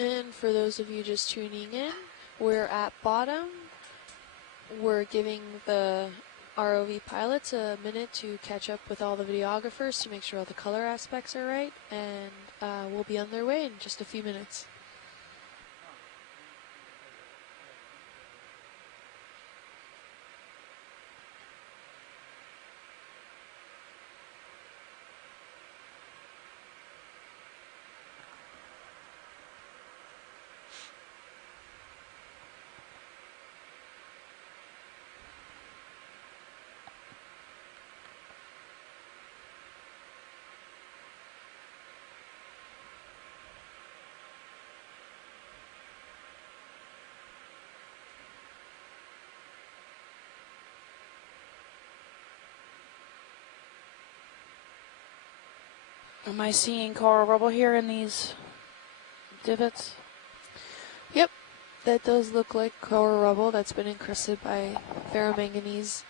And for those of you just tuning in, we're at bottom. We're giving the ROV pilots a minute to catch up with all the videographers to make sure all the color aspects are right, and we'll be on their way in just a few minutes. Am I seeing coral rubble here in these divots? Yep, that does look like coral rubble that's been encrusted by ferromanganese.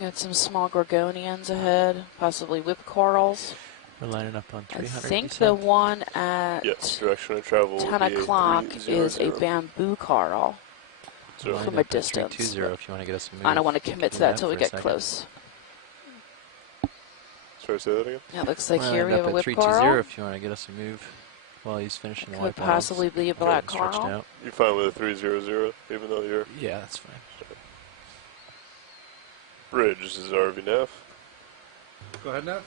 Got some small gorgonians ahead, possibly whip corals. We're lining up on 300. I think the one at direction of travel 10 o'clock is a bamboo coral from a distance. 320 if you want to get us a move. I don't want to commit to that until we get close. Sorry, say that again? Yeah, it looks like here we have a whip 320 coral. if you want to get us a move while he's finishing the white Could possibly be a black coral. You're fine with a 300, even though you're... Yeah, that's fine. Bridge, this is RV Nav. Go ahead, Nav.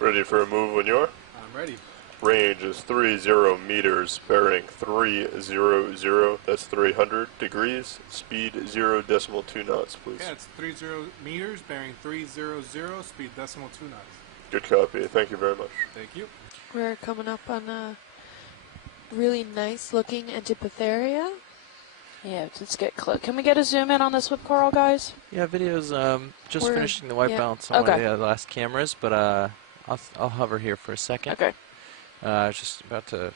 Ready for a move when you are? I'm ready. Range is 30 meters, bearing 300. That's 300 degrees. Speed 0.2 knots, please. Yeah, it's 30 meters, bearing 300, speed 0.2 knots. Good copy. Thank you very much. Thank you. We're coming up on a really nice looking Antipatheria. Yeah, let's get close. Can we get a zoom in on this whip coral, guys? Yeah, video's just finishing the white balance on one of the last cameras, but I'll hover here for a second. Okay. I was just about to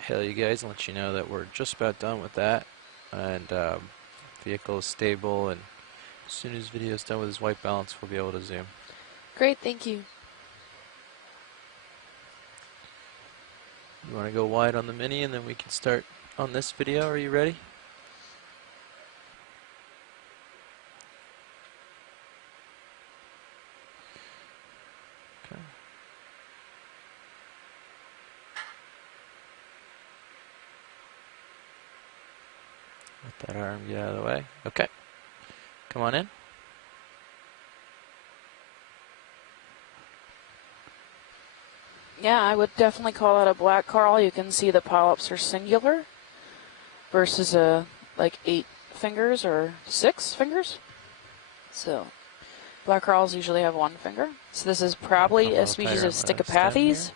hail you guys and let you know that we're just about done with that, and vehicle is stable, and as soon as video's done with his white balance, we'll be able to zoom. Great, thank you. You want to go wide on the Mini, and then we can start on this video. Are you ready? Let that arm get out of the way. Okay. Come on in. Yeah, I would definitely call that a black coral. You can see the polyps are singular versus like 8 fingers or 6 fingers. So black corals usually have 1 finger. So this is probably a species of Stichopathes.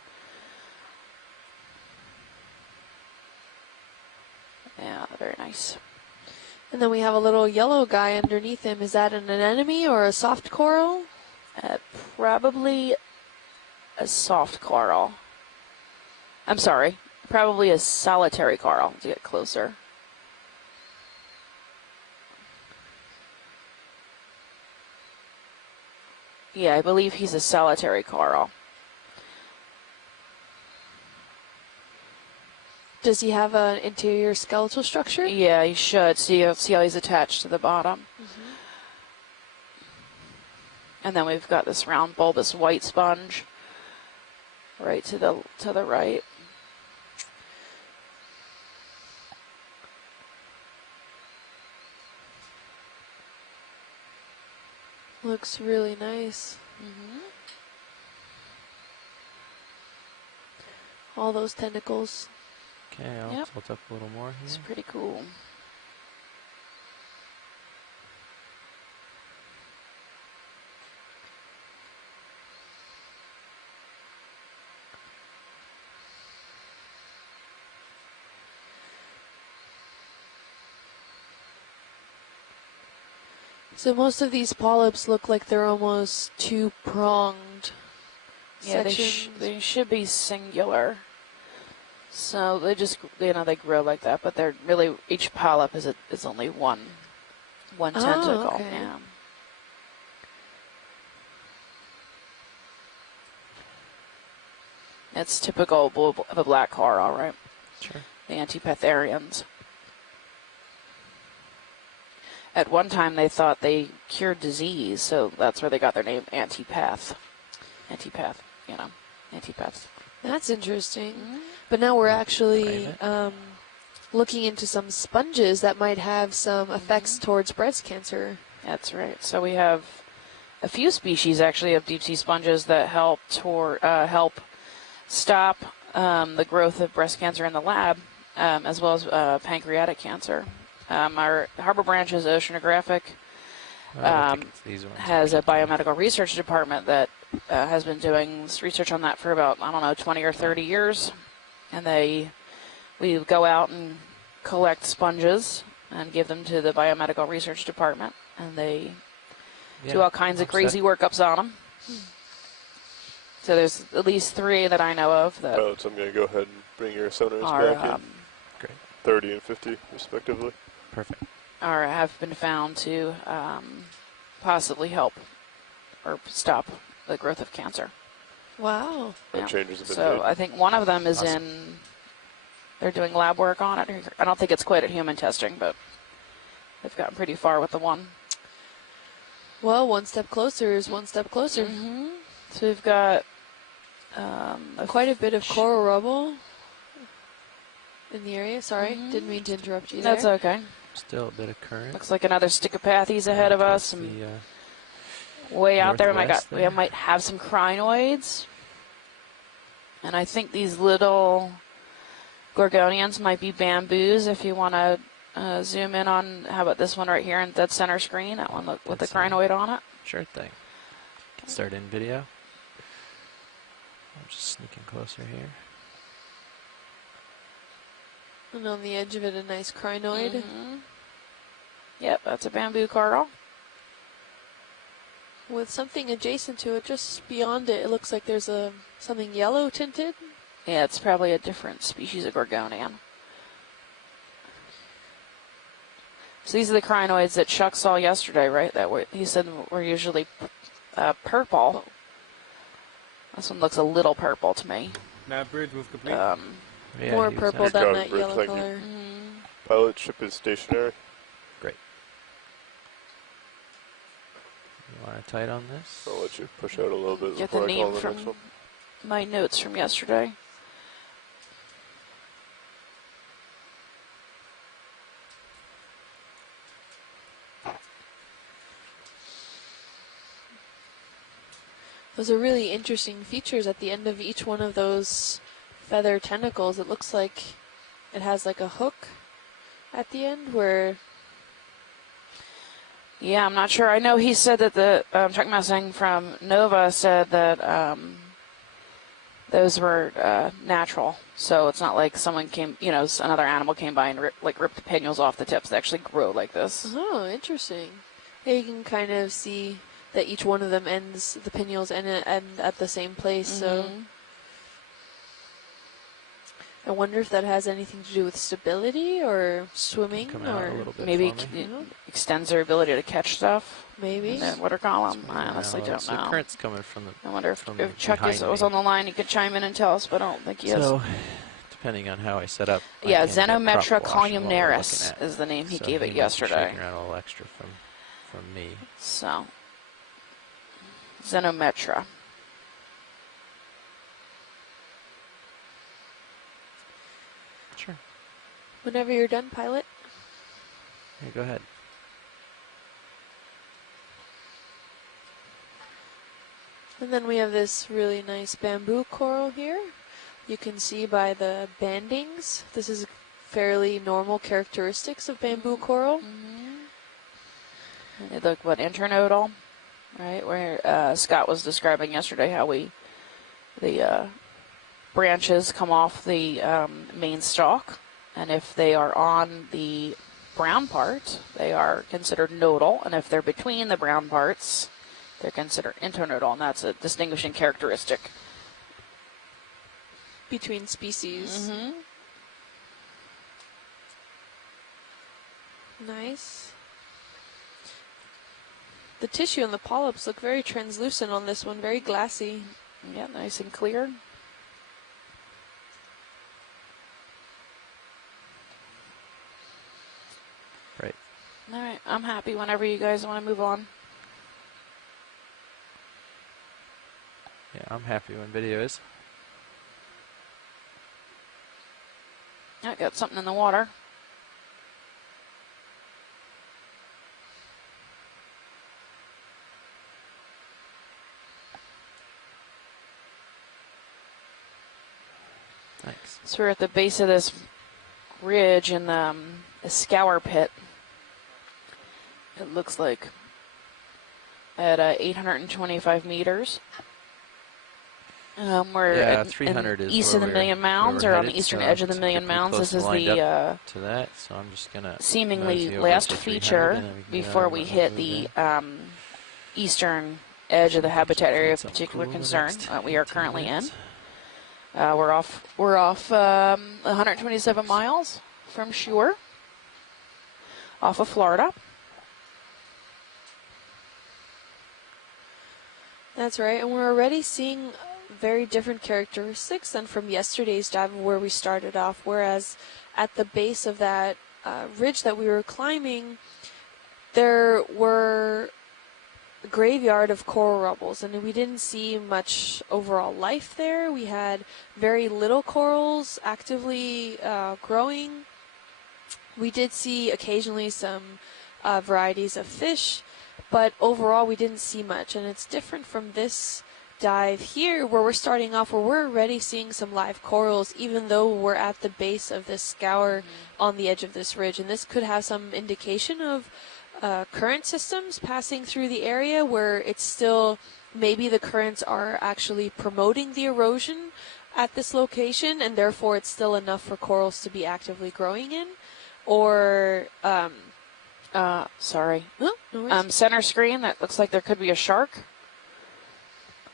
Yeah, very nice. And then we have a little yellow guy underneath him. Is that an anemone or a soft coral? Probably a soft coral. I'm sorry, probably a solitary coral to get closer. Yeah, I believe he's a solitary coral. Does he have an interior skeletal structure? Yeah, he should. See how he's attached to the bottom. Mm-hmm. And then we've got this round bulbous white sponge right to the right. Looks really nice. Mm-hmm. All those tentacles. Okay, I'll tilt up a little more here. It's pretty cool. So most of these polyps look like they're almost two-pronged Yeah, sections. they should be singular. So they just, they grow like that, but they're really, each polyp is only one tentacle. Okay. Yeah. It's typical of a black coral, right? Sure. The Antipetharians. At one time, they thought they cured disease, so that's where they got their name, Antipeth. Antipeth. That's interesting. But now we're actually looking into some sponges that might have some effects towards breast cancer. That's right. So we have a few species, actually, of deep sea sponges that help stop the growth of breast cancer in the lab, as well as pancreatic cancer. Our Harbor Branch's Oceanographic I think it's these ones. has a biomedical research department that has been doing research on that for about, 20 or 30 years. And we go out and collect sponges and give them to the biomedical research department, and they do all kinds of crazy workups on them. So there's at least 3 that I know of that Pilots, I'm going to go ahead and bring your sonars are, back in. Great. 30 and 50, respectively. Perfect. have been found to possibly help or stop the growth of cancer. Wow. No changes have been So made. I think one of them is Awesome. they're doing lab work on it. I don't think it's quite at human testing, but they've gotten pretty far with the one. Well, one step closer is one step closer. So we've got Quite a bit of coral rubble in the area. Sorry, didn't mean to interrupt you That's there. okay. Still a bit of current. Looks like another Stichopathes ahead of us. Towards And the, way out there, northwest we there. might have some crinoids. And I think these little gorgonians might be bamboos. If you want to zoom in on, how about this one right here in that center screen, that one with the That's crinoid on it. Sure thing. Can start in video. I'm just sneaking closer here. And on the edge of it, a nice crinoid. Yep, that's a bamboo coral. With something adjacent to it, just beyond it, it looks like there's something yellow tinted. Yeah, it's probably a different species of gorgonian. So these are the crinoids that Chuck saw yesterday, right? He said were usually purple. This one looks a little purple to me. Nav bridge move complete. Yeah, More he was purple out. than Got it, that Bridge, yellow thank you. color. Pilot ship is stationary. Great. You want to tight on this? I'll let you push out a little bit Get the before I call name the next from one. my notes from yesterday. Those are really interesting features at the end of each one of those feather tentacles. It looks like it has like a hook at the end where... Yeah, I'm not sure. I know he said that the Chuck Messing from NOAA said that those were natural. So it's not like someone came, another animal came by and ripped the pinnules off the tips. They actually grow like this. Oh, interesting. Yeah, you can kind of see that each one of them the pinnules end at the same place. So I wonder if that has anything to do with stability or swimming, Come out a or little bit Maybe for me. extends their ability to catch stuff. maybe. In the water column. I Yeah, honestly well, don't so know. current's coming from the. I wonder from if Chuck was behind on me. the line, he could chime in and tell us, but I don't think he is. So, depending on how I set up. I Yeah, can get Xenometra prop washing while we're columnaris looking at is the name he So gave he it might be yesterday. shaking around a little extra from me. So, Xenometra. Sure. Whenever you're done, pilot. Yeah, go ahead. And then we have this really nice bamboo coral here. You can see by the bandings. This is fairly normal characteristics of bamboo coral. They look, internodal, right? Where Scott was describing yesterday how the branches come off the main stalk, and if they are on the brown part, they are considered nodal, and if they're between the brown parts, they're considered internodal, and that's a distinguishing characteristic. between species. Mm-hmm. Nice. The tissue and the polyps look very translucent on this one, very glassy. Yeah, nice and clear. Right. All right, I'm happy whenever you guys want to move on. Yeah, I'm happy when video is. I got something in the water. Thanks. So we're at the base of this ridge in the scour pit. It looks like at 825 meters. We're Yeah, at, 300 is east where of the we're- Million Mounds, where or we're on the headed, eastern so edge of the it's Million pretty Mounds. close This is lined the up to that, so I'm just gonna seemingly mosey over last to 300 feature and then we can get before on we and hit move the in. eastern edge of the habitat area of Something particular cool in the concern next that we are 18 currently in. minutes. We're off 127 miles from shore, off of Florida. That's right, and we're already seeing very different characteristics than from yesterday's dive where we started off, whereas at the base of that ridge that we were climbing, there were a graveyard of coral rubbles, and we didn't see much overall life there. We had very little corals actively growing. We did see occasionally some varieties of fish, but overall we didn't see much, and it's different from this dive here where we're starting off where we're already seeing some live corals even though we're at the base of this scour on the edge of this ridge, and this could have some indication of current systems passing through the area where it's still maybe the currents are actually promoting the erosion at this location and therefore it's still enough for corals to be actively growing in, or Sorry. no worries. Center screen, that looks like there could be a shark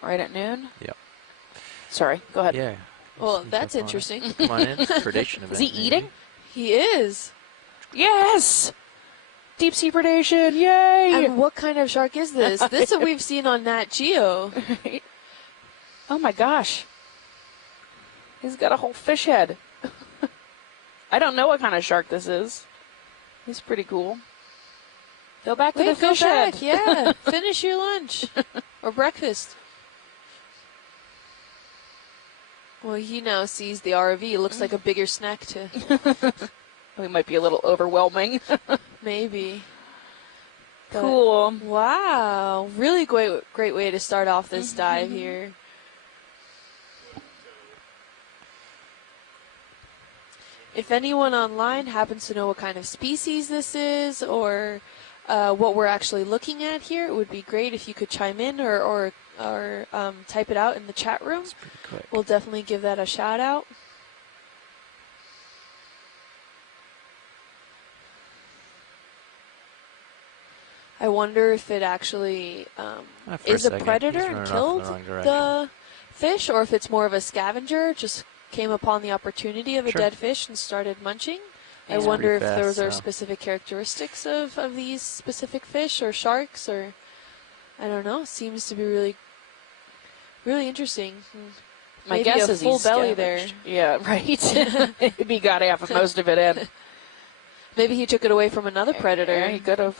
right at noon. Yep. Sorry, go ahead. Yeah. Well, sneak that's up on it. interesting. Come on in. Predation event. Is he maybe. eating? He is. Yes! Deep sea predation, yay! And what kind of shark is this? This that we've seen on Nat Geo. Oh my gosh. He's got a whole fish head. I don't know what kind of shark this is. He's pretty cool. Go back to the Wait, go fish back. head. Yeah, finish your lunch or breakfast. Well, he now sees the ROV. It looks like a bigger snack to We might be a little overwhelming. maybe. But, Cool. wow, really great way to start off this dive here. If anyone online happens to know what kind of species this is or what we're actually looking at here, it would be great if you could chime in or type it out in the chat room. It's pretty quick. We'll definitely give that a shout out. I wonder if it actually For is a second, predator he's and running off in killed the wrong direction. the fish, or if it's more of a scavenger, just came upon the opportunity of a Sure. dead fish and started munching. I He's wonder if pretty those fast, are so. specific characteristics of these specific fish or sharks, or I don't know. Seems to be really interesting. My Maybe guess a is full he's belly scavenged. there. Yeah, right. Maybe he got half of most of it in. Maybe he took it away from another predator. Yeah, he could have.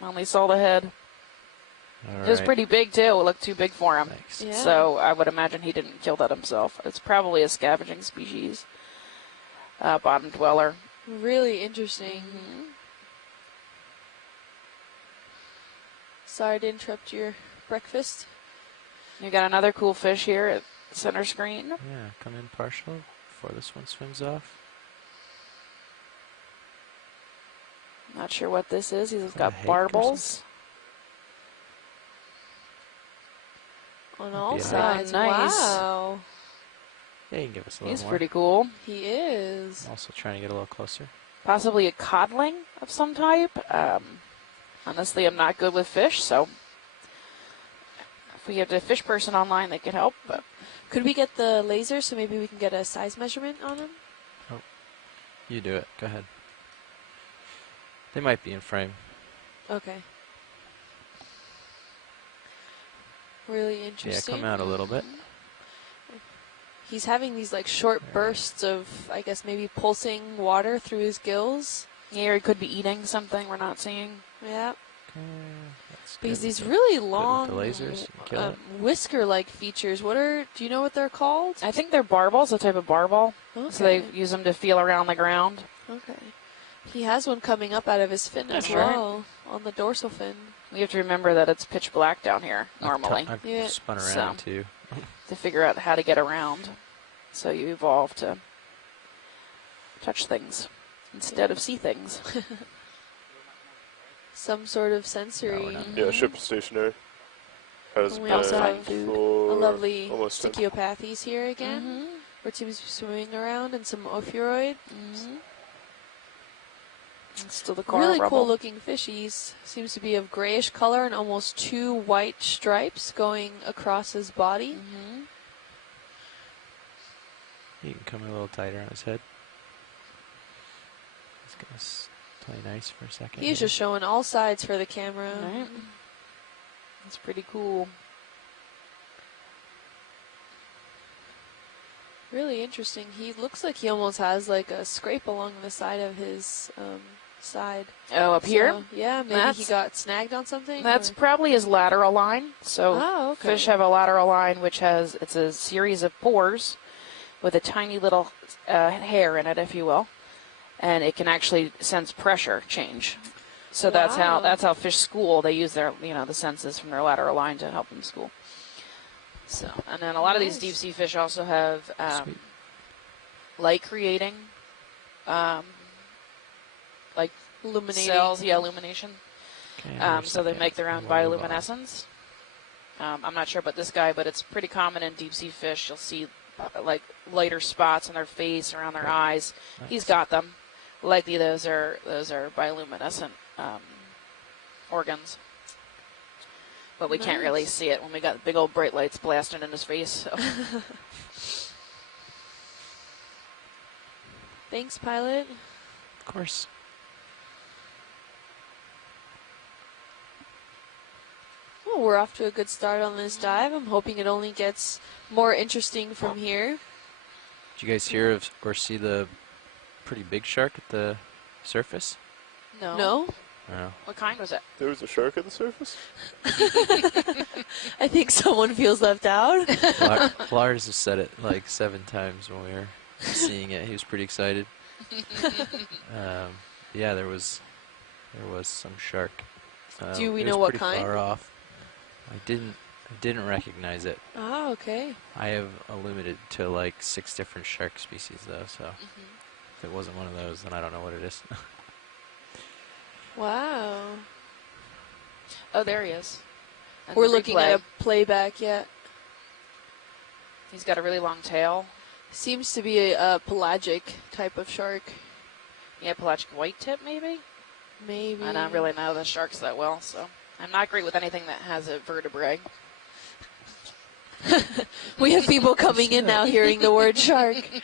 Only saw the head. All It was right. pretty big, too. It looked too big for him. Thanks. Yeah. So I would imagine he didn't kill that himself. It's probably a scavenging species. Bottom dweller. Really interesting. Sorry to interrupt your breakfast. You got another cool fish here at center screen. Yeah, come in partial before this one swims off. Not sure what this is. He's that a got hake or barbels. On Might all be a hike. sides. Oh, nice. Wow. Yeah, you can give us a little He's more. pretty cool. He is. Also trying to get a little closer. Possibly a codling of some type. Honestly, I'm not good with fish, so we had a fish person online that could help. But Could we get the laser so maybe we can get a size measurement on him? Oh, you do it. Go ahead. They might be in frame. Okay. Really interesting. Yeah, come out a little bit. He's having these like short bursts of, I guess, maybe pulsing water through his gills. yeah, or he could be eating something we're not seeing. Yeah. Okay, that's But he's good these with really the long lasers. Kill it. whisker-like features. Do you know what they're called? I think they're barbels, a type of barbel. Okay. So they use them to feel around the ground. Okay. He has one coming up out of his fin as That's right. well, on the dorsal fin. We have to remember that it's pitch black down here normally I've Yeah. spun So- around too. to figure out how to get around. So you evolve to touch things instead of see things. Some sort of No, sensory. we're not. Yeah, ship is stationary. Has And we been also have for a lovely almost 10. Stichiopathes here again, where it seems to be swimming around, and some ophiuroid. Still the coral Really rubble. cool looking fishies. Seems to be of grayish color and almost 2 white stripes going across his body. You can come a little tighter on his head. He's gonna play nice for a second. He's here. just showing all sides for the camera. Right. That's pretty cool. Really interesting. He looks like he almost has like a scrape along the side of his side. Oh, up here? So, yeah, maybe he That's- got snagged on something. That's or- probably his lateral line. So Oh, okay. fish have a lateral line which it's a series of pores with a tiny little hair in it, if you will, and it can actually sense pressure change. So Wow. that's how fish school. They use their the senses from their lateral line to help them school. So, and then a lot of these Nice. deep sea fish also have Sweet. light creating, like illuminating cells, illumination. Okay, here's So they second. make their own We'll move on. bioluminescence. I'm not sure about this guy, but it's pretty common in deep sea fish. You'll see like lighter spots on their face, around their eyes. He's got them. Likely those are bioluminescent organs. But we can't really Nice. see it when we got big old bright lights blasting in his face. So. Thanks, pilot. Of course. Well, we're off to a good start on this dive. I'm hoping it only gets more interesting from here. Did you guys hear of or see the pretty big shark at the surface? No. No? No. What kind was it? There was a shark at the surface? I think someone feels left out. Lars has said it like 7 times when we were seeing it. He was pretty excited. Yeah, there was some shark. Do we it know was what pretty kind? Far off. I didn't recognize it. Ah, okay. I have a limited to like 6 different shark species though, so if it wasn't one of those, then I don't know what it is. Wow. Oh, there he is. And We're the looking replay. at a playback yet. He's got a really long tail. Seems to be a pelagic type of shark. Yeah, pelagic white tip, maybe? Maybe. I don't really know the sharks that well, so I'm not great with anything that has a vertebrae. We have people coming in now hearing the word shark. Do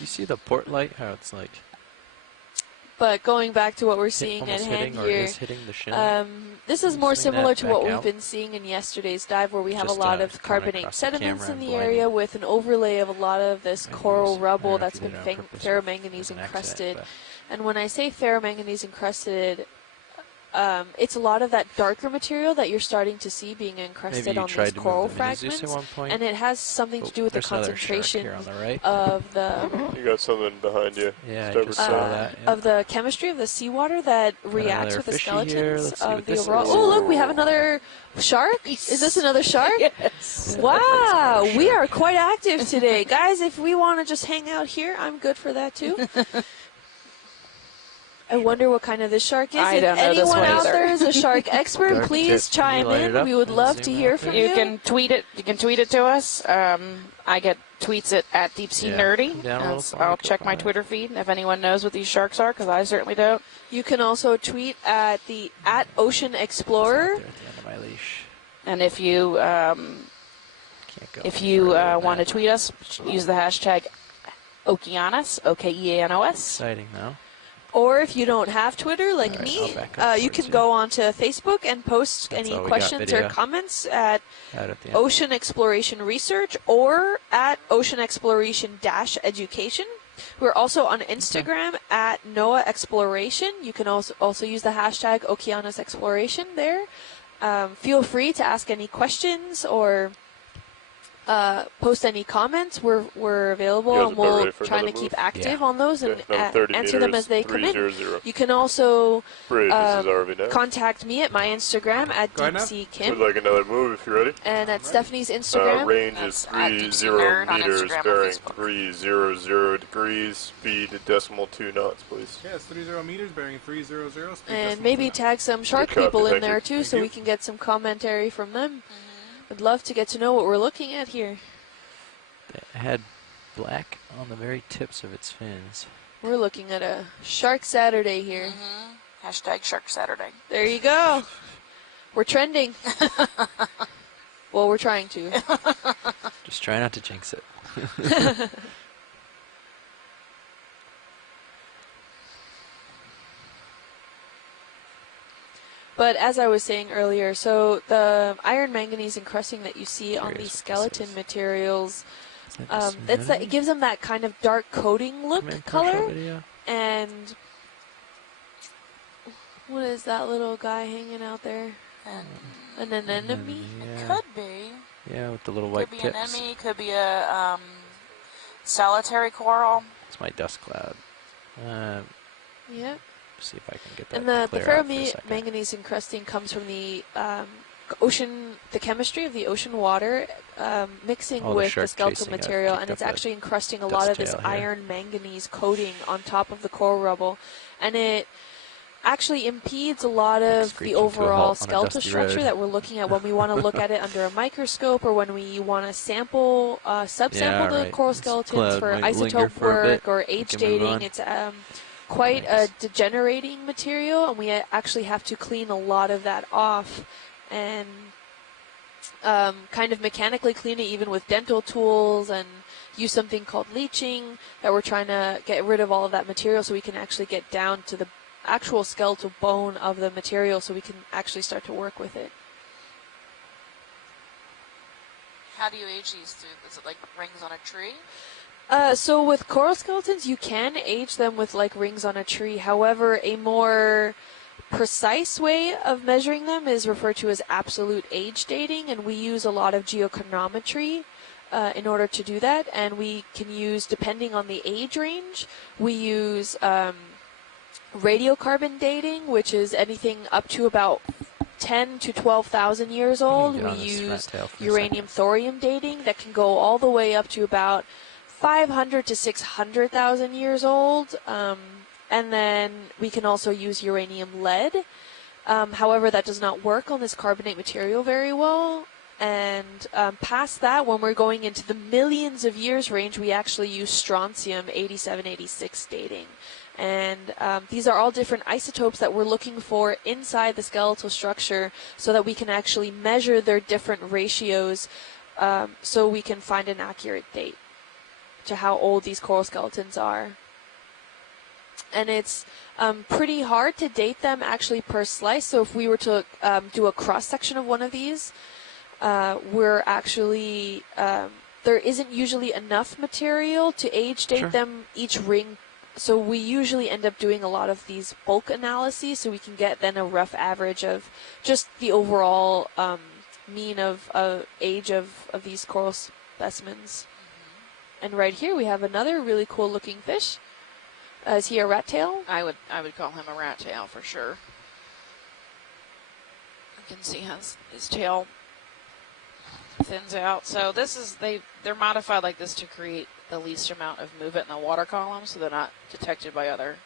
you see the port light? How it's like But going back to what we're seeing at almost hand hitting or here, is hitting the shin? this is Can you more swing similar that to what back we've out? been seeing in yesterday's dive, where we have Just, a lot of coming carbonate across the sediments camera in and the blinding. area with an overlay of a lot of this Maybe coral I don't rubble know if that's you been did it on purpose or if it was ferromanganese an accident, encrusted. but And when I say ferromanganese encrusted, it's a lot of that darker material that you're starting to see being maybe encrusted you on tried these to coral move the mini Zeus fragments, at one point. and it has something to Oh, do with the there's another shark concentration here on the right. of the You got something behind you. Yeah, I Start just with saw that. that. Yeah. of the chemistry of the seawater that reacts another with the fishy here. skeletons Let's see of what the this overall. is. Oh, look, we have another shark. Is this another shark? Yes. Wow, That's we another are quite active today, guys. If we want to just hang out here, I'm good for that too. I wonder what kind of this shark is. I If don't know this anyone one out either. there is a shark expert, Dark please tip. Can you chime light it in. up We would and love zoom to out hear there? from You you. can tweet it. You can tweet it to us. I get tweets it at Deep Sea Yeah. Nerdy. Come down a little So farther, I'll go check my farther. Twitter feed if anyone knows what these sharks are, because I certainly don't. You can also tweet at Ocean Explorer. There at the end of my leash. And if you want to tweet us, use the hashtag Okeanos, Okeanos. Exciting now. Or if you don't have Twitter like All right, me, I'll back up you towards can go onto Facebook and post That's any all we got, questions or video. comments at Out at the end. Ocean Exploration Research or at Ocean Exploration-Education. We're also on Instagram at NOAA Exploration. You can also use the hashtag Okeanos Exploration there. Feel free to ask any questions or post any comments. We're available, and we'll try to keep active on those and answer them as they come in. You can also contact me at my Instagram at DeepSeaKim. Would like another move if you're ready. And at Stephanie's Instagram. Range is 30 meters, bearing 300 degrees, speed decimal 2 knots, please. Yes, 30 meters, bearing 300, speed And maybe tag some shark Good copy, people in thank there you. too, Thank so you. we can get some commentary from them. I'd love to get to know what we're looking at here. It had black on the very tips of its fins. We're looking at a Shark Saturday here. Hashtag Shark Saturday. There you go. We're trending. Well, we're trying to. Just try not to jinx it. But as I was saying earlier, so the iron, manganese, and crusting that you see on Curious these what this skeleton is. materials, Is that it gives them that kind of dark coating look color. And what is that little guy hanging out there? An anemone? Yeah. Could be. Yeah, with the little white Could be an tips. anemone, could be a solitary coral. It's my dust cloud. Yep. See if I can get that And to the clear out for a ferromate second. manganese encrusting comes from the ocean, the chemistry of the ocean water mixing All the with the shark skeletal chasing, I've material, picked and it's up a actually encrusting a dust lot of this tail here. iron manganese coating on top of the coral rubble, and it actually impedes a lot of Screeching the to a overall halt on a skeletal dusty structure road. that we're looking at when we want to look at it under a microscope, or when we want to sample, subsample the right. coral This skeletons cloud for might linger isotope for a bit. work or We age can move dating. on. It's quite Thanks. a degenerating material, and we actually have to clean a lot of that off and kind of mechanically clean it, even with dental tools, and use something called leaching that we're trying to get rid of all of that material so we can actually get down to the actual skeletal bone of the material so we can actually start to work with it. How do you age these? Is it like rings on a tree? So with coral skeletons, you can age them with like rings on a tree. However, a more precise way of measuring them is referred to as absolute age dating, and we use a lot of geochronometry in order to do that. And we can use, depending on the age range, we use radiocarbon dating, which is anything up to about 10 to 12,000 years old. get We on this rat use tail for a uranium thorium dating that can go all the way up to about 500 to 600,000 years old. And then we can also use uranium lead. However, that does not work on this carbonate material very well. And past that, when we're going into the millions of years range, we actually use strontium 8786 dating. And these are all different isotopes that we're looking for inside the skeletal structure so that we can actually measure their different ratios so we can find an accurate date to how old these coral skeletons are. And it's pretty hard to date them actually per slice. So if we were to do a cross-section of one of these, we're actually, there isn't usually enough material to age date them each ring. So we usually end up doing a lot of these bulk analyses so we can get then a rough average of just the overall mean of age of these coral specimens. And right here we have another really cool looking fish. Is he a rat tail? I would call him a rat tail for sure. You can see his tail thins out. So this is they're modified like this to create the least amount of movement in the water column, so they're not detected by other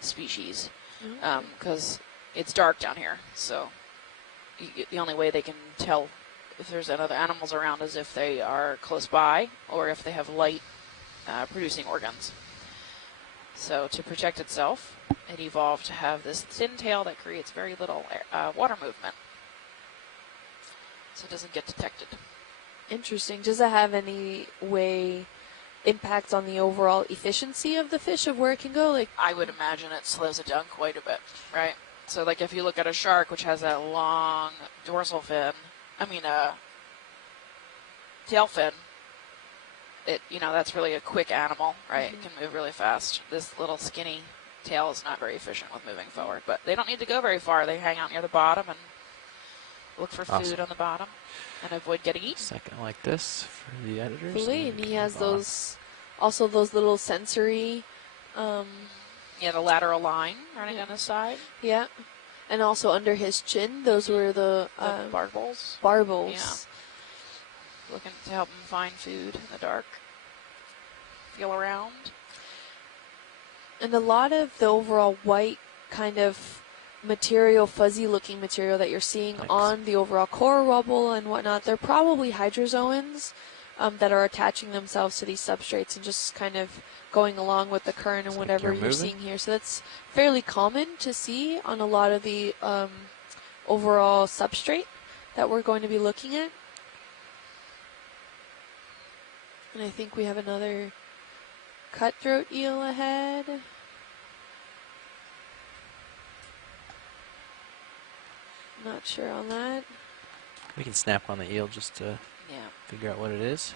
species. Because it's dark down here, so the only way they can tell if there's other animals around is if they are close by or if they have light producing organs. So to protect itself, it evolved to have this thin tail that creates very little water movement. so it doesn't get detected. Interesting. Does that have any way impact on the overall efficiency of the fish, of where it can go? Like, I would imagine it slows it down quite a bit, right? So, like, if you look at a shark, which has that long dorsal fin, tail fin, that's really a quick animal, right? It can move really fast. This little skinny tail is not very efficient with moving forward, but they don't need to go very far. They hang out near the bottom and look for food on the bottom and avoid getting eaten. Second like this for the editors. fully, and he has those little sensory, the lateral line running on the side. yeah, and also under his chin, those were the barbels. barbels. Yeah. Looking to help him find food in the dark. Feel around. And a lot of the overall white kind of material, fuzzy looking material that you're seeing on the overall coral rubble and whatnot, they're probably hydrozoans that are attaching themselves to these substrates and just kind of going along with the current and whatever you're seeing here. So that's fairly common to see on a lot of the overall substrate that we're going to be looking at. And I think we have another cutthroat eel ahead. Not sure on that. We can snap on the eel just to figure out what it is.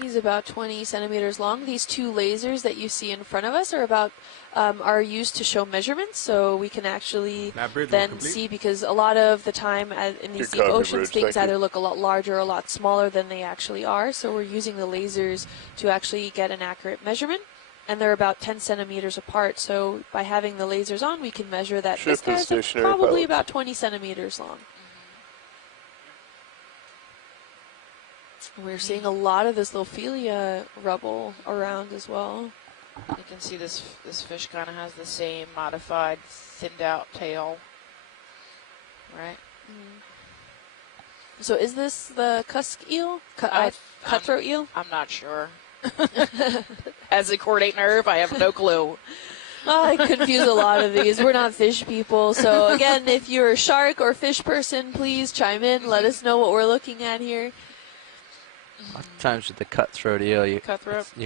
He's about 20 centimeters long. These two lasers that you see in front of us are used to show measurements, so we can actually then see, because a lot of the time in these deep oceans, things either look a lot larger or a lot smaller than they actually are. So we're using the lasers to actually get an accurate measurement, and they're about 10 centimeters apart. So by having the lasers on, we can measure that this guy's probably about 20 centimeters long. We're seeing a lot of this Lophelia rubble around as well. You can see this fish kind of has the same modified, thinned out tail, right? So is this the cusk eel? Cutthroat eel? I'm not sure. As a chordate nerve, I have no clue. I confuse a lot of these. We're not fish people. So again, if you're a shark or fish person, please chime in. Let us know what we're looking at here. A lot of times with the cutthroat eel, you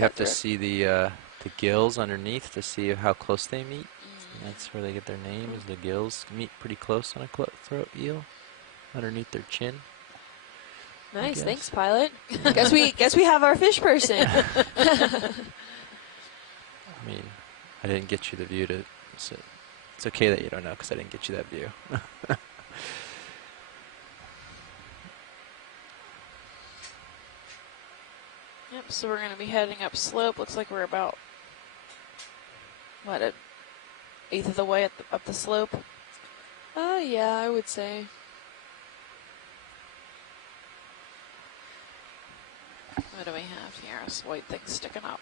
have to see the gills underneath to see how close they meet. That's where they get their name, is the gills meet pretty close on a cutthroat eel, underneath their chin. Nice, thanks, pilot. guess we have our fish person. I mean, I didn't get you the view to. So it's okay that you don't know, because I didn't get you that view. Yep, so we're going to be heading up slope. Looks like we're about, an eighth of the way up the slope? Yeah, I would say. What do we have here? This white thing sticking up.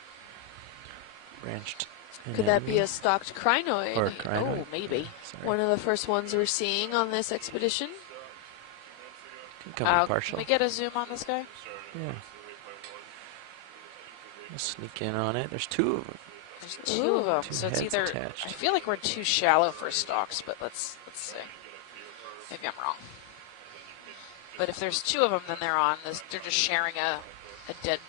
Branched. Could that be a stocked crinoid? Or crinoid. Oh, maybe. Sorry. One of the first ones we're seeing on this expedition. Can come in partial. Can we get a zoom on this guy? Yeah. We'll sneak in on it. There's two of them. There's two of them. Two So it's heads either. attached. I feel like we're too shallow for stalks, but let's see. Maybe I'm wrong. But if there's two of them, then they're on this. They're just sharing a dead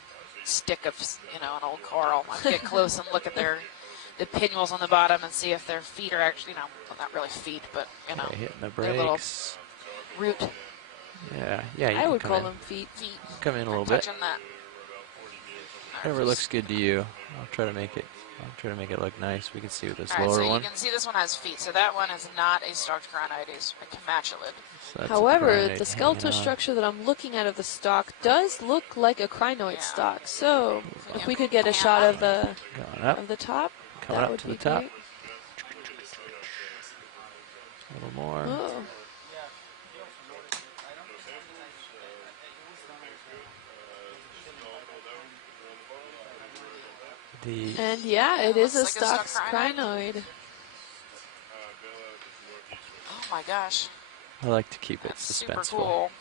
stick of an old coral. I'll get close and look at the pinnules on the bottom and see if their feet are actually well, not really feet, but Okay, hitting the their little brakes. root. Yeah. You I would can call come in. them feet. Come in a little bit. Touching that. Whatever looks good to you. I'll try to make it look nice. We can see with this All right, lower so one. you can see this one has feet. So that one is not a stalked crinoid. It's a camatulid. So that's a However, crinoid the skeletal hanging on. structure that I'm looking at of the stalk does look like a crinoid stalk. So if we could get a shot of the Going up. top, Coming that up would to be the top. great. A little more. Oh. And yeah, it is a looks like a stocked stocked crinoid. Oh my gosh. I like to keep it That's suspenseful. super cool.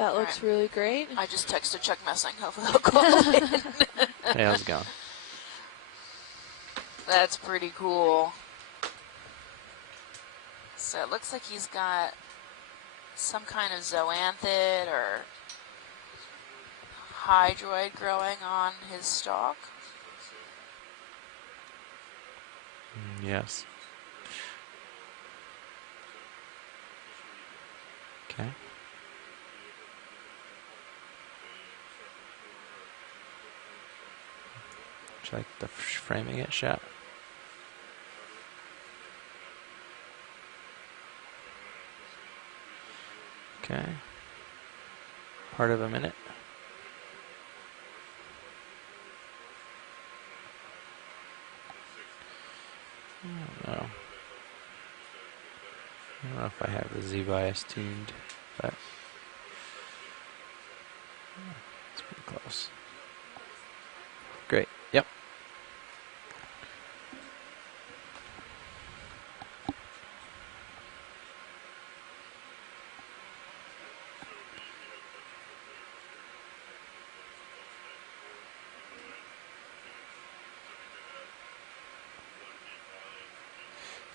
That looks really great. I just texted Chuck Messing. Hopefully he'll call in. Hey, how's it going? That's pretty cool. So it looks like he's got some kind of zoanthid or hydroid growing on his stalk. Yes. Okay. Check the framing it shot. Okay. Part of a minute. I don't know. I don't know if I have the Z bias tuned, but it's pretty close. Great. Yep.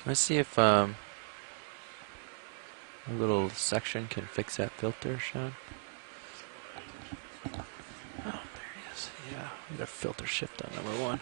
Let's see if a little section can fix that filter, Sean. Oh, there he is. Yeah, we got a filter shift on number 1.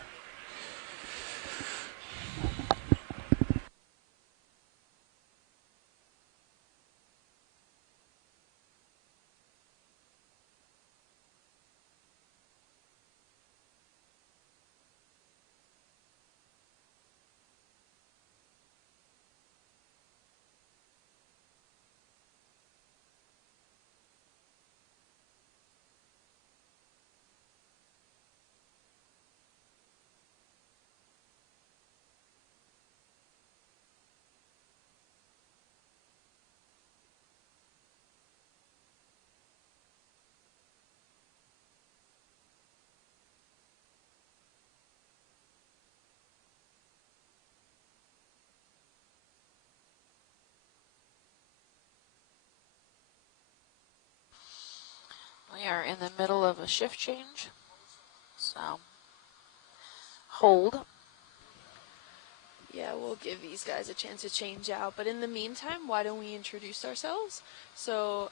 We are in the middle of a shift change, so hold. Yeah, we'll give these guys a chance to change out. But in the meantime, why don't we introduce ourselves? So,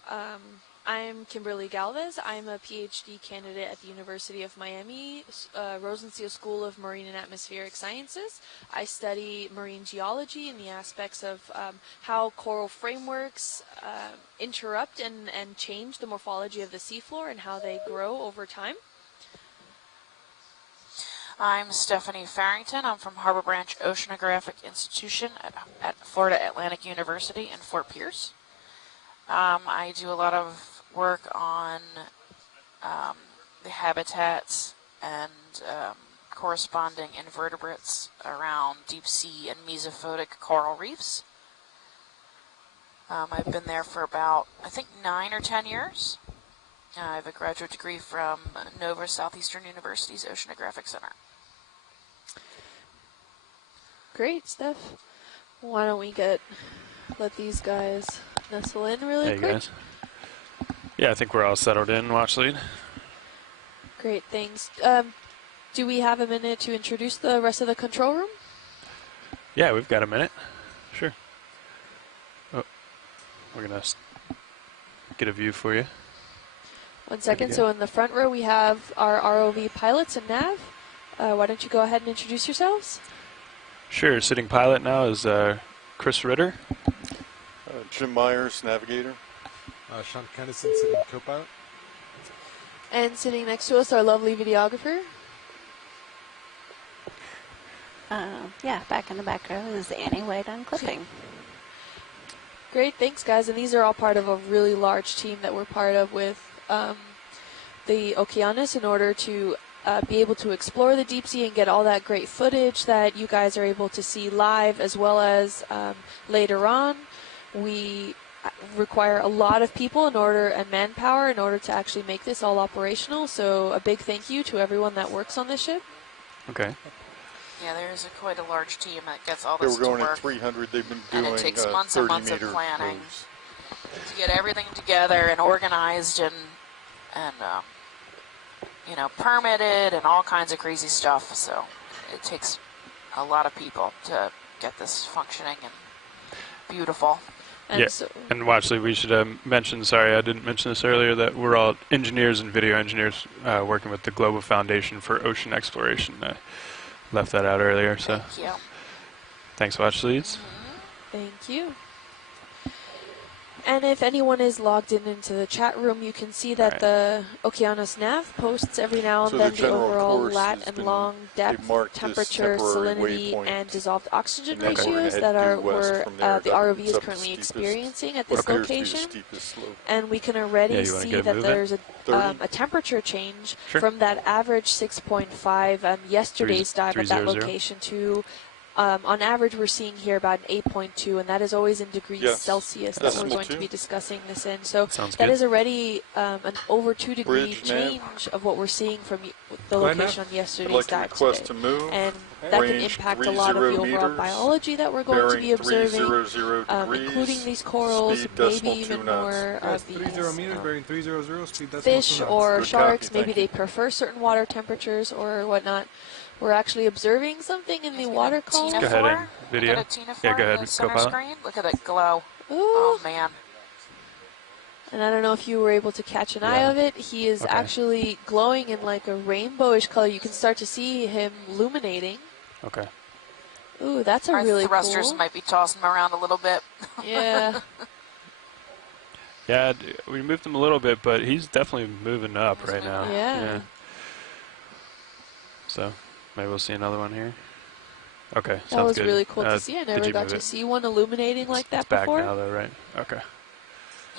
I'm Kimberly Galvez. I'm a PhD candidate at the University of Miami, Rosenstiel School of Marine and Atmospheric Sciences. I study marine geology and the aspects of how coral frameworks interrupt and change the morphology of the seafloor and how they grow over time. I'm Stephanie Farrington. I'm from Harbor Branch Oceanographic Institution at Florida Atlantic University in Fort Pierce. I do a lot of work on the habitats and corresponding invertebrates around deep sea and mesophotic coral reefs. I've been there for about, I think, 9 or 10 years. I have a graduate degree from NOAA Southeastern University's Oceanographic Center. Great, Steph. Why don't we let these guys nestle in really Hey quick? guys. Yeah, I think we're all settled in, watch lead. Great, thanks. Do we have a minute to introduce the rest of the control room? Yeah, we've got a minute. Sure. Oh, we're going to get a view for you. 1 second. So in the front row, we have our ROV pilots and nav. Why don't you go ahead and introduce yourselves? Sure, sitting pilot now is Chris Ritter. Jim Myers, navigator. Sean Kennison, sitting co-pilot. And sitting next to us, our lovely videographer. Yeah, back in the back row is Annie White on clipping. Great, thanks guys. And these are all part of a really large team that we're part of with the Okeanos in order to be able to explore the deep sea and get all that great footage that you guys are able to see live, as well as later on. We require a lot of people and manpower in order to actually make this all operational. So a big thank you to everyone that works on this ship. Okay. Yeah, there's quite a large team that gets all They this were going to work. at 300. They've been And doing it takes months and 30 months of meter planning. moves. to get everything together and organized and you know, permitted and all kinds of crazy stuff. So it takes a lot of people to get this functioning and beautiful. And yeah, so, and Watchley, we should mention, sorry, I didn't mention this earlier, that we're all engineers and video engineers working with the Global Foundation for Ocean Exploration. I left that out earlier, so Thank you. thanks, Watchleads. thank you. And if anyone is logged into the chat room, you can see that Right. the Okeanos Nav posts every now and So then the the general overall course lat has and been- long they've depth, marked this temperature, temporary salinity, waypoint, and dissolved oxygen and then we're gonna ratios head that are due west where from there. the That- ROV it's is up the currently steepest- experiencing at what this appears to be the location. steepest slope. And we can already Yeah, you wanna see get that moving? there's 30? a temperature change Sure. from that average 6.5 yesterday's dive at that 300. location to on average we're seeing here about an 8.2, and that is always in degrees Yes. Celsius that we're Decimal going to 2. be discussing this in. So Sounds that good. is already an over 2 degree Bridge nav. change of what we're seeing from the Go ahead, location Nav. on I'd yesterday's like to dive request today. to move. And that can range impact a lot of the 30 overall meters, biology that we're going to be bearing observing, 300 degrees, including these corals, speed maybe decimal even 2 knots. more Yes, of 30 these meters, bearing 300, speed decimal fish 2 knots. or Good sharks. copy, Maybe thank they you. prefer certain water temperatures or whatnot. We're actually observing something in the water column. Go ahead and video. Look at a Tina Yeah, go in ahead, the center co-pilot. screen. Look at it glow. Ooh. Oh, man. And I don't know if you were able to catch an eye Yeah. of it. He is Okay. actually glowing in like a rainbowish color. You can start to see him illuminating. Okay. Ooh, that's a Our really thrusters cool. might be tossing them around a little bit. Yeah. Yeah, we moved him a little bit, but he's definitely moving up He's right now. moving up. Yeah. So maybe we'll see another one here. Okay, That sounds was good. really cool to see. I did never you got move to it? see one illuminating like that It's back before. now, though, right? Okay.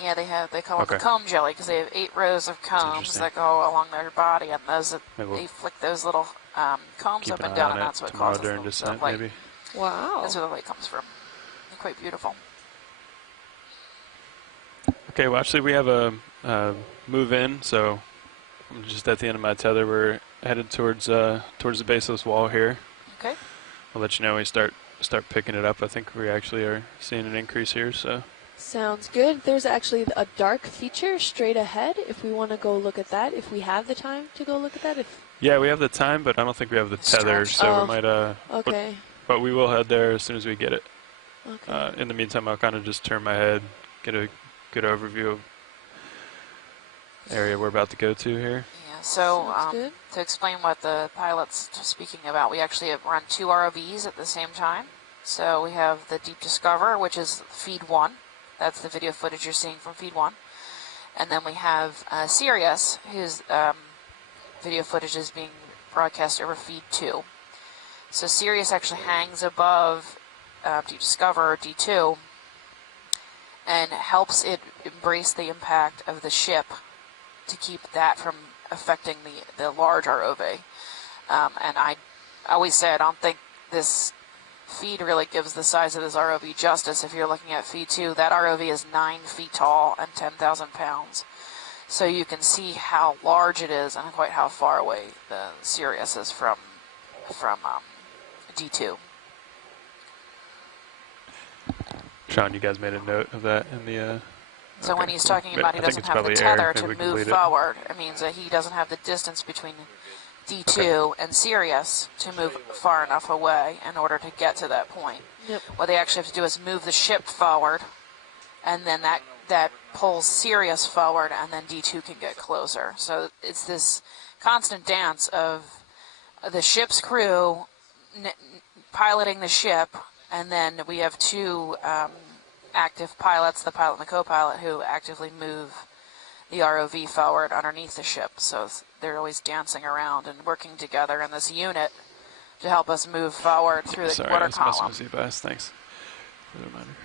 Yeah, they call it the Okay. comb jelly because they have 8 rows of combs interesting. that go along their body, and those Maybe we'll they flick those little combs keep up an and eye down, on and it that's what tomorrow causes during the descent, light. maybe. Wow. That's where the light comes from. They're quite beautiful. Okay, well, actually, we have a move in, so I'm just at the end of my tether. We're headed towards the base of this wall here. Okay. I'll let you know when we start picking it up. I think we actually are seeing an increase here. So Sounds good. There's actually a dark feature straight ahead if we want to go look at that, if we have the time to go look at that. yeah, we have the time, but I don't think we have the tether. Stretch. So Oh, we might Okay. but we will head there as soon as we get it. Okay. In the meantime, I'll kind of just turn my head, get a good overview of area we're about to go to here. Yeah. So Sounds good. to explain what the pilot's speaking about, we actually have run 2 ROVs at the same time. So we have the Deep Discover, which is feed 1. That's the video footage you're seeing from feed 1. And then we have Sirius, whose video footage is being broadcast over feed 2. So Sirius actually hangs above Deep Discover, or D2, and helps it embrace the impact of the ship to keep that from affecting the large ROV. And I always say I don't think this feed really gives the size of this ROV justice. If you're looking at feed 2, that ROV is 9 feet tall and 10,000 pounds. So you can see how large it is and quite how far away the Sirius is from D2. Sean, you guys made a note of that in the. So when okay, he's cool. talking about I he think doesn't it's have the probably tether air. to Maybe we can move lead it. forward, it means that he doesn't have the distance between D2 and Sirius to move far enough away in order to get to that point. Yep. What they actually have to do is move the ship forward, and then that pulls Sirius forward, and then D2 can get closer. So it's this constant dance of the ship's crew piloting the ship, and then we have 2 active pilots, the pilot and the co-pilot, who actively move the ROV forward underneath the ship. So they're always dancing around and working together in this unit to help us move forward through the Sorry, I quarter was messing column. with you, Bass. Thanks for the reminder.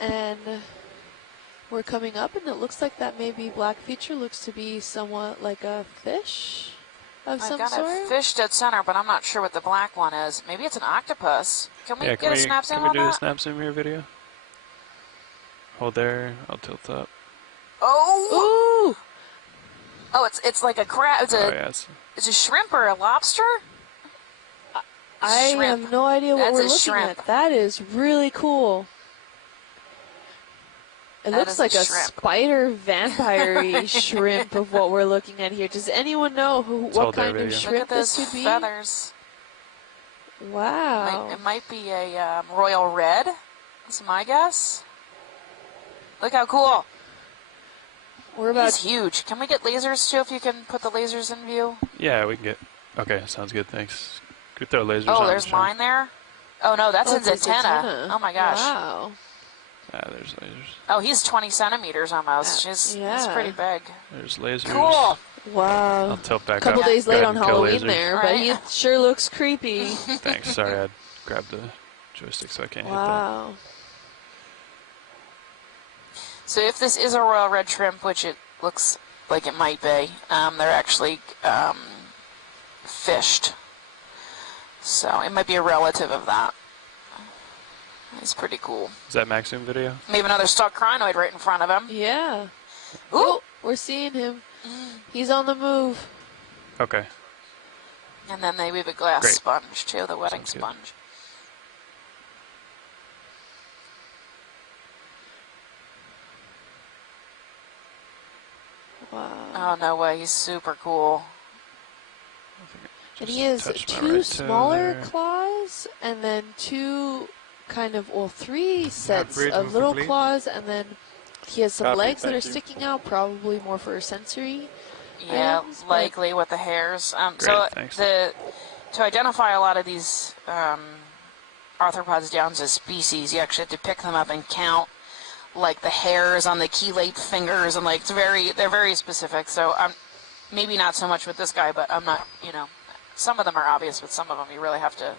And we're coming up, and it looks like that maybe black feature looks to be somewhat like a fish of I've some got sort. a fish dead center, but I'm not sure what the black one is. Maybe it's an octopus. Can we Yeah, get a snap zoom can we on do the that? snap zoom here video? Hold there. I'll tilt up. Oh! Ooh! Oh, it's like a crab. It's Oh a yeah, it's a shrimp or a lobster. I Shrimp. have no idea what That's we're a looking shrimp. at. That is really cool. It That looks is a like a shrimp. spider vampire shrimp of what we're looking at here. Does anyone know what kind of Look shrimp at those this would be? feathers. Wow. It might be a royal red. That's my guess. Look how cool. He's huge. Can we get lasers too? If you can put the lasers in view. Yeah, we can get. Okay, sounds good. Thanks. Could we throw lasers on? Oh, there's mine there. Oh no, that's his antenna. Oh my gosh. Wow. There's lasers. Oh, he's 20 centimeters almost. He's pretty big. There's lasers. Cool. Wow. I'll tilt back a couple up. days Go late ahead on and kill Halloween lasers. there, Right. but he sure looks creepy. Thanks. Sorry, I grabbed the joystick so I can't hit that. Wow. So if this is a royal red shrimp, which it looks like it might be, they're actually fished. So it might be a relative of that. It's pretty cool. Is that max zoom video? We have another stock crinoid right in front of him. Yeah. Ooh. Oh, we're seeing him. He's on the move. Okay. And then we have a glass Great. sponge too, the wetting Sounds good. sponge. Wow. Oh, no way. He's super cool. And he has touch my two right toe smaller there. claws and then two three sets breed of was little complete. claws, and then he has some Copy, legs that thank are you. sticking out, probably more for sensory. Yeah, items, but- likely with the hairs. Great, So thanks. to identify a lot of these arthropods down to species, you actually have to pick them up and count like the hairs on the chelate fingers, and like they're very specific. So maybe not so much with this guy, but I'm not, some of them are obvious, but some of them you really have to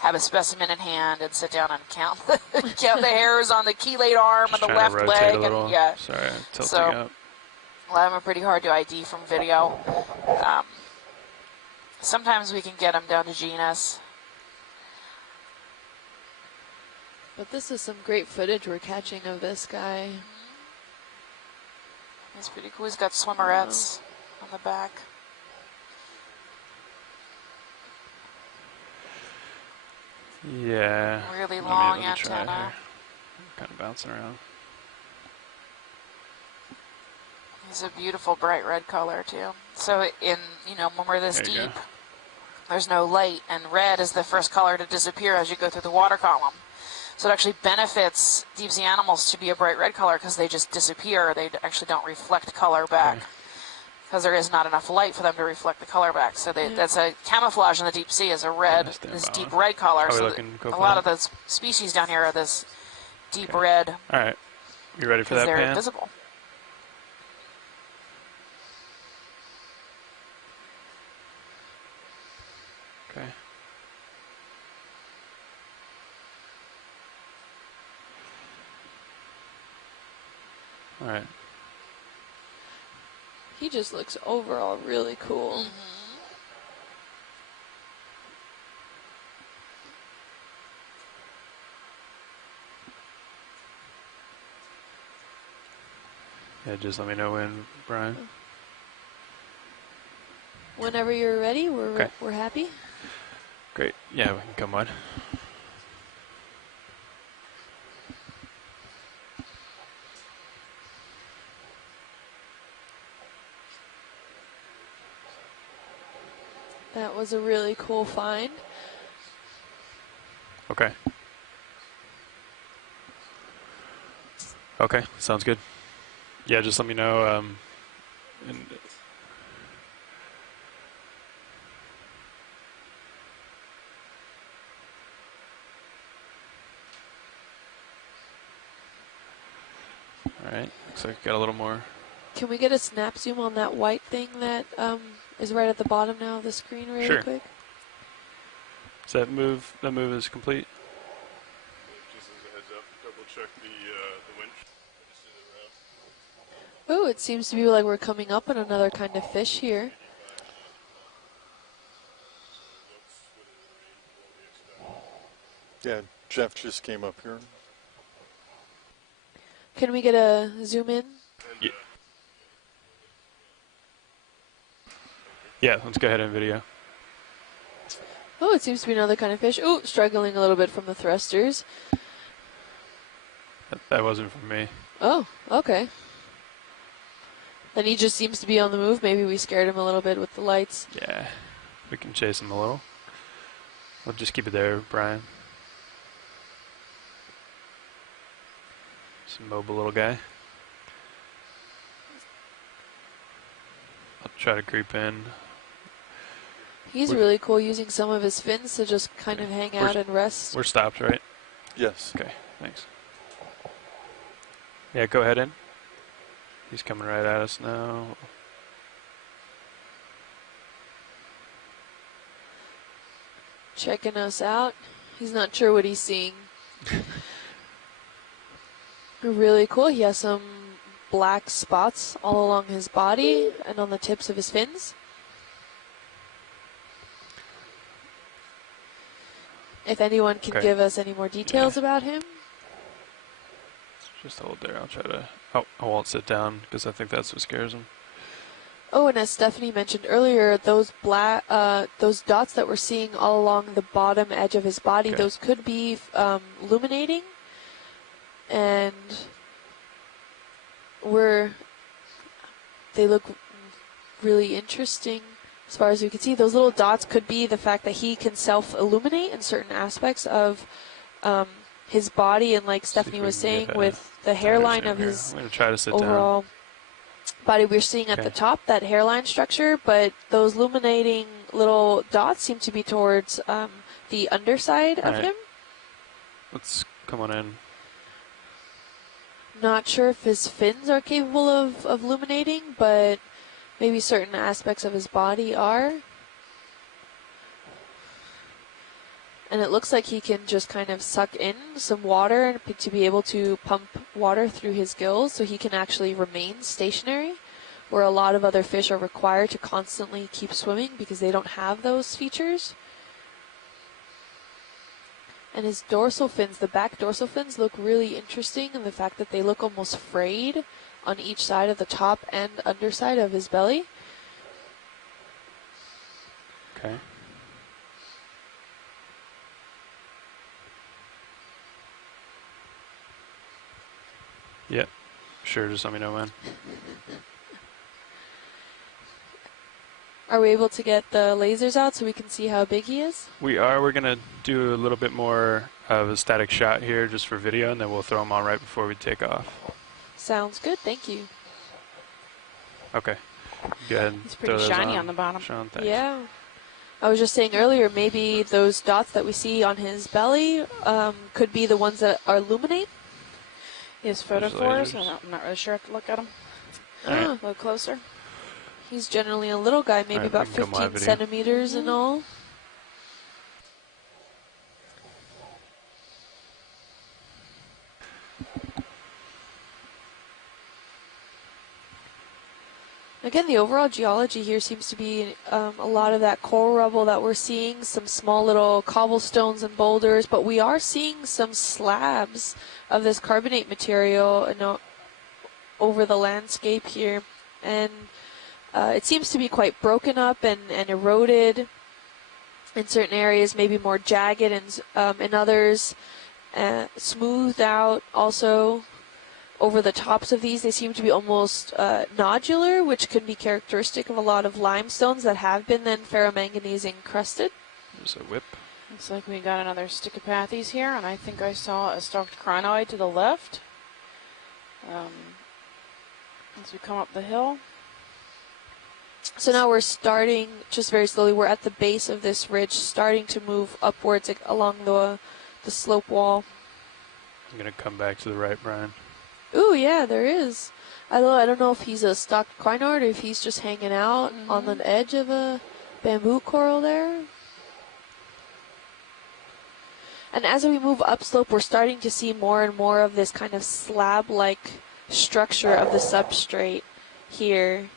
have a specimen in hand and sit down and count count the hairs on the chelate arm and Just the trying to left rotate leg, a little. and yeah. Sorry, I'm tilting So- up. A lot of them are pretty hard to ID from video. Sometimes we can get them down to genus. But this is some great footage we're catching of this guy. He's pretty cool. He's got swimmerettes on the back. Yeah. Really Let me- long let me try antenna. here. Kind of bouncing around. He's a beautiful bright red color too. So when we're this There you deep, go. there's no light, and red is the first color to disappear as you go through the water column. So it actually benefits deep sea animals to be a bright red color because they just disappear. They actually don't reflect color back because there is not enough light for them to reflect the color back. So that's a camouflage in the deep sea is a red, Stand this by deep one. red color. How we So looking? Go a for lot it. of those species down here are this deep red All right. You ready for because that they're pan? visible. Okay. All right. He just looks overall really cool. Yeah, just let me know when, Brian. Whenever you're ready, Okay. we're happy. Great. Yeah, we can come on. That was a really cool find. Okay. Okay, sounds good. Yeah, just let me know. And all right, looks like got a little more. Can we get a snap zoom on that white thing that is right at the bottom now of the screen really Sure. quick? Does that move? That move is complete. Just as a heads up, double check the winch. Oh, it seems to be like we're coming up on another kind of fish here. Yeah, Jeff just came up here. Can we get a zoom in? Yeah. Yeah, let's go ahead and video. Oh, it seems to be another kind of fish. Oh, struggling a little bit from the thrusters. That wasn't from me. Oh, okay. Then he just seems to be on the move. Maybe we scared him a little bit with the lights. Yeah, we can chase him a little. We'll just keep it there, Brian. Some mobile little guy. I'll try to creep in. He's really cool using some of his fins to just kind of hang out and rest. We're stopped, right? Yes. Okay, thanks. Yeah, go ahead in. He's coming right at us now. Checking us out. He's not sure what he's seeing. Really cool. He has some black spots all along his body and on the tips of his fins. If anyone can give us any more details about him. Just hold there. I'll try to... Oh, I won't sit down because I think that's what scares him. Oh, and as Stephanie mentioned earlier, those black, those dots that we're seeing all along the bottom edge of his body, those could be illuminating, and they look really interesting as far as we can see. Those little dots could be the fact that he can self-illuminate in certain aspects of his body, and like Stephanie was saying, with the hairline of his I'm gonna try to sit overall body, we're seeing at the top that hairline structure, but those illuminating little dots seem to be towards the underside of him. Let's come on in. Not sure if his fins are capable of illuminating, but maybe certain aspects of his body are. And it looks like he can just kind of suck in some water to be able to pump water through his gills, so he can actually remain stationary, where a lot of other fish are required to constantly keep swimming because they don't have those features. And his dorsal fins, the back dorsal fins, look really interesting in the fact that they look almost frayed on each side of the top and underside of his belly. Okay. Yeah, sure, just let me know when. Are we able to get the lasers out so we can see how big he is? We are. We're going to do a little bit more of a static shot here just for video, and then we'll throw them on right before we take off. Sounds good, thank you. Okay. Go ahead and It's pretty shiny on the bottom. Sean, thanks. Yeah. I was just saying earlier, maybe those dots that we see on his belly could be the ones that are illuminate. He has photophores. I'm not really sure. I have to look at him a little closer. He's generally a little guy, maybe about 15 centimeters in all. Again, the overall geology here seems to be a lot of that coral rubble that we're seeing, some small little cobblestones and boulders, but we are seeing some slabs of this carbonate material over the landscape here. And it seems to be quite broken up and eroded in certain areas, maybe more jagged, and in others smoothed out also. Over the tops of these, they seem to be almost nodular, which could be characteristic of a lot of limestones that have been then ferromanganese encrusted. There's a whip. Looks like we got another Stichopathes here, and I think I saw a stalked crinoid to the left. As we come up the hill. So now we're starting, just very slowly, we're at the base of this ridge, starting to move upwards along the slope wall. I'm going to come back to the right, Brian. Ooh, yeah, there is. I don't know if he's a stalked crinoid or if he's just hanging out on the edge of a bamboo coral there. And as we move upslope, we're starting to see more and more of this kind of slab-like structure of the substrate here,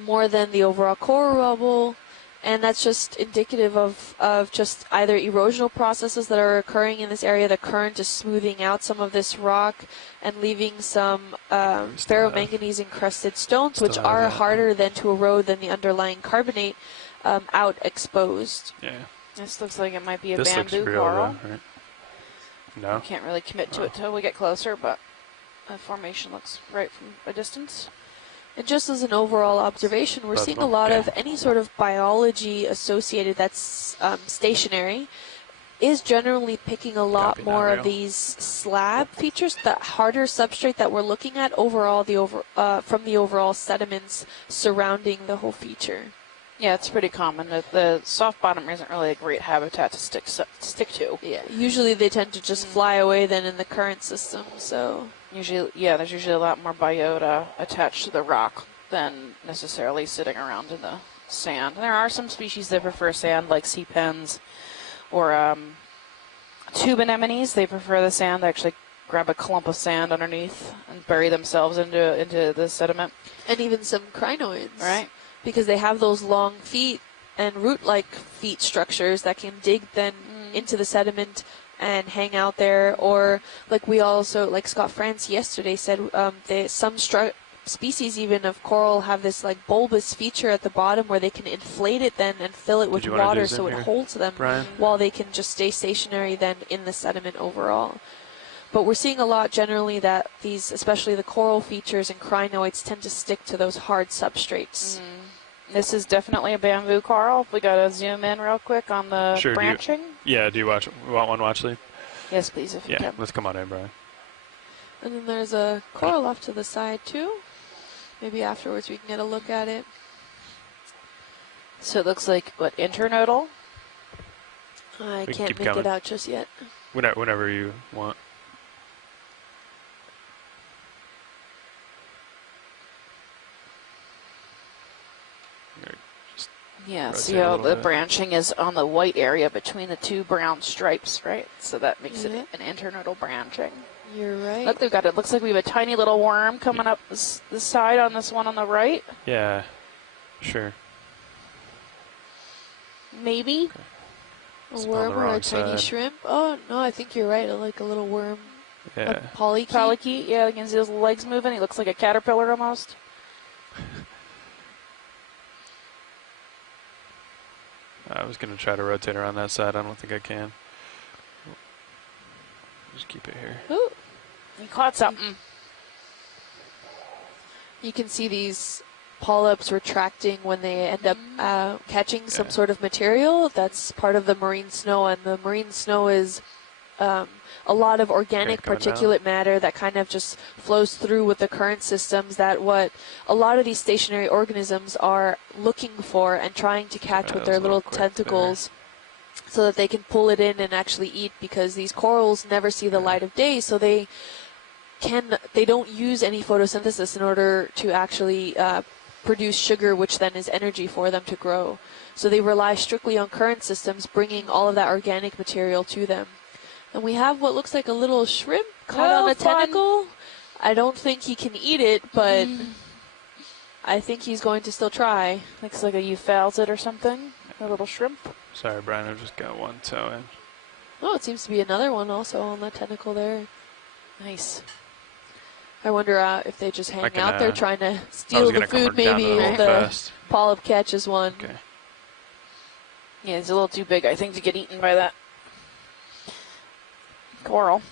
more than the overall coral rubble. And that's just indicative of just either erosional processes that are occurring in this area. The current is smoothing out some of this rock and leaving some ferromanganese encrusted stones, which are harder then to erode than the underlying carbonate, out exposed. Yeah. This looks like it might be a this bamboo looks real coral. though, right? No. Can't really commit to it till we get closer, but the formation looks right from a distance. And just as an overall observation, we're seeing a lot of any sort of biology associated that's stationary is generally picking a lot Copy, more not of real. these slab features, the harder substrate that we're looking at overall, from the overall sediments surrounding the whole feature. Yeah, it's pretty common. The soft bottom isn't really a great habitat to stick to. Yeah, usually they tend to just fly away then in the current system, so... Usually, yeah, there's usually a lot more biota attached to the rock than necessarily sitting around in the sand. And there are some species that prefer sand, like sea pens or tube anemones. They prefer the sand. They actually grab a clump of sand underneath and bury themselves into the sediment. And even some crinoids. Right. Because they have those long feet and root-like feet structures that can dig then into the sediment and hang out there. Or like we also, like Scott France yesterday said, some species even of coral have this like bulbous feature at the bottom where they can inflate it then and fill it with water so it holds them, Brian? while they can just stay stationary then in the sediment overall. But we're seeing a lot generally that these, especially the coral features and crinoids, tend to stick to those hard substrates. This is definitely a bamboo coral. We got to zoom in real quick on the branching. Do you want one watch lead? Yes, please, if you can. Let's come on in, Brian. And then there's a coral off to the side too. Maybe afterwards we can get a look at it. So it looks like, what, internodal? I We can can't keep make it coming. out just yet. Whenever you want. Yeah, see how the branching is on the white area between the two brown stripes, right? So that makes it an internodal branching. You're right. Look, it looks like we have a tiny little worm coming up the side on this one on the right. Yeah, sure. Maybe. A worm or a tiny shrimp? Oh, no, I think you're right. Like a little worm. Yeah. A polychaete. Polychaete, yeah, you can see his legs moving. He looks like a caterpillar almost. I was going to try to rotate around that side. I don't think I can. Just keep it here. Ooh, he caught something. You can see these polyps retracting when they end up catching some sort of material. That's part of the marine snow, and the marine snow is a lot of organic particulate matter that kind of just flows through with the current systems, that what a lot of these stationary organisms are looking for and trying to catch with their little tentacles so that they can pull it in and actually eat, because these corals never see the light of day, so they don't use any photosynthesis in order to actually produce sugar, which then is energy for them to grow. So they rely strictly on current systems bringing all of that organic material to them. And we have what looks like a little shrimp caught on a tentacle. I don't think he can eat it, but I think he's going to still try. Looks like a euphalzid or something. A little shrimp. Sorry, Brian, I've just got one toe in. Oh, it seems to be another one also on the tentacle there. Nice. I wonder if they just hang out there trying to steal the food. Maybe the polyp catches one. Okay. Yeah, he's a little too big, I think, to get eaten by that coral.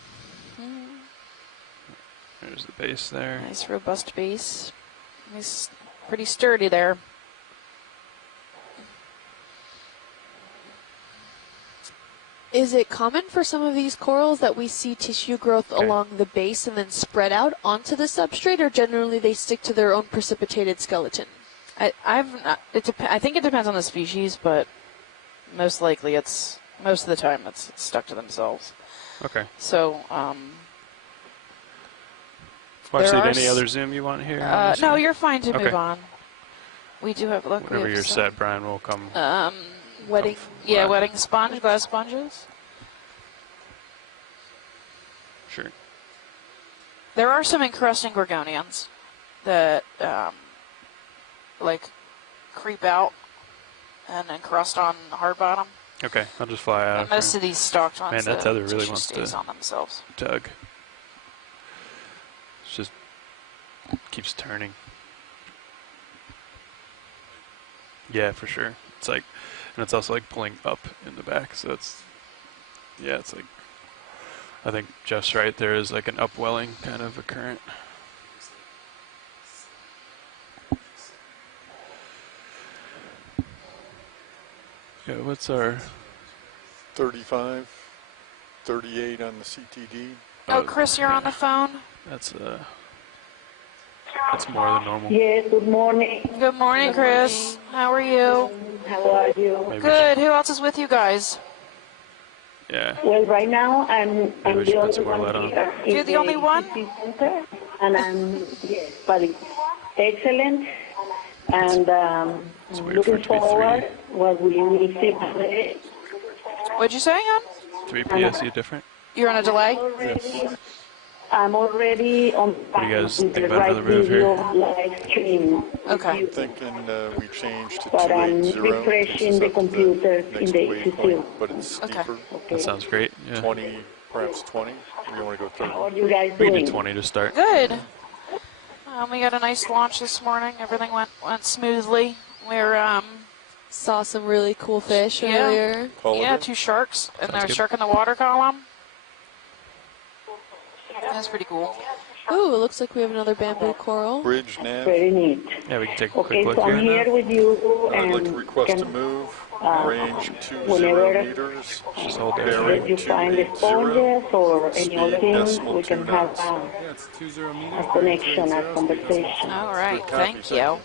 There's the base there. Nice robust base. He's pretty sturdy there. Is it common for some of these corals that we see tissue growth along the base and then spread out onto the substrate, or generally they stick to their own precipitated skeleton? I think it depends on the species, but most likely most of the time it's stuck to themselves. Okay. So, Watch lead, any other zoom you want here? No, you're fine to move on. We do have, look. Whenever you're set, Brian, we'll come. Wetting. Yeah, wetting sponge, glass sponges. Sure. There are some encrusting gorgonians that, creep out and encrust on hard bottom. Okay, I'll just fly out. And most of these stalked ones, man, that tether really wants stays to on themselves. tug. It's just keeps turning. Yeah, for sure. It's like, and it's also like pulling up in the back, so it's like I think Jeff's right. There is like an upwelling kind of a current. Yeah, what's our 35, 38 on the CTD. Oh, Chris, you're on the phone. That's more than normal. Yes, good morning. Good morning, Chris. How are you? How are you? Maybe Good. Who else is with you guys? Yeah. Well, right now I'm Maybe we the should put only some more one light on. here. You're in the only one? ECC Center, and yes, but it's excellent. And It's weird for looking it to be forward what we will see today. What'd you say, hon? 3 PSU different. You're on a delay? I'm already on What do you guys with think the about right another move video here? live stream. Okay. I'm thinking we changed to But I'm 280. refreshing takes us the up to computers in next the waypoint, ECC. but it's Okay. steeper. That sounds great. Yeah. 20, perhaps 20. Or you want to go 30? How are you guys We can doing? do 20 to start. Good. We got a nice launch this morning. Everything went smoothly. We're Saw some really cool fish Yeah. earlier. yeah, 2 sharks and Sounds there's a good. shark in the water column. That's pretty cool. Ooh, it looks like we have another bamboo coral. Bridge nav. Very neat. Yeah, we can take a Okay, quick look so I'm here. here with you, I'd and like to request a can move. Range 20 whenever meters. Just hold there. Bearing you find the 280. sponges or any other Speed thing, decimal we can 2 have knots. Yeah, it's 20 meters. a connection, a conversation. All right, Good copy, thank you.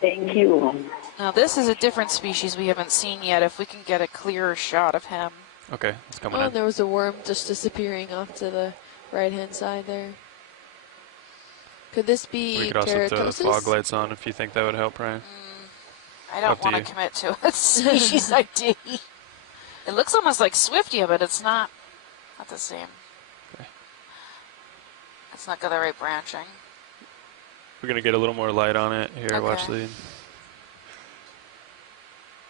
Thank you. Now this is a different species we haven't seen yet. If we can get a clearer shot of him. Okay, it's coming Oh, in. and there was a worm just disappearing off to the right-hand side there. Could this be We could also throw the keratosis? fog lights on if you think that would help, Ryan. I don't Up to want to you. commit to a species ID. It looks almost like Swiftia, but it's not the same. Okay. It's not got the right branching. We're going to get a little more light on it here. Watch Okay. the...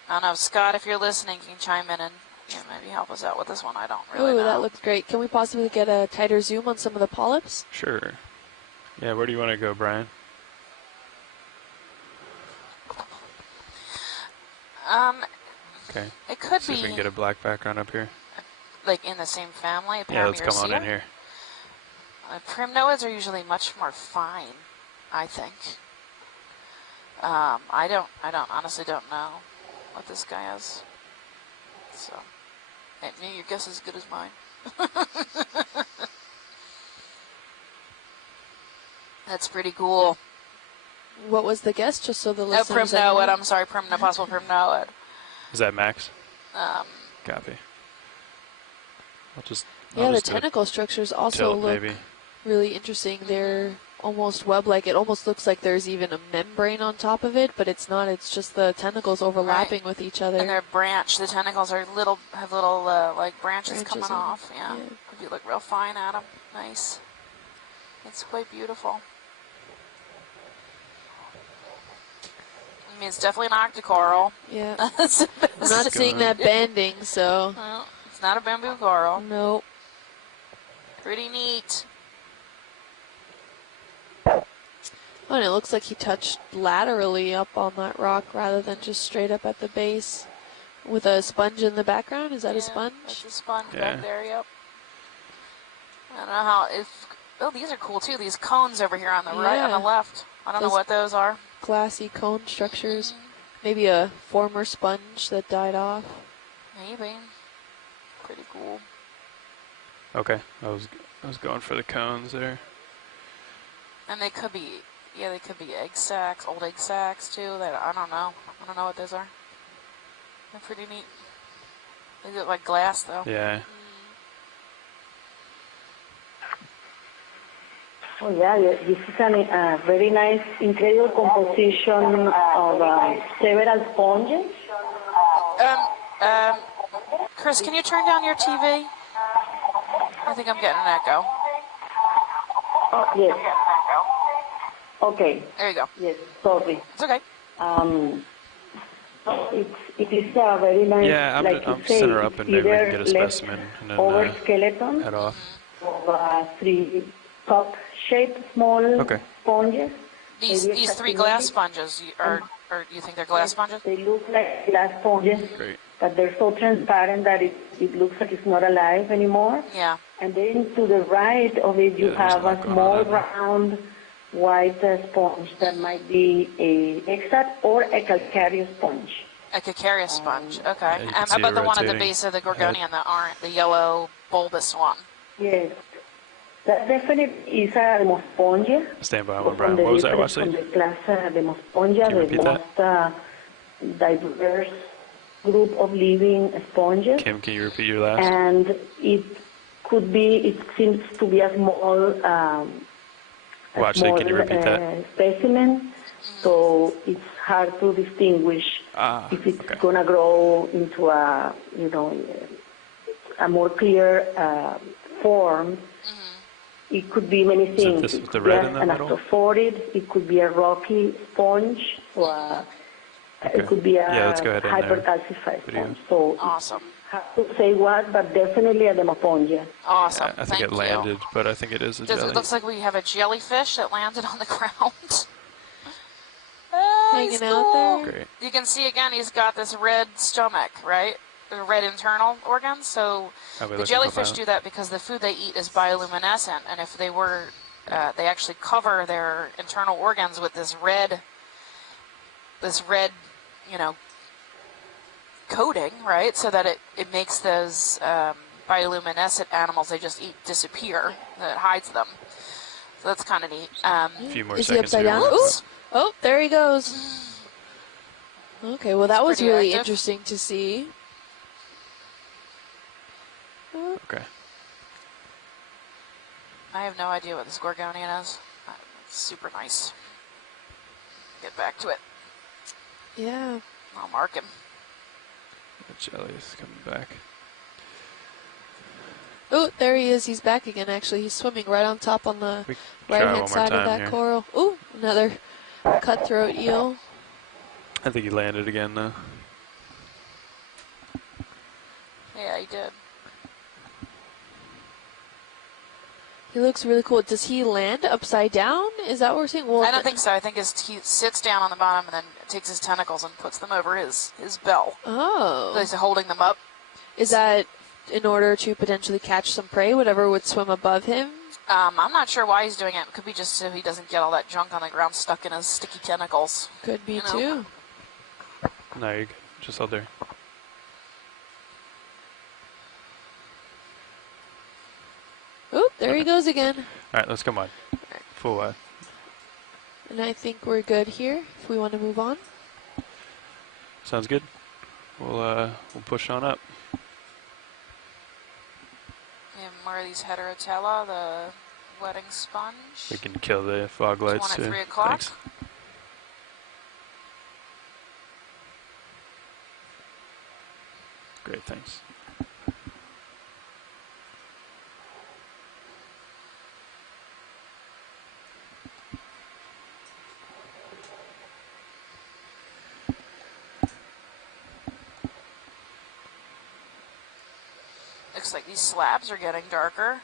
I don't know, Scott, if you're listening, you can chime in and maybe help us out with this one. I don't really Ooh, know. that looks great. Can we possibly get a tighter zoom on some of the polyps? Sure. Yeah, where do you want to go, Brian? Okay. It could See be if we can get a black background up here. like in the same family. Yeah, let's come on in here. Primnoids are usually much more fine, I think. I honestly don't know what this guy is. So, your guess is as good as mine. That's pretty cool. What was the guess, just so the listeners Primnoid, I'm sorry, possible Primnoid. Is that max? Um, Copy. I'll just Yeah, the do a tentacle structures also tilt, look maybe. really interesting. They're almost web-like. It almost looks like there's even a membrane on top of it, but it's not. It's just the tentacles overlapping with each other. and they're branched. The tentacles are have little like branches coming on them. off. Yeah. Yeah. If you look real fine at them, nice. It's quite beautiful. I mean, it's definitely an octocoral. Yeah. I'm I'm not seeing that banding, so Well, it's not a bamboo coral. nope. Pretty neat. Oh, and it looks like he touched laterally up on that rock rather than just straight up at the base with a sponge in the background. Is that a Yeah, sponge? That's a sponge Yeah. back there, yep. I don't know how, oh, these are cool too. These cones over here on the right, on Yeah. the left. I don't know Those- what those are. Glassy cone structures. Maybe a former sponge that died off. Maybe. Pretty cool. Okay, I was going for the cones there. And they could be, they could be egg sacs, old egg sacs too. That I don't know. I don't know what those are. They're pretty neat. They look like glass though. Yeah. Oh yeah, this is a very nice, incredible composition of several sponges. Chris, can you turn down your TV? I think I'm getting an echo. Oh, yes. Okay. There you go. Yes, sorry. It's okay. It is a very nice, Yeah, like I'm you say, set her up and maybe we can get a left specimen and then over skeleton head off. of 3 cup-shaped small Okay. sponges. These three glass sponges, or you think they're glass sponges? They look like glass sponges. Great. but they're so transparent that it looks like it's not alive anymore. Yeah. And then to the right of it, you Yeah, there's have a lot a going small on there. round white sponge that might be a hexad or a calcareous sponge. A calcareous sponge. Okay. you can How see about it the one at the rotating. base of the Gorgonian, the yellow bulbous one? Yes, that definitely is a Demospongia. Stand by one, From Brian. the What was that, difference from Wesley? the class Demospongia, Can you repeat the most diverse group of living sponges. Kim, can you repeat your last? And it seems to be a small, Actually, can you repeat that? specimen, so it's hard to distinguish if it's okay. going to grow into a more clear form. It could be many things. This It with the could be red in the an middle? astrophorid, it could be a rocky sponge, or it could be a Yeah, let's go ahead and hypercalcified video. sponge. So Awesome. hard to say what, but definitely a Demospongia. Awesome. I think Thank it landed, but I think it is a jelly. It looks like we have a jellyfish that landed on the ground. Hanging He's out cool. there. Great. You can see again, he's got this red stomach, right? The red internal organs. So Are we the looking jellyfish for do that because the food they eat is bioluminescent, and if they were, they actually cover their internal organs with this red, coating, right? So that it makes those bioluminescent animals they just eat disappear. That hides them. So that's kind of neat. A few more Is he seconds upside here. down? Oh, there he goes. Okay, well, that was pretty really active. interesting to see. Okay. I have no idea what this Gorgonian is. It's super nice. Get back to it. Yeah. I'll mark him. The jelly is coming back. Oh, there he is. He's back again, actually. He's swimming right on top on the We try one right-hand more side of time that here. coral. Ooh, another cutthroat eel. I think he landed again, though. Yeah, he did. He looks really cool. Does he land upside down? Is that what we're saying? Well, I don't think so. I think he sits down on the bottom and then takes his tentacles and puts them over his bell. Oh. So he's holding them up. Is that in order to potentially catch some prey, whatever would swim above him? I'm not sure why he's doing it. It could be just so he doesn't get all that junk on the ground stuck in his sticky tentacles. Could be, You know. too. No, you're good. Just hold there. Oh, there he goes again. All right, let's come on. Full wide. And I think we're good here if we want to move on. Sounds good. We'll push on up. We have more of these Heterotella, the wetting sponge. We can kill the fog There's lights one at too. 3 o'clock. Thanks. Great, thanks. Looks like these slabs are getting darker.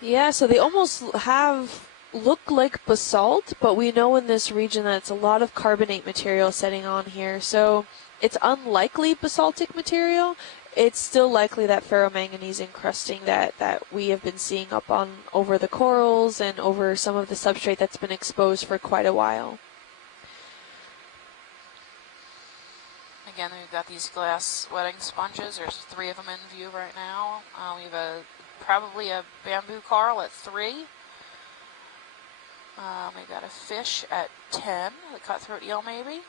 Yeah, so they almost look like basalt, but we know in this region that it's a lot of carbonate material setting on here. So it's unlikely basaltic material. It's still likely that ferromanganese encrusting that we have been seeing up on over the corals and over some of the substrate that's been exposed for quite a while. Again, we've got these glass wetting sponges. There's 3 of them in view right now. We have probably a bamboo coral at 3. We've got a fish at 10, the cutthroat eel maybe.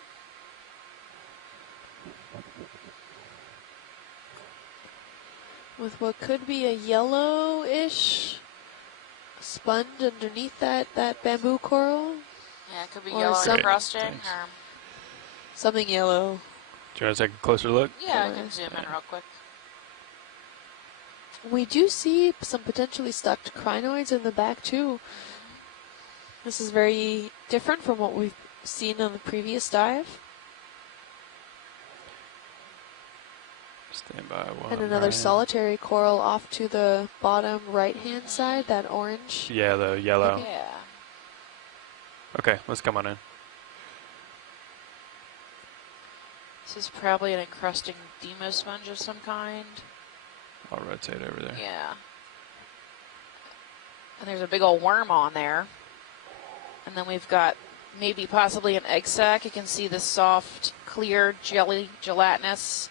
With what could be a yellowish sponge underneath that bamboo coral. Yeah, it could be Or yellow some- encrusting. Thanks. Or, Something yellow. Do you want to take a closer look? yeah, I can zoom in real quick. We do see some potentially stuck crinoids in the back too. This is very different from what we've seen on the previous dive. Stand by one. And another Ryan. solitary coral off to the bottom right-hand side, that orange. Yeah, the yellow. Yeah. Okay, let's come on in. This is probably an encrusting demo sponge of some kind. I'll rotate over there. Yeah. And there's a big old worm on there. And then we've got maybe possibly an egg sac. You can see the soft, clear, gelatinous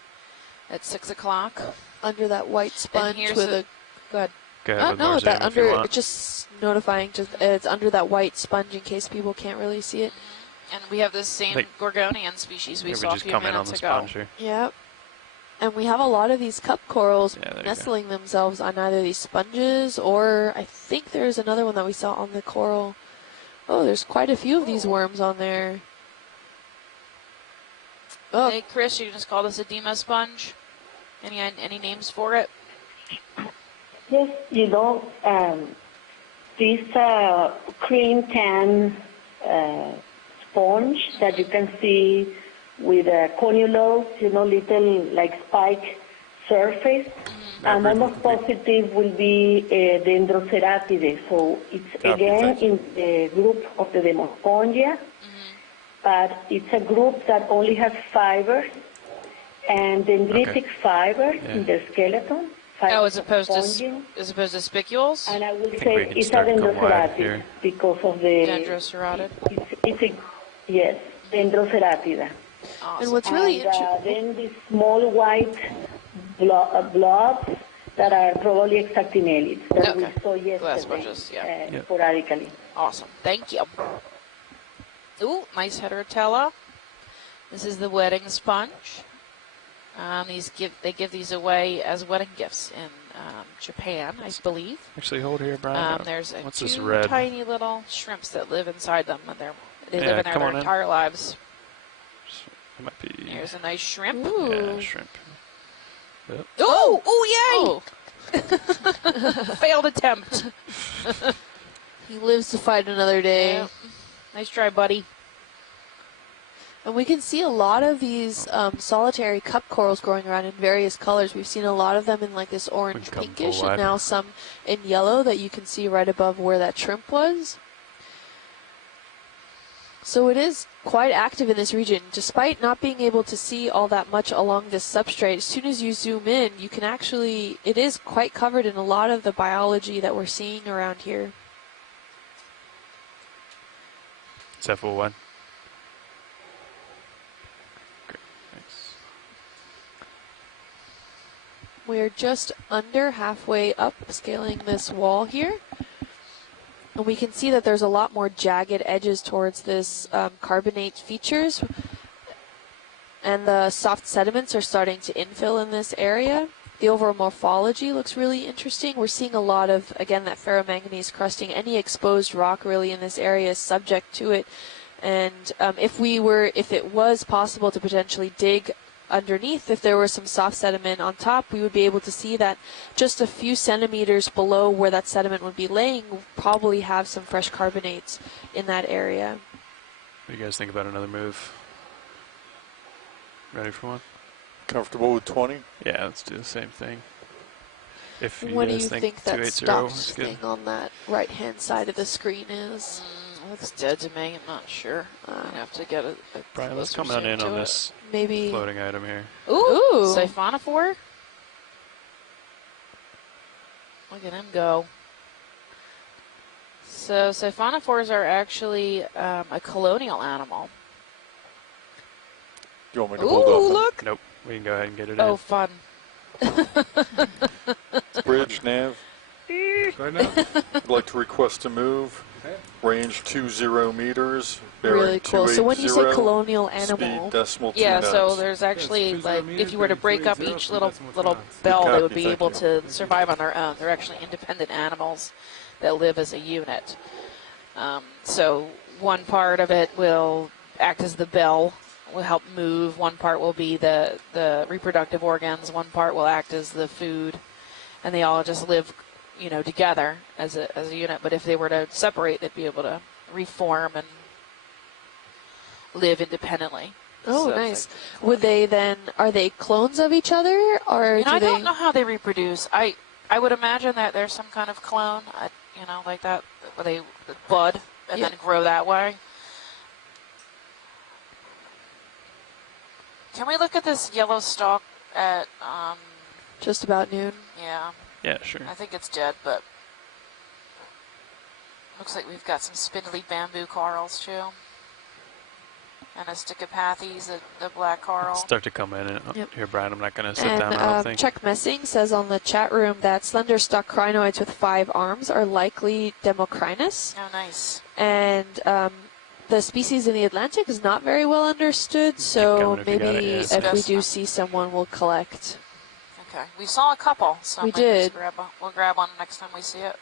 at 6 o'clock. Under that white sponge with a... Go ahead. Go ahead with no, more that zoom if you under... want. Just notifying, it's under that white sponge in case people can't really see it. And we have this same Like, Gorgonian species we maybe saw a just few come in on minutes the ago. sponge here. Yep. And we have a lot of these cup corals Yeah, there you nestling themselves on either these sponges or I think there's another one that we saw on the coral. Oh, there's quite a few of these worms on there. Oh, Hey, Chris, you can just call this a demo sponge. Any names for it? Yes, this cream tan sponge that you can see with a conulose, little like spike surface. And almost positive will be Dendroceratidae. So it's again in the group of the Demospongia, but it's a group that only has fibers and dendritic fibers in their skeleton. Oh, as opposed to spicules? And I would we say can it's a start to go wide Dendroceratid here. because of the... Dendroceratid? Yes, Dendroceratida. Awesome. and what's really interesting... Then these small white blobs that are probably hexactinellids that we saw Glass sponges, yesterday sporadically. Awesome. Thank you. Ooh, nice heterotella. This is the wedding sponge. They give these away as wedding gifts in Japan, I believe. Actually, hold here, Brian. There's What's two this red? tiny little shrimps that live inside them, and they Yeah, live in there come their on in. entire lives. It might be. Here's a nice shrimp. Yeah, shrimp. Yep. Oh, yay! Failed attempt. He lives to fight another day. Yeah. Nice try, buddy. And we can see a lot of these solitary cup corals growing around in various colors. We've seen a lot of them in like this orange Come pinkish full and wide. now some in yellow that you can see right above where that shrimp was. So it is quite active in this region. Despite not being able to see all that much along this substrate, as soon as you zoom in, you can actually, it is quite covered in a lot of the biology that we're seeing around here. Is that full wide? Great, thanks. We're just under halfway up scaling this wall here. And we can see that there's a lot more jagged edges towards this carbonate features. And the soft sediments are starting to infill in this area. The overall morphology looks really interesting. We're seeing a lot of, again, that ferromanganese crusting. Any exposed rock really in this area is subject to it. And if it was possible to potentially dig underneath, if there was some soft sediment on top, we would be able to see that just a few centimeters below where that sediment would be laying, we'll probably have some fresh carbonates in that area. What do you guys think about another move? Ready for one? Comfortable with 20? Yeah, let's do the same thing. If you What do guys you think that 280 stops is good. thing on that right-hand side of the screen is? Looks dead to me. I'm not sure. I have to get a Brian, let's closer come on zoom in to on it. this Maybe. floating item here. Ooh. Siphonophore. Look at him go. So siphonophores are actually a colonial animal. Do you want me to hold up? Look. Nope, we can go ahead and get it Oh, in. fun. Bridge, nav. Right now? I'd like to request a move. Okay. Range 20 meters. Bearing Really cool. So when you say 280, colonial Speed animal, decimal 2 Yeah, knots. so there's actually, Yes, like, 20 if you were to meters, break up 30, each 30 little decimal knots. bell, Good they would copy, be thank able you. to survive on their own. They're actually independent animals that live as a unit. So one part of it will act as the bell, will help move. One part will be the reproductive organs. One part will act as the food, and they all just live, together as a unit. But if they were to separate, they'd be able to reform and live independently. oh, So nice. it's Would they then, are they clones of each other, or I do don't they? know how they reproduce. I would imagine that there's some kind of clone, like that, where they bud and then grow that way. Can we look at this yellow stalk at, Just about noon. yeah, Yeah, sure. I think it's dead, but looks like we've got some spindly bamboo corals too. And a Stichopathes, the black coral. Start to come in. And, Yep. Here, Brian, I'm not going to sit And down, I don't think. Chuck Messing says on the chat room that slender stalk crinoids with 5 arms are likely Democrinus. Oh, nice. And the species in the Atlantic is not very well understood, so going if you got maybe it, yeah. if we do see someone, we'll collect. Okay, we saw a couple, so We maybe just did. we'll grab one next time we see it.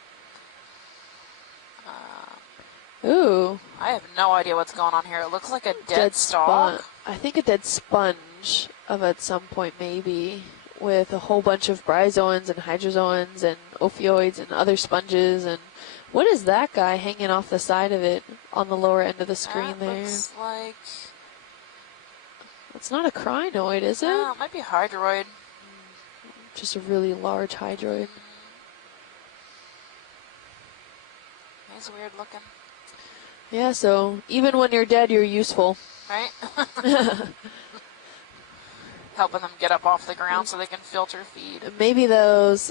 Ooh, I have no idea what's going on here. It looks like a dead stalk. I think a dead sponge of at some point maybe, with a whole bunch of bryozoans and hydrozoans and ophioids and other sponges. And what is that guy hanging off the side of it on the lower end of the screen That there? looks like... It's not a crinoid, is it? No, it might be hydroid. Just a really large hydroid. He's weird looking. Yeah, so even when you're dead, you're useful. Right? Helping them get up off the ground so they can filter feed. Maybe those,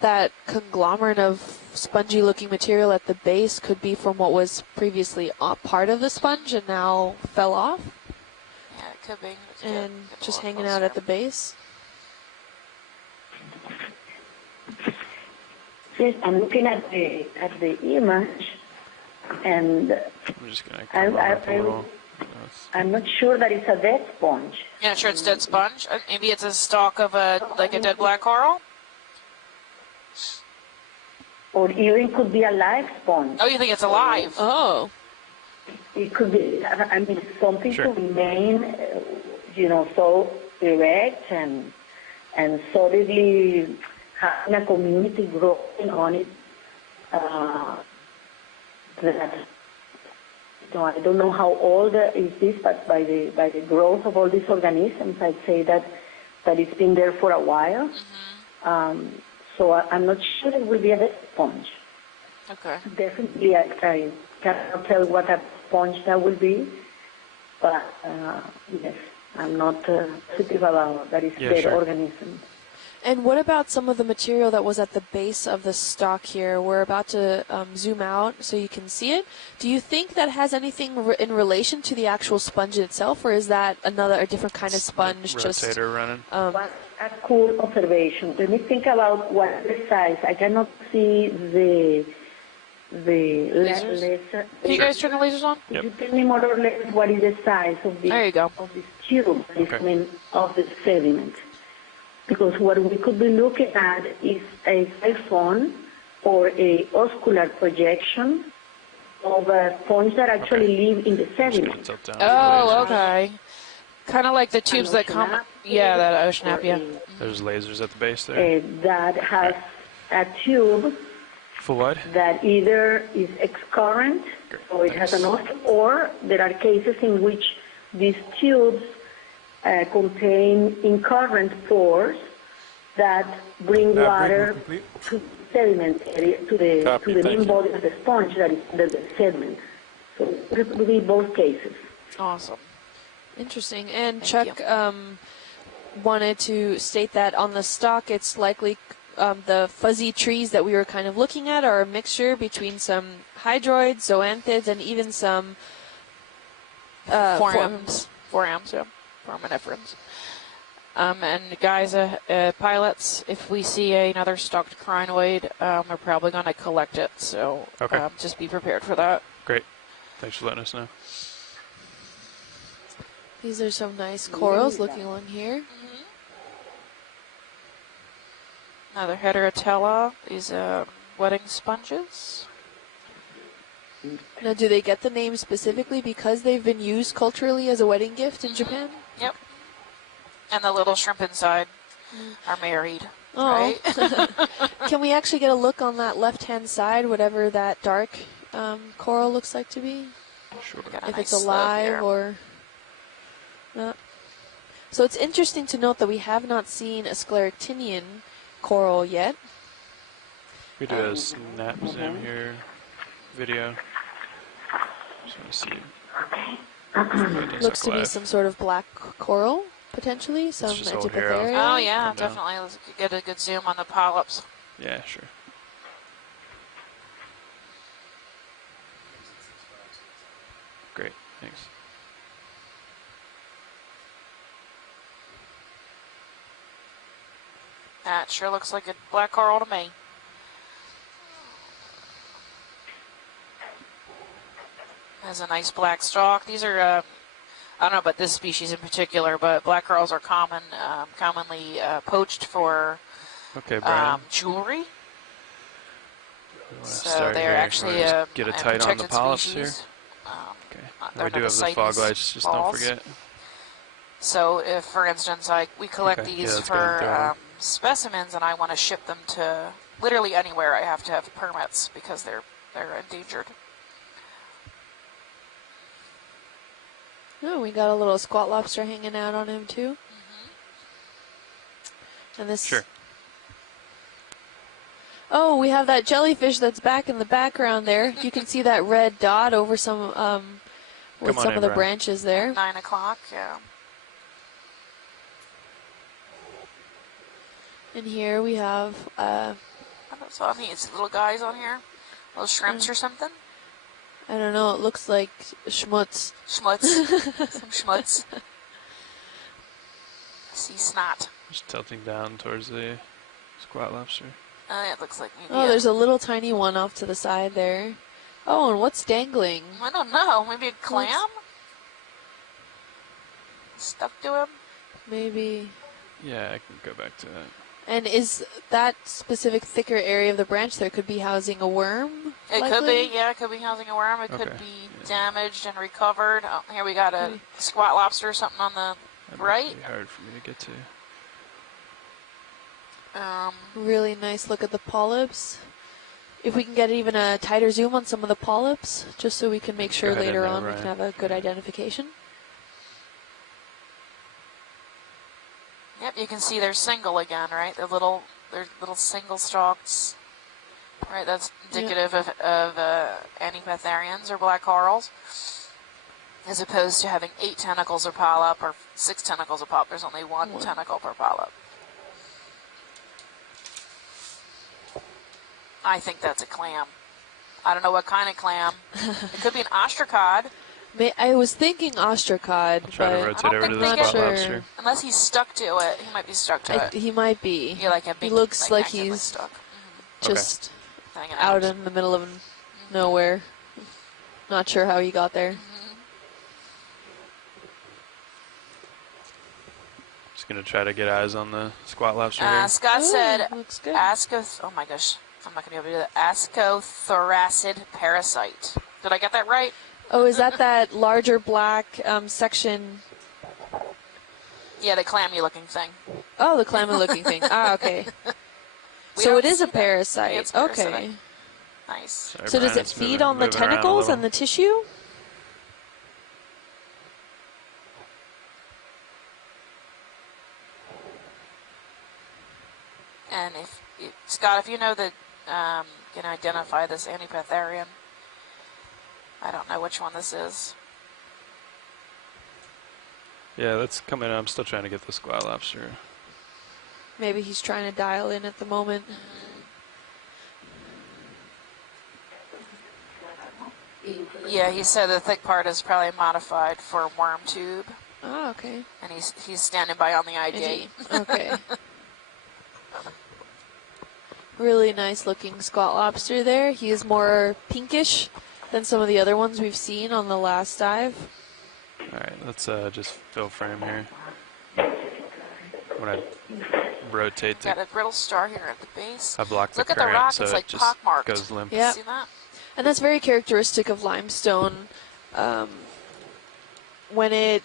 that conglomerate of spongy-looking material at the base could be from what was previously part of the sponge and now fell off. Yeah, it could be. And just hanging out at the base. Yes, I'm looking at the image, and I'm just going to come up a little. I'm not sure that it's a dead sponge. You're not sure it's dead sponge? Maybe it's a stalk of a dead black coral? Or even could be a live sponge. Oh, you think it's alive? Oh. It could be, I mean, something Sure. to remain, so erect and solidly having a community growing on it. I don't know how old is this, but by the growth of all these organisms, I'd say that it's been there for a while. Mm-hmm. So I'm not sure it will be a dead sponge. Okay. Definitely, I cannot tell what a sponge that will be, but yes, I'm not positive about that it's dead sure. organism. And what about some of the material that was at the base of the stalk here? We're about to zoom out so you can see it. Do you think that has anything in relation to the actual sponge itself, or is that a different kind of sponge? Rotator running. What a cool observation. Let me think about what the size. I cannot see the laser. Can you guys turn the lasers on? Could you tell me more or less what is the size of this? There you go. Of this tube that is coming of the sediment? Because what we could be looking at is a siphon or a oscular projection of a sponge that actually live in the sediment. Oh, okay. Kind of like the tubes that come... Yeah, that ocean app, yeah. There's lasers at the base there. That has a tube For what? that either is excurrent, so it has an osc, or there are cases in which these tubes contain incurrent pores that bring water to sediment area, to the main body of the sponge that is under the sediment. So it would be both cases. Awesome. Interesting. And Chuck wanted to state that on the stalk, it's likely the fuzzy trees that we were kind of looking at are a mixture between some hydroids, zoanthids, and even some Forams, yeah. Foraminiferans. And guys, pilots, if we see another stalked crinoid, we're probably going to collect it. So just be prepared for that. Great. Thanks for letting us know. These are some nice corals looking along here. Another Heterotella. These wedding sponges. Now, do they get the name specifically because they've been used culturally as a wedding gift in Japan? Yep. And the little shrimp inside are married. Oh. Right? Can we actually get a look on that left-hand side, whatever that dark coral looks like to be? Sure. If it's alive or not. So it's interesting to note that we have not seen a scleractinian coral yet. We do a snap zoom here video. Just want to see. Looks to be some sort of black coral. potentially, some just hold here, I'll- Antipatharia. Oh yeah, Come down. definitely. Let's get a good zoom on the polyps. Yeah, sure. Great, thanks. That sure looks like a black coral to me. Has a nice black stalk. These are, I don't know about this species in particular, but black corals are commonly poached for Okay, Brian. jewelry. You wanna So start they're here? actually Wanna just a get it a tight on the protected polyps species. here. Okay. They're We do under have the fog CITES lights, just don't balls. forget. So if, for instance, we collect Okay, yeah, these let's go ahead and throw 'em. for specimens, and I want to ship them to literally anywhere, I have to have permits because they're endangered. Oh, we got a little squat lobster hanging out on him too. And this. Sure. Oh, we have that jellyfish that's back in the background there. You can see that red dot over some with Come on some in, of the Brian. branches there. 9 o'clock, yeah. And here we have So I mean, it's little guys on here, little shrimps Mm. or something. I don't know, it looks like schmutz. Schmutz, some schmutz. Sea snot. Just tilting down towards the squat lobster. It looks like maybe. Oh, there's a little tiny one off to the side there. Oh, and what's dangling? I don't know. Maybe a clam stuck to him. Maybe. Yeah, I can go back to that. And is that specific thicker area of the branch there could be housing a worm? It could likely? be, yeah. It could be housing a worm. It could Okay, be yeah. damaged and recovered. Oh, here we got a squat lobster or something on the That might right. be hard for me to get to. Really nice look at the polyps. If we can get even a tighter zoom on some of the polyps, just so we can make sure ahead later and, on we Ryan. can have a good identification. Yep, you can see they're single again, right? They're little single stalks. Right, that's indicative of Antipathareans or black corals. As opposed to having 8 tentacles of polyp or 6 tentacles of polyp. There's only one tentacle per polyp. I think that's a clam. I don't know what kind of clam. It could be an ostracod. I was thinking ostracod, Try to but rotate don't over think to they the get- squat Sure. lobster. Unless he's stuck to it. He might be stuck to it. he might be. Yeah, like a He big, looks like actively he's stuck. just Hanging out in the middle of nowhere. Not sure how he got there. Just gonna try to get eyes on the squat lobster here. Scott said, looks good. oh my gosh, I'm not going to be able to do that. Ascothoracid parasite. Did I get that right? Oh, is that larger black section? Yeah, the clammy looking thing. Oh, the clammy looking thing. Ah, okay. We So don't it is see a that. parasite. Yeah, it's Okay. parasitic. Nice. Sorry, So does Brian, it it's feed moving- on the moving around a tentacles little. and the tissue? And Scott, if you know that can identify this Antipatharian, I don't know which one this is. Yeah, that's coming. I'm still trying to get the squat lobster. Maybe he's trying to dial in at the moment. Yeah, he said the thick part is probably modified for a worm tube, Oh, okay. and he's standing by on the ID. Okay. Really nice looking squat lobster there. He is more pinkish than some of the other ones we've seen on the last dive. All right, let's just fill frame here. When I rotate Got to, a brittle star here at the base. I block the Look at the current, rock, so it's it like just pockmarked. goes limp. Yeah. See that? And that's very characteristic of limestone. When it,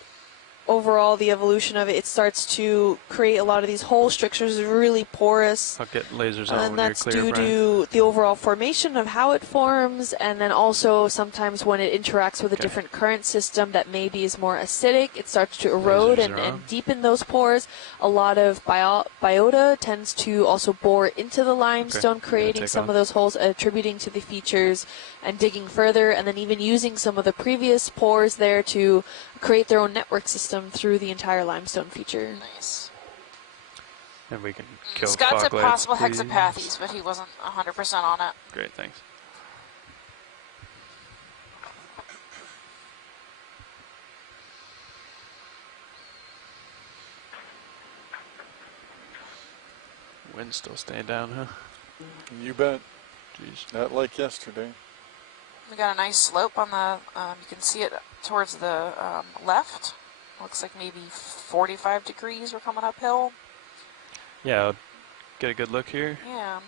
overall, the evolution of it, it starts to create a lot of these hole strictures, really porous. I'll get lasers on And when that's you're clear, due Brian. to the overall formation of how it forms, and then also sometimes when it interacts with a different current system that maybe is more acidic, it starts to erode Lasers are on. and deepen those pores. A lot of biota tends to also bore into the limestone, creating take some off. of those holes, attributing to the features, and digging further, and then even using some of the previous pores there to create their own network system system through the entire limestone feature. Nice. And we can kill Scott said fog lights, possible please. hexapathes, but he wasn't 100% on it. Great, thanks. Wind's still staying down, huh? You bet. Jeez. Not like yesterday. We got a nice slope on the, you can see it towards the left. Looks like maybe 45 degrees we're coming uphill. Yeah, I'll get a good look here. Yeah.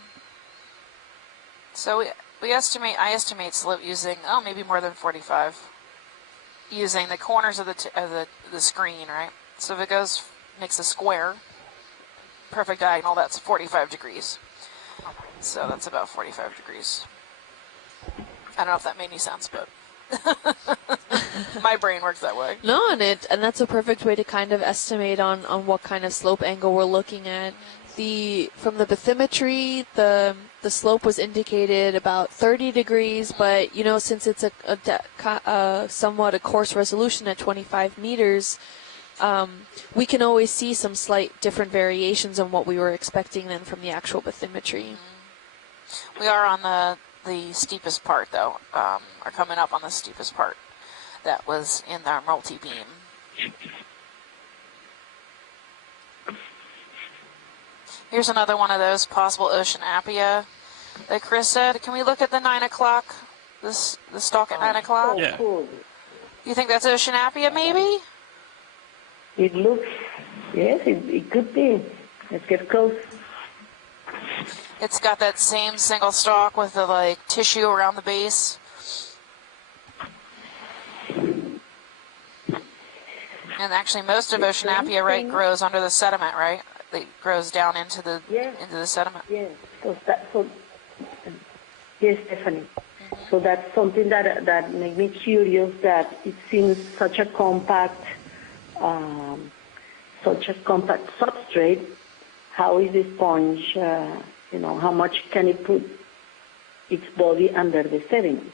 So I estimate slope using, maybe more than 45. Using the corners of the screen, right? So if it makes a square, perfect diagonal, that's 45 degrees. So that's about 45 degrees. I don't know if that made any sense, but my brain works that way. No, and that's a perfect way to kind of estimate on what kind of slope angle we're looking at. From the bathymetry, the slope was indicated about 30 degrees, but since it's somewhat a coarse resolution at 25 meters, we can always see some slight different variations on what we were expecting then from the actual bathymetry. We are on the steepest part, though, are coming up on the steepest part that was in our multi-beam. Here's another one of those possible ocean apia that Chris said. Can we look at the 9 o'clock, the stalk at 9 o'clock? Yeah. You think that's ocean apia, maybe? It looks, yes, it could be. Let's get close. It's got that same single stalk with the tissue around the base. And actually, most of ocean apia, right, grows under the sediment, right? It grows down into the sediment. Yes. Yes, Stephanie. So that's something that made me curious. That it seems such a compact substrate. How is the sponge? How much can it put its body under the sediment?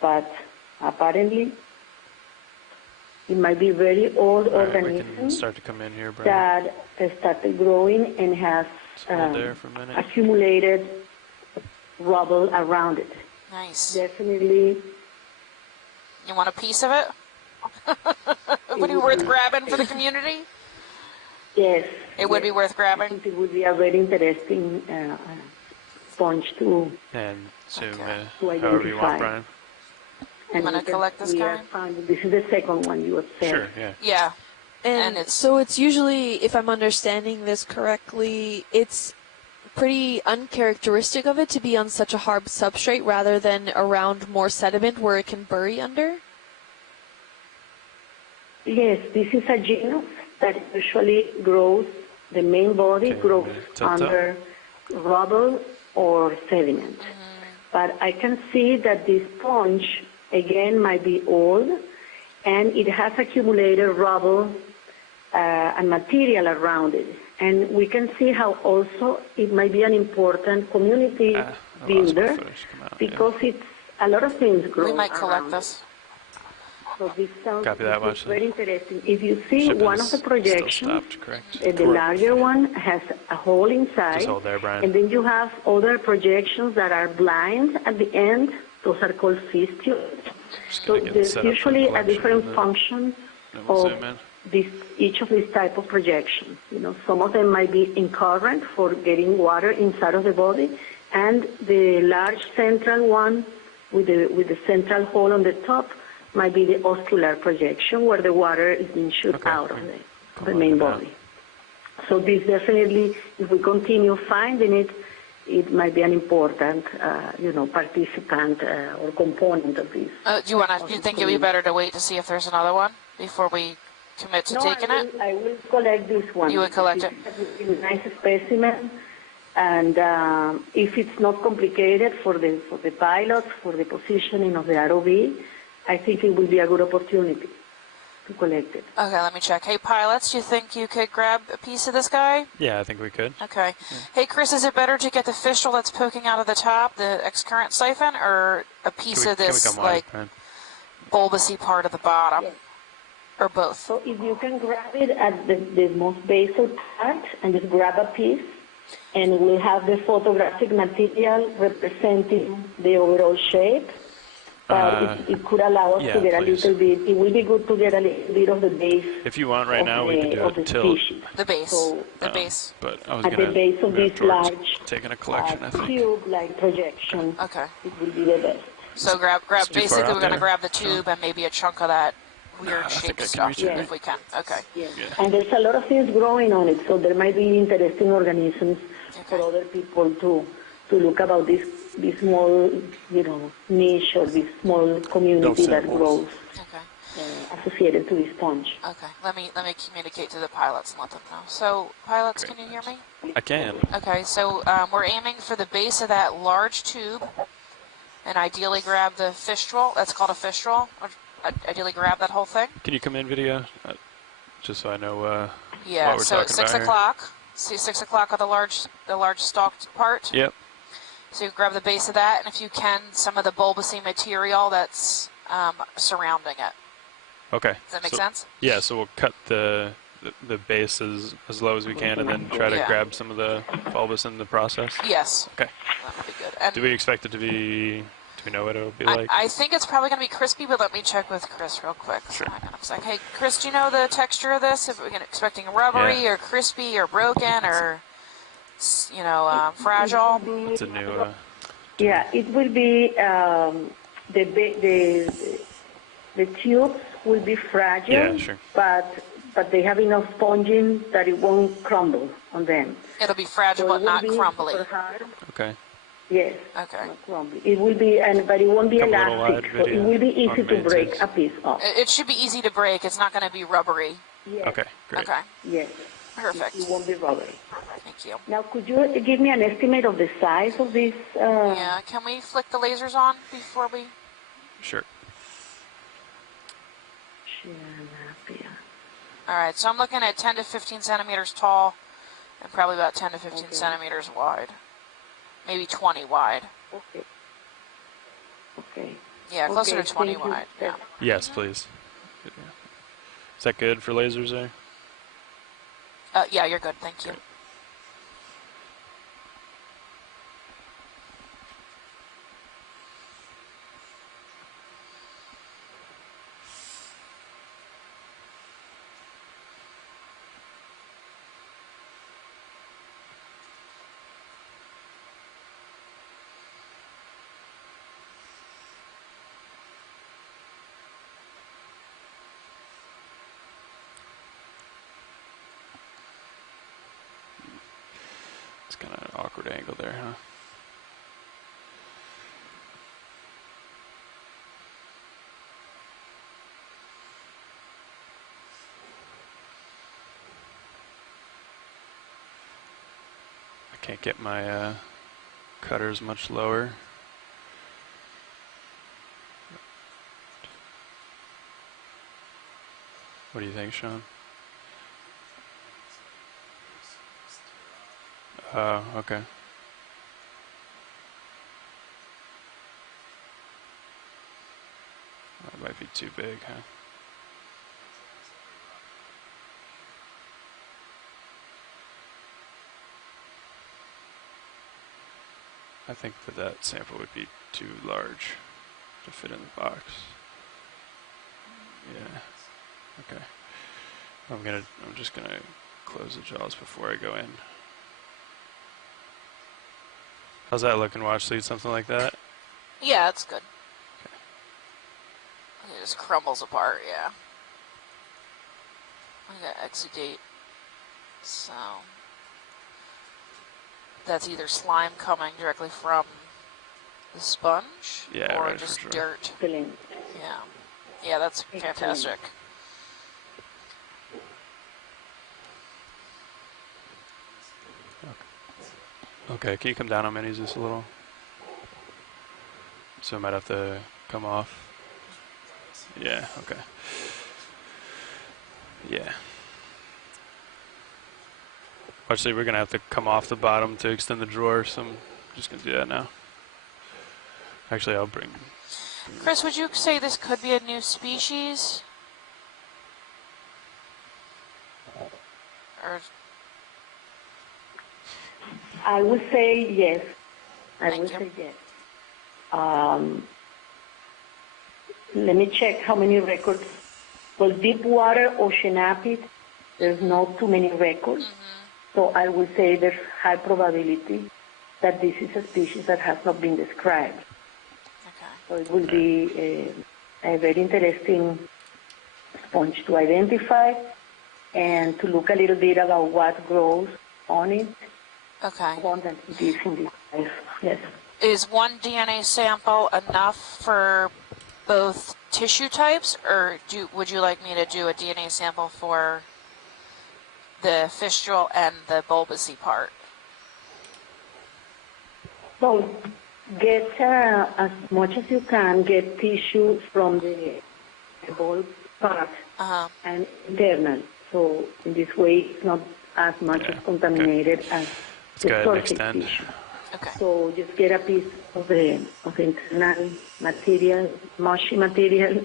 But apparently, it might be very old organism we can start to come in here, Brian. that started growing and has Hold there for a minute. accumulated rubble around it. Nice. Definitely. You want a piece of it? Would it be worth grabbing for the community? Yes. It would be worth I grabbing? think it would be a very interesting sponge to zoom to however you want, identify. Brian. I'm going to collect this guy. This is the second one you observed. Sure, yeah. Yeah. And so it's usually, if I'm understanding this correctly, it's pretty uncharacteristic of it to be on such a hard substrate rather than around more sediment where it can bury under? Yes, this is a genus that usually grows, the main body grows under rubble or sediment. But I can see that this sponge, again, might be old, and it has accumulated rubble and material around it. And we can see how also it might be an important community builder because it's a lot of things grow. We might collect around. this. So this sounds Copy that much. very interesting. If you see Shipping one of the is projections, still stopped, correct? the larger one has a hole inside, Just hold there, Brian. and then you have other projections that are blind at the end. Those are called fistulas. So there's usually a different function of each of these type of projections. Some of them might be in current for getting water inside of the body, and the large central one with the central hole on the top might be the oscular projection where the water is being shot out of the main body. So this definitely, if we continue finding it, it might be an important, participant or component of this. Do you think it would be better to wait to see if there's another one before we commit to taking it? I will collect this one. You would collect it? It's a nice specimen. And if it's not complicated for the pilots, for the positioning of the ROV, I think it will be a good opportunity to collect it. Okay, let me check. Hey, pilots, do you think you could grab a piece of this guy? Yeah, I think we could. Okay. Yeah. Hey, Chris, is it better to get the fistule that's poking out of the top, the excurrent siphon, or a piece of this, bulbousy part of the bottom? Or both? So if you can grab it at the most basal part and just grab a piece, and we'll have the photographic material representing the overall shape. It could allow us to get a little bit, it will be good to get a little bit of the base. If you want right now, we can do it tilt. The base. So, the base. But I was at the base of this large taking a collection, I think. tube-like projection, Okay. it will be the best. So grab. Basically, we're going to grab the tube Sure. and maybe a chunk of that weird shaped stuff if we can. Okay. Yes. And there's a lot of things growing on it, so there might be interesting organisms for other people to look about this small, niche or this small community that grows associated to this sponge. Okay. Let me communicate to the pilots and let them know. So, pilots, can you hear me? I can. Okay. So we're aiming for the base of that large tube, and ideally grab the fistral. That's called a fistral. Ideally grab that whole thing. Can you come in video, just so I know yeah. what we're So talking at 6 about o'clock. See 6 o'clock on the large stalked part. Yep. So you grab the base of that, and if you can, some of the bulbousy material that's surrounding it. Okay. Does that make sense? Yeah. So we'll cut the base as low as we can, and then try to grab some of the bulbous in the process. Yes. Okay. That would be good. And do we expect it to be? Do we know what it'll be like? I think it's probably going to be crispy, but let me check with Chris real quick. Sure. I was like, hey, Chris, do you know the texture of this? If we're expecting rubbery or crispy or broken or, fragile? It's a new. Yeah, it will be the tubes will be fragile. Yeah, sure. But they have enough sponging that it won't crumble on them. It'll be fragile, but not crumbly. Okay. Yes. Okay. Not crumbly. It will be, but it won't be elastic. So it will be easy to break a piece off. It should be easy to break. It's not going to be rubbery. Yes. Okay. Great. Okay. Yes. Perfect. It won't be rubbery. Thank you. Now, could you give me an estimate of the size of this? Yeah. Can we flick the lasers on before we? Sure. All right. So I'm looking at 10 to 15 centimeters tall, and probably about 10 to 15 centimeters wide. Maybe 20 wide. Okay. Okay. Yeah, closer to 20 wide. Yeah. Yes, please. Is that good for lasers there? Yeah, you're good. Thank you. It's kind of an awkward angle there, huh? I can't get my cutters much lower. What do you think, Sean? Oh, okay. That might be too big, huh? I think that sample would be too large to fit in the box. Yeah. Okay. I'm just gonna close the jaws before I go in. How's that looking, Watch Lead? Something like that? Yeah, that's good. Okay. It just crumbles apart, yeah. I got exudate. So that's either slime coming directly from the sponge or just dirt. Excellent. Yeah. Yeah, that's fantastic. Okay, can you come down on minis just a little? So I might have to come off. Yeah, okay. Yeah. Actually, we're going to have to come off the bottom to extend the drawer, so I'm just going to do that now. Actually, I'll bring... Chris, would you say this could be a new species? or I would say yes. I Thank would you. say yes. Let me check how many records. Well, deep water oceanapid, there's not too many records. So I would say there's high probability that this is a species that has not been described. okay. So it will be a very interesting sponge to identify and to look a little bit about what grows on it. Okay. Abundant it is in this size. Yes. Is one DNA sample enough for both tissue types, or would you like me to do a DNA sample for the fistule and the bulbousy part? So get as much as you can, get tissue from the bulb part and internal. So in this way, it's not as much as contaminated as Let's the go ahead and surface extend. tissue. Okay. So just get a piece of the internal material, mushy material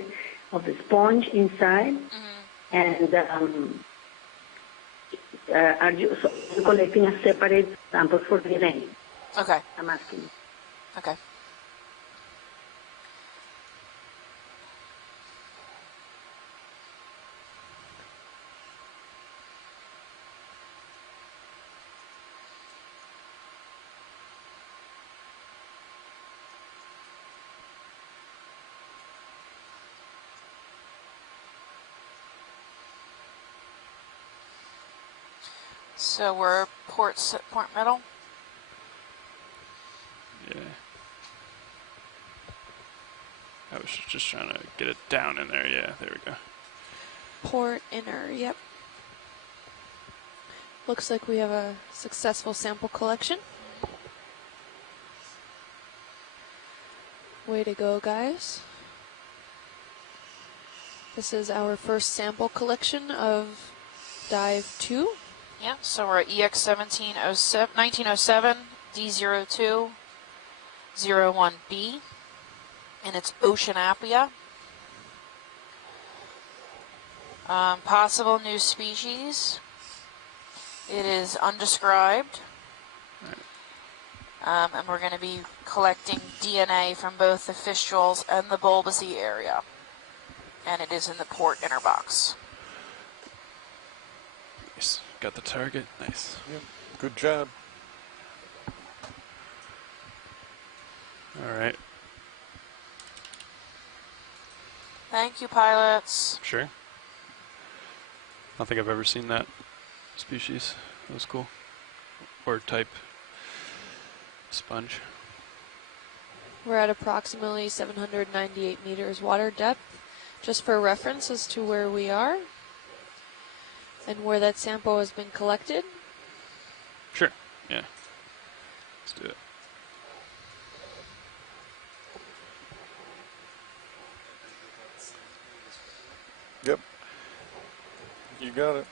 of the sponge inside, and are you collecting a separate sample for DNA? Okay. I'm asking. Okay. So we're port middle. Yeah. I was just trying to get it down in there. Yeah, there we go. Port inner, yep. Looks like we have a successful sample collection. Way to go, guys. This is our first sample collection of Dive 2. Yeah, so we're at EX1907 D02 01B, and it's Oceanapia. Possible new species. It is undescribed. And we're going to be collecting DNA from both the fistules and the bulbousy area. And it is in the port inner box. Nice. Got the target. Nice. Yep. Good job. All right. Thank you, pilots. Sure. I don't think I've ever seen that species. That was cool. Or type sponge. We're at approximately 798 meters water depth, just for reference as to where we are and where that sample has been collected. Sure. Yeah. Let's do it. Yep. You got it.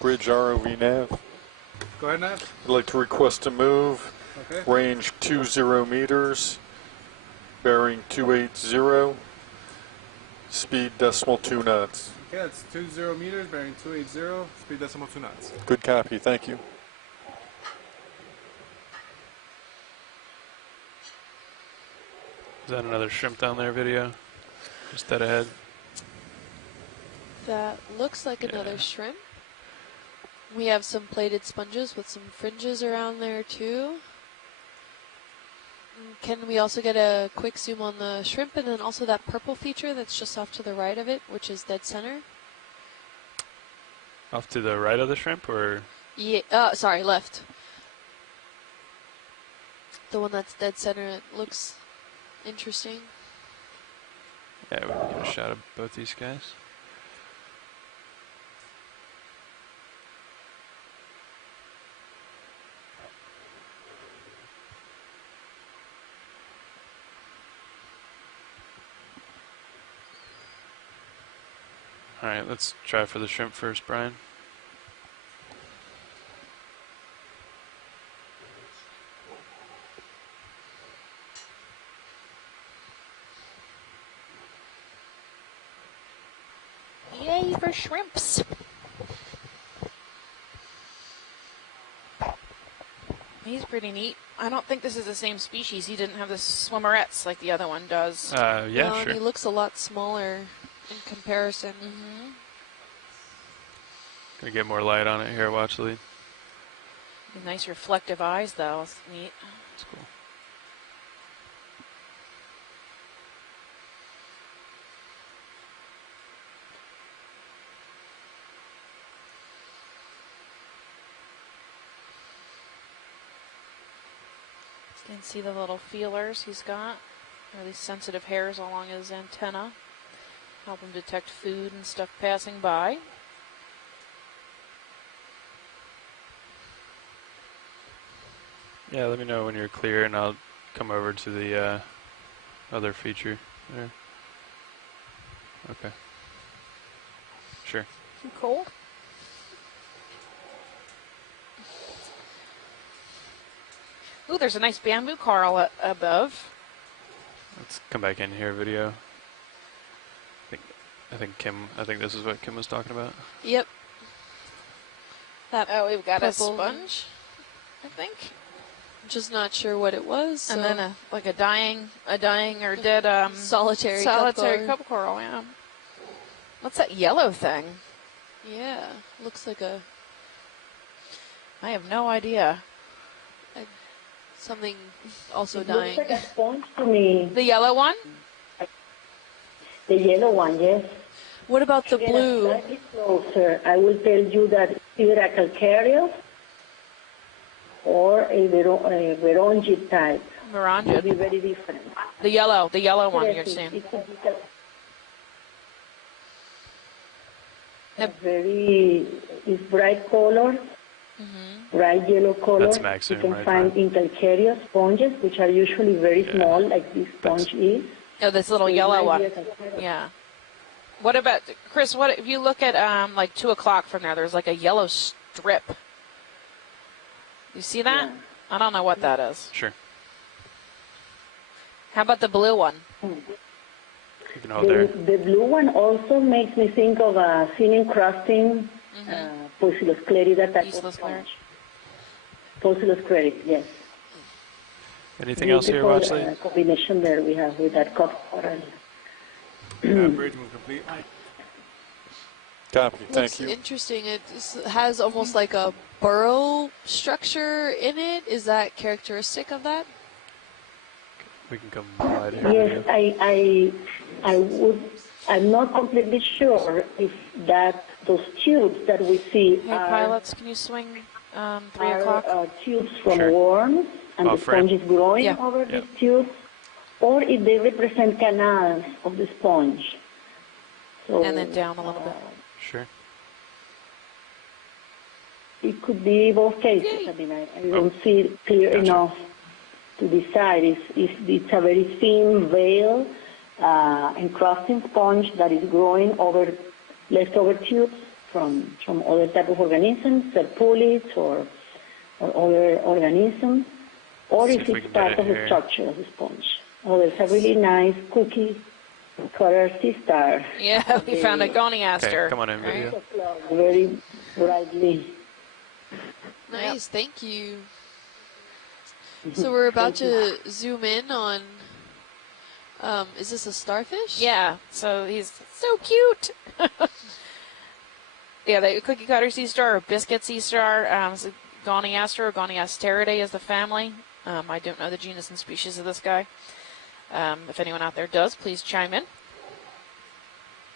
Bridge ROV nav. Go ahead, Nat. I'd like to request a move. Okay. Range 20 meters. Bearing 280. Speed decimal 2 knots. Okay, that's 20 meters, bearing 280, speed decimal 2 knots. Good copy. Thank you. Is that another shrimp down there video? Just that ahead? That looks like another shrimp. We have some plated sponges with some fringes around there too. Can we also get a quick zoom on the shrimp and then also that purple feature that's just off to the right of it, which is dead center? Off to the right of the shrimp, or? Yeah, sorry, left. The one that's dead center, it looks interesting. Yeah, we can get a shot of both these guys. All right, let's try for the shrimp first, Brian. shrimps. He's pretty neat. I don't think this is the same species. He didn't have the swimmerettes like the other one does. Yeah, No, sure. and he looks a lot smaller in comparison. Mm-hmm. Gonna get more light on it here. Watch the lead. Nice reflective eyes, though. It's neat. That's cool. You can see the little feelers he's got. Really sensitive hairs along his antenna. Help him detect food and stuff passing by. Yeah, let me know when you're clear, and I'll come over to the other feature there. Okay. Sure. Cool. Ooh, there's a nice bamboo coral above. Let's come back in here, video. I think this is what Kim was talking about. Yep. That We've got a purple- sponge, I think. Just not sure what it was. And so- then a dying or dead solitary cup coral. Yeah. What's that yellow thing? Yeah, looks like a I have no idea. something also It dying. looks like a sponge to me. The yellow one? The yellow one, yes. What about the Get blue? slightly closer. I will tell you that it's either a calcareous or a Verongid type. It will Mirangid. be very different. The yellow one Yes, you're seeing. it could be it's bright color, bright yellow color. That's maximum, You can right, find Brian? in calcareous sponges, which are usually very small, like this sponge is. Oh, this little So it yellow might be one. a calcareous. Yeah. What about, Chris, what if you look at like 2 o'clock from there, there's like a yellow strip. You see that? Yeah. I don't know what that is. Sure. How about the blue one? You can hold there. The blue one also makes me think of a thin encrusting Poecilosclerida type of Poecilosclerida. sponge. Poecilosclerida, yes. Anything else here, watch Beautiful, lead? combination there we have with that cup coral. Bridgman complete. Copy. Thank Looks you. interesting. It has almost like a burrow structure in it. Is that characteristic of that? We can come wide here. Yes, video. I'm not completely sure if those tubes that we see Hey, are, pilots, can you swing 3 o'clock? tubes from Sure. worms and the Frame. sponge is growing Yeah. over Yeah. these tubes, or if they represent canals of the sponge. So, And then down a little bit. Sure. It could be both cases. I mean, I don't see it clear Gotcha. enough to decide if it's a very thin veil encrusting sponge that is growing over leftover tubes from other type of organisms, serpulids or other organisms, or See if if we it's can get part it of the here. structure of the sponge. Oh, there's a really nice cookie color sea star. Yeah, we found a Okay, goniaster. come on in, video. Very brightly. Nice, thank you. So we're about to zoom in on, is this a starfish? Yeah, so he's so cute. Yeah, the cookie cutter sea star or biscuit sea star, is a Goniaster or Goniasteridae is the family. I don't know the genus and species of this guy. If anyone out there does, please chime in.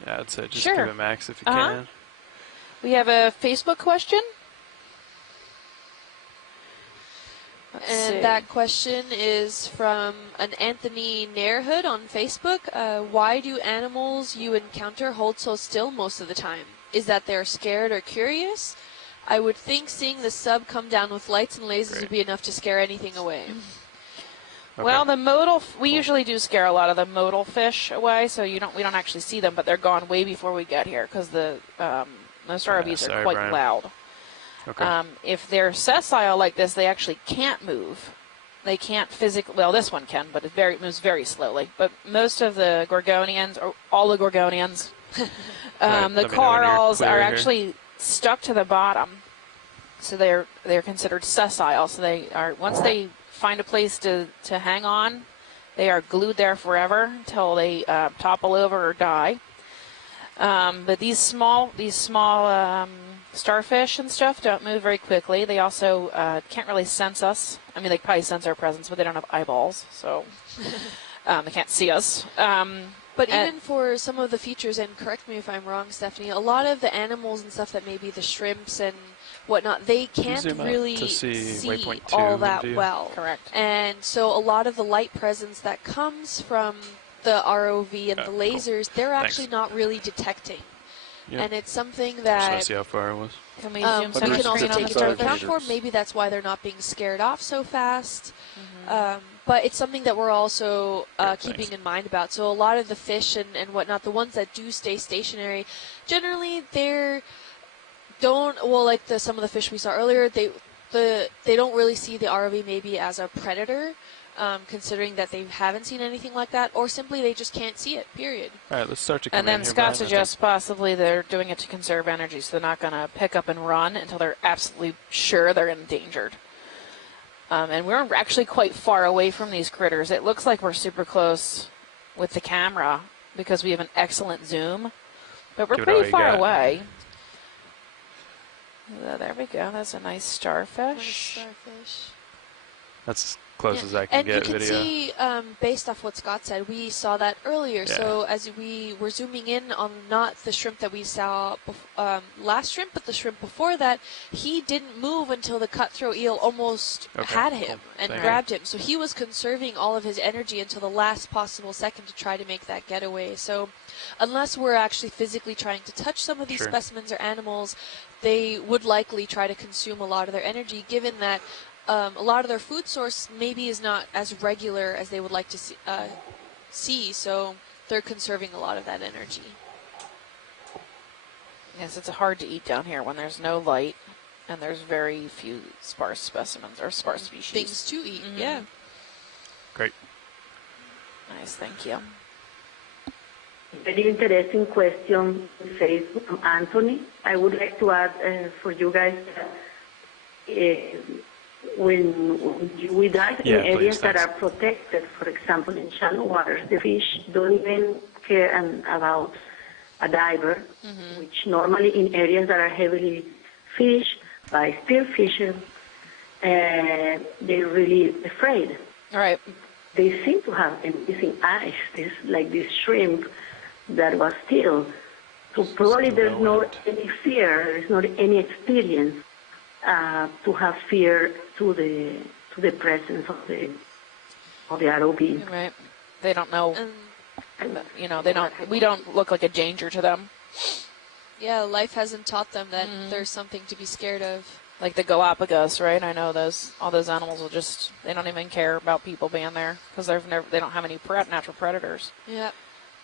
Yeah, I'd say just Sure. give it max if you Uh-huh. can. We have a Facebook question. Let's And see. that question is from an Anthony Nairhood on Facebook. Why do animals you encounter hold so still most of the time? Is that they're scared or curious? I would think seeing the sub come down with lights and lasers Great. would be enough to scare anything away. Okay. Well, the modal, we usually do scare a lot of the modal fish away, so we don't actually see them, but they're gone way before we get here because the most ROVs are sorry, quite Brian. loud. Okay. If they're sessile like this, they actually can't move. They can't physically. Well, this one can, but it moves very slowly. But most of the gorgonians, or all the gorgonians, Right, The let me know when you're corals clear are here. actually stuck to the bottom, so they're considered sessile. So they are, once they find a place to hang on, they are glued there forever until they topple over or die. But these small starfish and stuff don't move very quickly. They also can't really sense us. I mean, they probably sense our presence, but they don't have eyeballs, so they can't see us. But even for some of the features, and correct me if I'm wrong, Stephanie, a lot of the animals and stuff that maybe the shrimps and whatnot, they can't zoom out really to see waypoint 2 all in that view? well. Correct. And so a lot of the light presence that comes from the ROV and the lasers, they're actually not really detecting. Yep. And it's something Just want that to see how far it was. Can we we zoom some can also screen on take the into account starfish? for. Maybe that's why they're not being scared off so fast. But it's something that we're also keeping in mind about. So a lot of the fish and whatnot, the ones that do stay stationary, generally like some of the fish we saw earlier, they don't really see the ROV maybe as a predator, considering that they haven't seen anything like that, or simply they just can't see it, period. All right, let's start to come And then in here, Scott Brian. suggests possibly they're doing it to conserve energy, so they're not going to pick up and run until they're absolutely sure they're endangered. And we're actually quite far away from these critters. It looks like we're super close with the camera because we have an excellent zoom, but we're Give it all pretty you far got. away. There we go. That's a nice starfish. Nice starfish. That's as close as I can get you can video. see, based off what Scott said, we saw that earlier. Yeah. So as we were zooming in on not the shrimp that we saw last shrimp, but the shrimp before that, he didn't move until the cutthroat eel almost had him and grabbed him. So he was conserving all of his energy until the last possible second to try to make that getaway. So unless we're actually physically trying to touch some of these specimens or animals, they would likely try to consume a lot of their energy, given that a lot of their food source maybe is not as regular as they would like to see, so they're conserving a lot of that energy. Yes, it's hard to eat down here when there's no light and there's very few sparse specimens or sparse species. Things to eat, yeah. Great. Nice, thank you. Very interesting question on Facebook from Anthony. I would like to add for you guys that when we dive in areas that are protected, for example, in shallow waters, the fish don't even care about a diver, which normally in areas that are heavily fished by spearfishers, they're really afraid. All right. They seem to have amazing eyes, this shrimp that was still. So probably there's not any fear, there's not any experience to have fear to the presence of the ROV. Right. They don't know. We don't look like a danger to them. Yeah, life hasn't taught them that there's something to be scared of. Like the Galapagos, right? I know all those animals they don't even care about people being there because they don't have any natural predators. Yeah.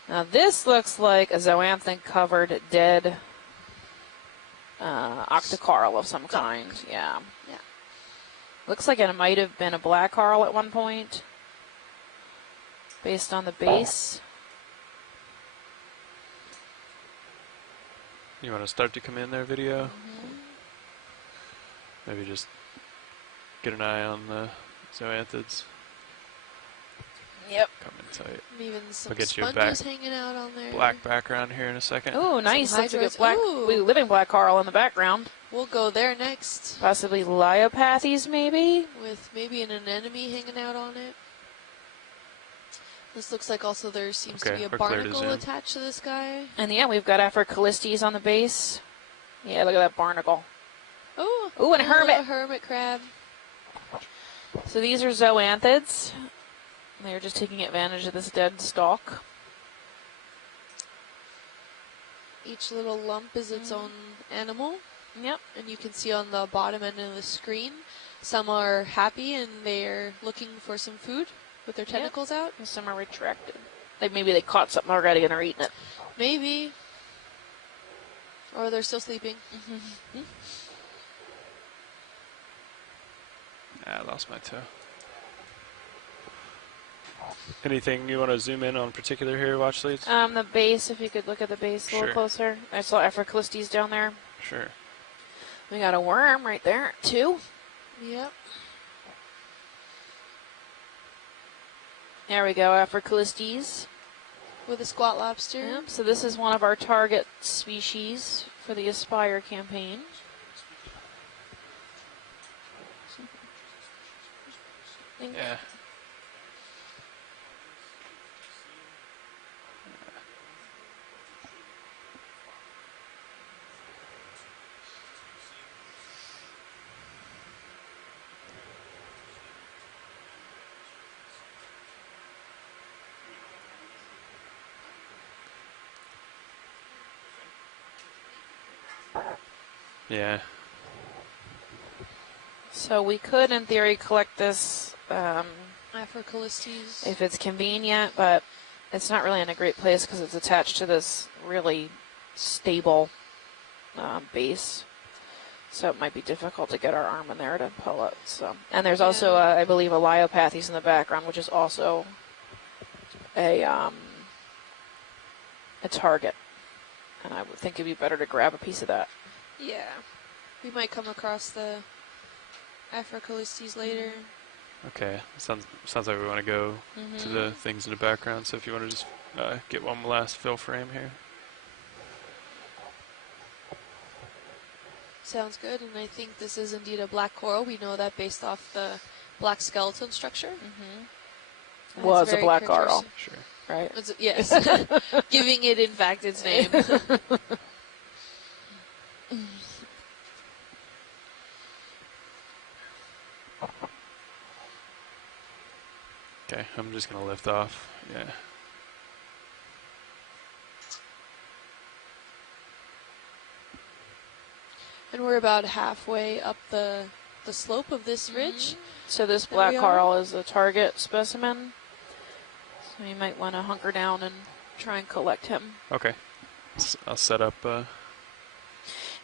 Now this looks like a zoanthid covered dead octocoral of some kind. Yeah. Looks like it might have been a black coral at one point, based on the base. You want to start to come in there, video? Maybe just get an eye on the zoanthids. Yep. Come in tight. Even some I'll get you a sponges hanging out on there. black background here in a second. Oh, nice. Some That's a good hydros. living black coral in the background. We'll go there next. Possibly Liopathes, maybe? With maybe an anemone hanging out on it. This looks like also there seems to be a barnacle attached to this guy. And yeah, we've got Aphrocalistes on the base. Yeah, look at that barnacle. Oh, and a hermit. A hermit crab. So these are zoanthids. They're just taking advantage of this dead stalk. Each little lump is its own animal. Yep. And you can see on the bottom end of the screen, some are happy and they're looking for some food with their tentacles out. And some are retracted. Maybe they caught something already and they're eating it. Maybe. Or they're still sleeping. I lost my toe. Anything you want to zoom in on particular here, watch leads? The base, if you could look at the base a little Sure. closer. I saw Africalistes down there. Sure. We got a worm right there, too. Yep. There we go, Africalistes. With a squat lobster. Yep, so this is one of our target species for the Aspire campaign. Yeah. Yeah. So we could, in theory, collect this Africalistes. if it's convenient, but it's not really in a great place because it's attached to this really stable base. So it might be difficult to get our arm in there to pull it. So, and there's also, I believe, a Liopathes in the background, which is also a target. And I would think it'd be better to grab a piece of that. Yeah. We might come across the Africalistes later. Okay. Sounds like we want to go to the things in the background. So if you want to just get one last fill frame here. Sounds good, and I think this is indeed a black coral. We know that based off the black skeleton structure. That's Was a very black characteristic. coral. Sure. Right? Yes. Giving it, in fact, its name. Okay, I'm just going to lift off. Yeah. And we're about halfway up the slope of this ridge. So this There black we are. coral is a target specimen. So you might want to hunker down and try and collect him. Okay. I'll set up.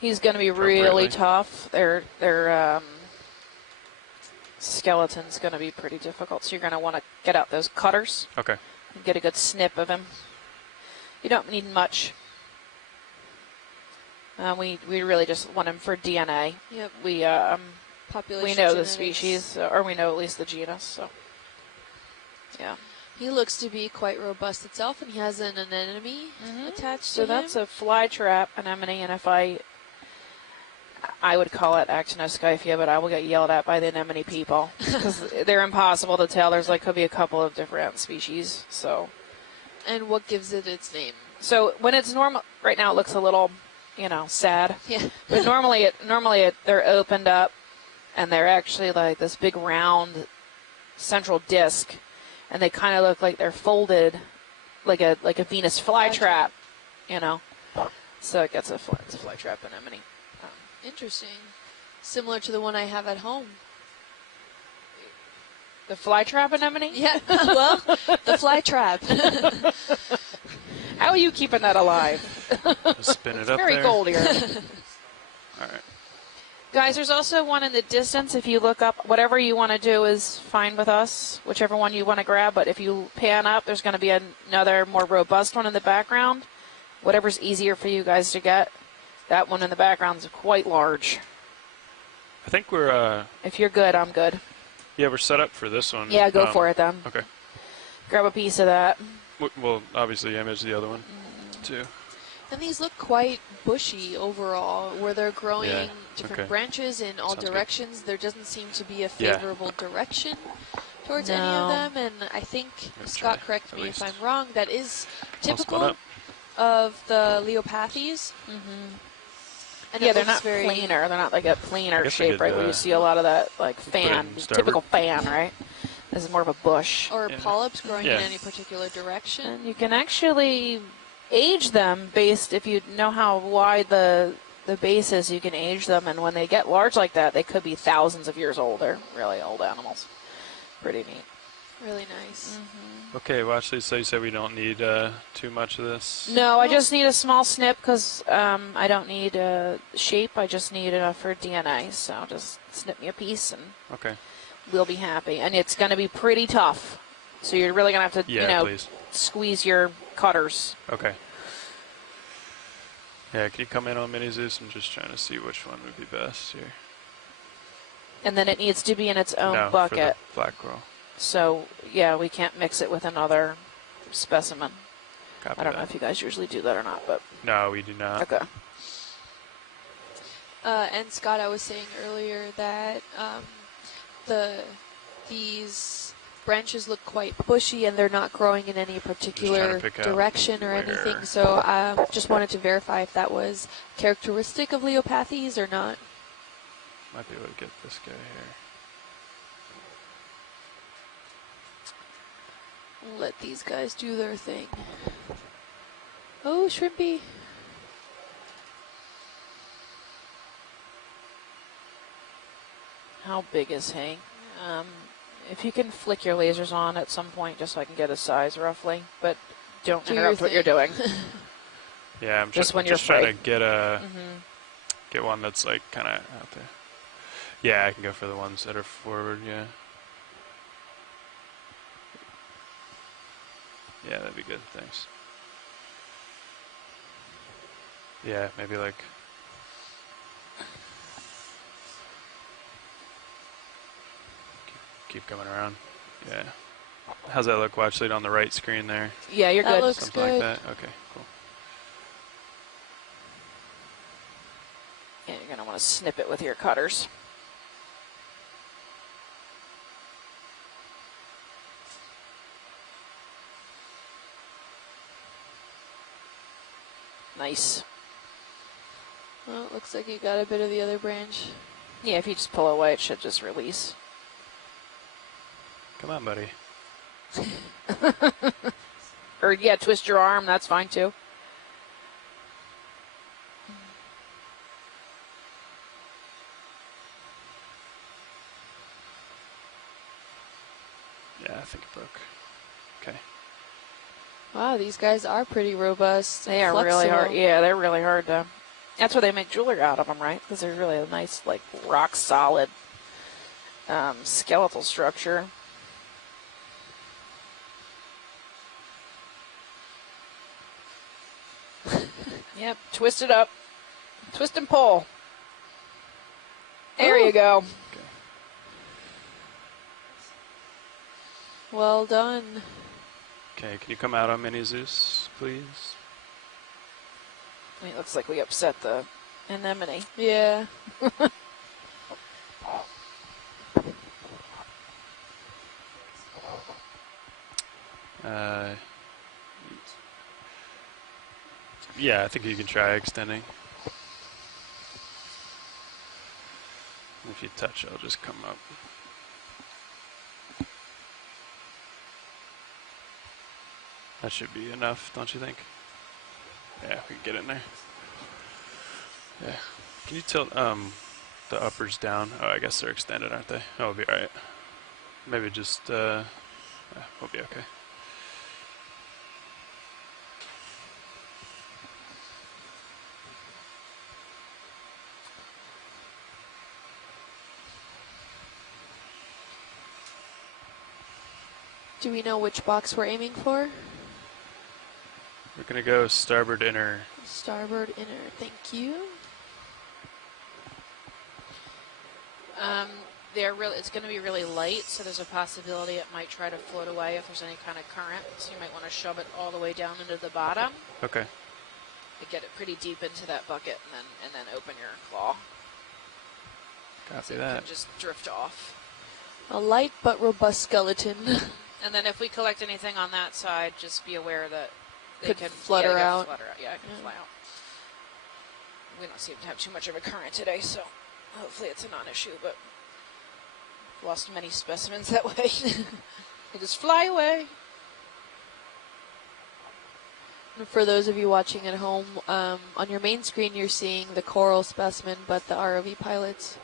He's going to be really Appropriately. tough. Their skeleton's going to be pretty difficult. So you're going to want to get out those cutters Okay. and get a good snip of him. You don't need much. We really just want him for DNA. Yep. We Population know the genetics. species, or we know at least the genus. So yeah. He looks to be quite robust itself, and he has an anemone attached So to that's him. a fly trap anemone, and if I would call it Actinoscyphia, but I will get yelled at by the anemone people because they're impossible to tell. There's could be a couple of different species. So And what gives it its name? when it's normal, right now it looks a little, sad. Yeah. But normally they're opened up, and they're actually like this big round central disc, and they kind of look like they're folded, like a Venus flytrap, So it gets it's a flytrap anemone. Interesting. Similar to the one I have at home. The flytrap anemone? Yeah, well, the fly trap. How are you keeping that alive? Just spin it up Very there. cold here. All right. Guys, there's also one in the distance. If you look up, whatever you want to do is fine with us, whichever one you want to grab. But if you pan up, there's going to be another more robust one in the background. Whatever's easier for you guys to get. That one in the background is quite large. I think we're. If you're good, I'm good. Yeah, we're set up for this one. Yeah, go for it then. Okay. Grab a piece of that. Well, obviously, image the other one too. And these look quite bushy overall, where they're growing Yeah, different okay. branches in all Sounds good. directions. There doesn't seem to be a Yeah. favorable direction towards any No. of them. And I think, Gonna Scott, try, correct at me if least. I'm wrong, that is I'll spin typical up. of the Leopathes. And Yeah, it they're looks not very planar. They're not like a planar guess I shape, could, right? Where you see a lot of that fan, in starboard. typical fan, right? This is more of a bush. or Yeah. polyps growing Yeah. in any particular direction. And you can actually age them based, if you know how wide the base is, you can age them. And when they get large like that, they could be thousands of years old. They're really old animals. Pretty neat. Really nice. Okay, watch these. So you said we don't need too much of this. No, I just need a small snip because I don't need shape. I just need enough for DNA. So just snip me a piece and Okay. we'll be happy. And it's going to be pretty tough. So you're really going to have to, Yeah, please. squeeze your cutters. Okay. Yeah, can you come in on Mini Zeus? I'm just trying to see which one would be best here. And then it needs to be in its own No, bucket. for the black coral. So, yeah, we can't mix it with another specimen. Copy I don't that. know if you guys usually do that or not, but... No, we do not. Okay. And Scott, I was saying earlier that these branches look quite bushy and they're not growing in any particular direction or anything. So I just wanted to verify if that was characteristic of Leopathes or not. Might be able to get this guy here. Let these guys do their thing. Oh, shrimpy. How big is he? If you can flick your lasers on at some point, just so I can get his size roughly, but don't interrupt what you're doing. Yeah, I'm just trying to get get one that's like kind of out there. Yeah, I can go for the ones that are forward. Yeah. Yeah, that'd be good. Thanks. Yeah, maybe like. Keep coming around. Yeah. How's that look? Watch it on the right screen there. Yeah, you're good. Looks Something good. like that. Okay, cool. Yeah, you're going to want to snip it with your cutters. Nice. Well, it looks like you got a bit of the other branch. Yeah, if you just pull away, it should just release. Come on, buddy. Or, yeah, twist your arm. That's fine, too. Yeah, I think it broke. Okay. Wow, these guys are pretty robust. They are really hard. Yeah, they're really hard to... That's why they make jewelry out of them, right? Because they're really a nice, like, rock-solid skeletal structure. Yep, twist it up. Twist and pull. There you go. Okay. Well done. Okay, can you come out on Mini Zeus, please? It looks like we upset the anemone. Yeah. Yeah, I think you can try extending. If you touch, it'll just come up. That should be enough, don't you think? Yeah, we can get in there. Yeah. Can you tilt the uppers down? Oh, I guess they're extended, aren't they? Oh, we'll be alright. Maybe just, we'll be okay. Do we know which box we're aiming for? We're gonna go starboard inner. Starboard inner, thank you. It's going to be really light, so there's a possibility it might try to float away if there's any kind of current. So you might want to shove it all the way down into the bottom. Okay. To get it pretty deep into that bucket, and then open your claw. Copy so that. It can just drift off. A light but robust skeleton. And then if we collect anything on that side, just be aware that they Could can flutter out. Yeah, it can fly out. We don't seem to have too much of a current today, so hopefully it's a non-issue, but lost many specimens that way. They just fly away. For those of you watching at home, on your main screen you're seeing the coral specimen, but the ROV pilots.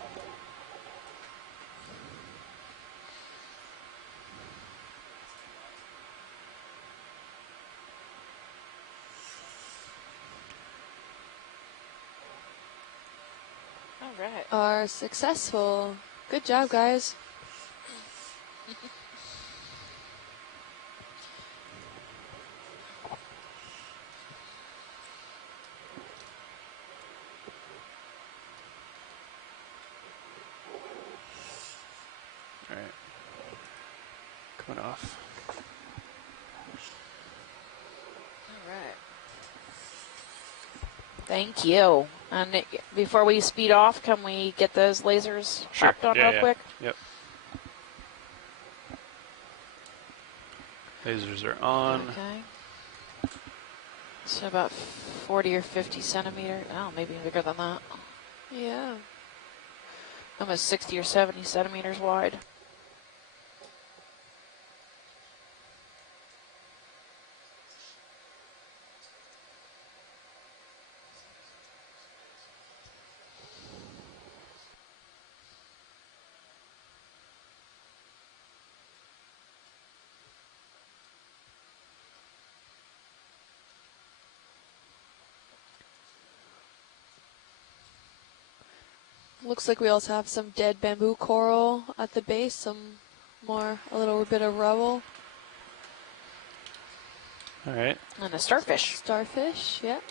All right. Are successful. Good job, guys. Coming off. All right. Thank you. And before we speed off, can we get those lasers strapped on real quick? Yep. Lasers are on. Okay. So about 40 or 50 centimeters. Oh, maybe bigger than that. Yeah. Almost 60 or 70 centimeters wide. Looks like we also have some dead bamboo coral at the base, a little bit of rubble. All right. And a starfish. Starfish, yep.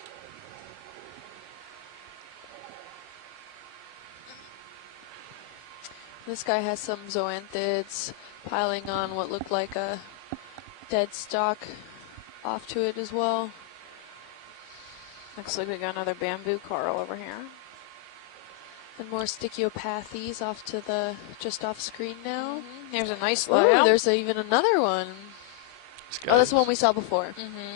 This guy has some zoanthids piling on what looked like a dead stalk off to it as well. Looks like we got another bamboo coral over here. And more stichiopathes off to the just off screen now. There's a nice Oh, layout. there's even another one. Oh, that's the one we saw before.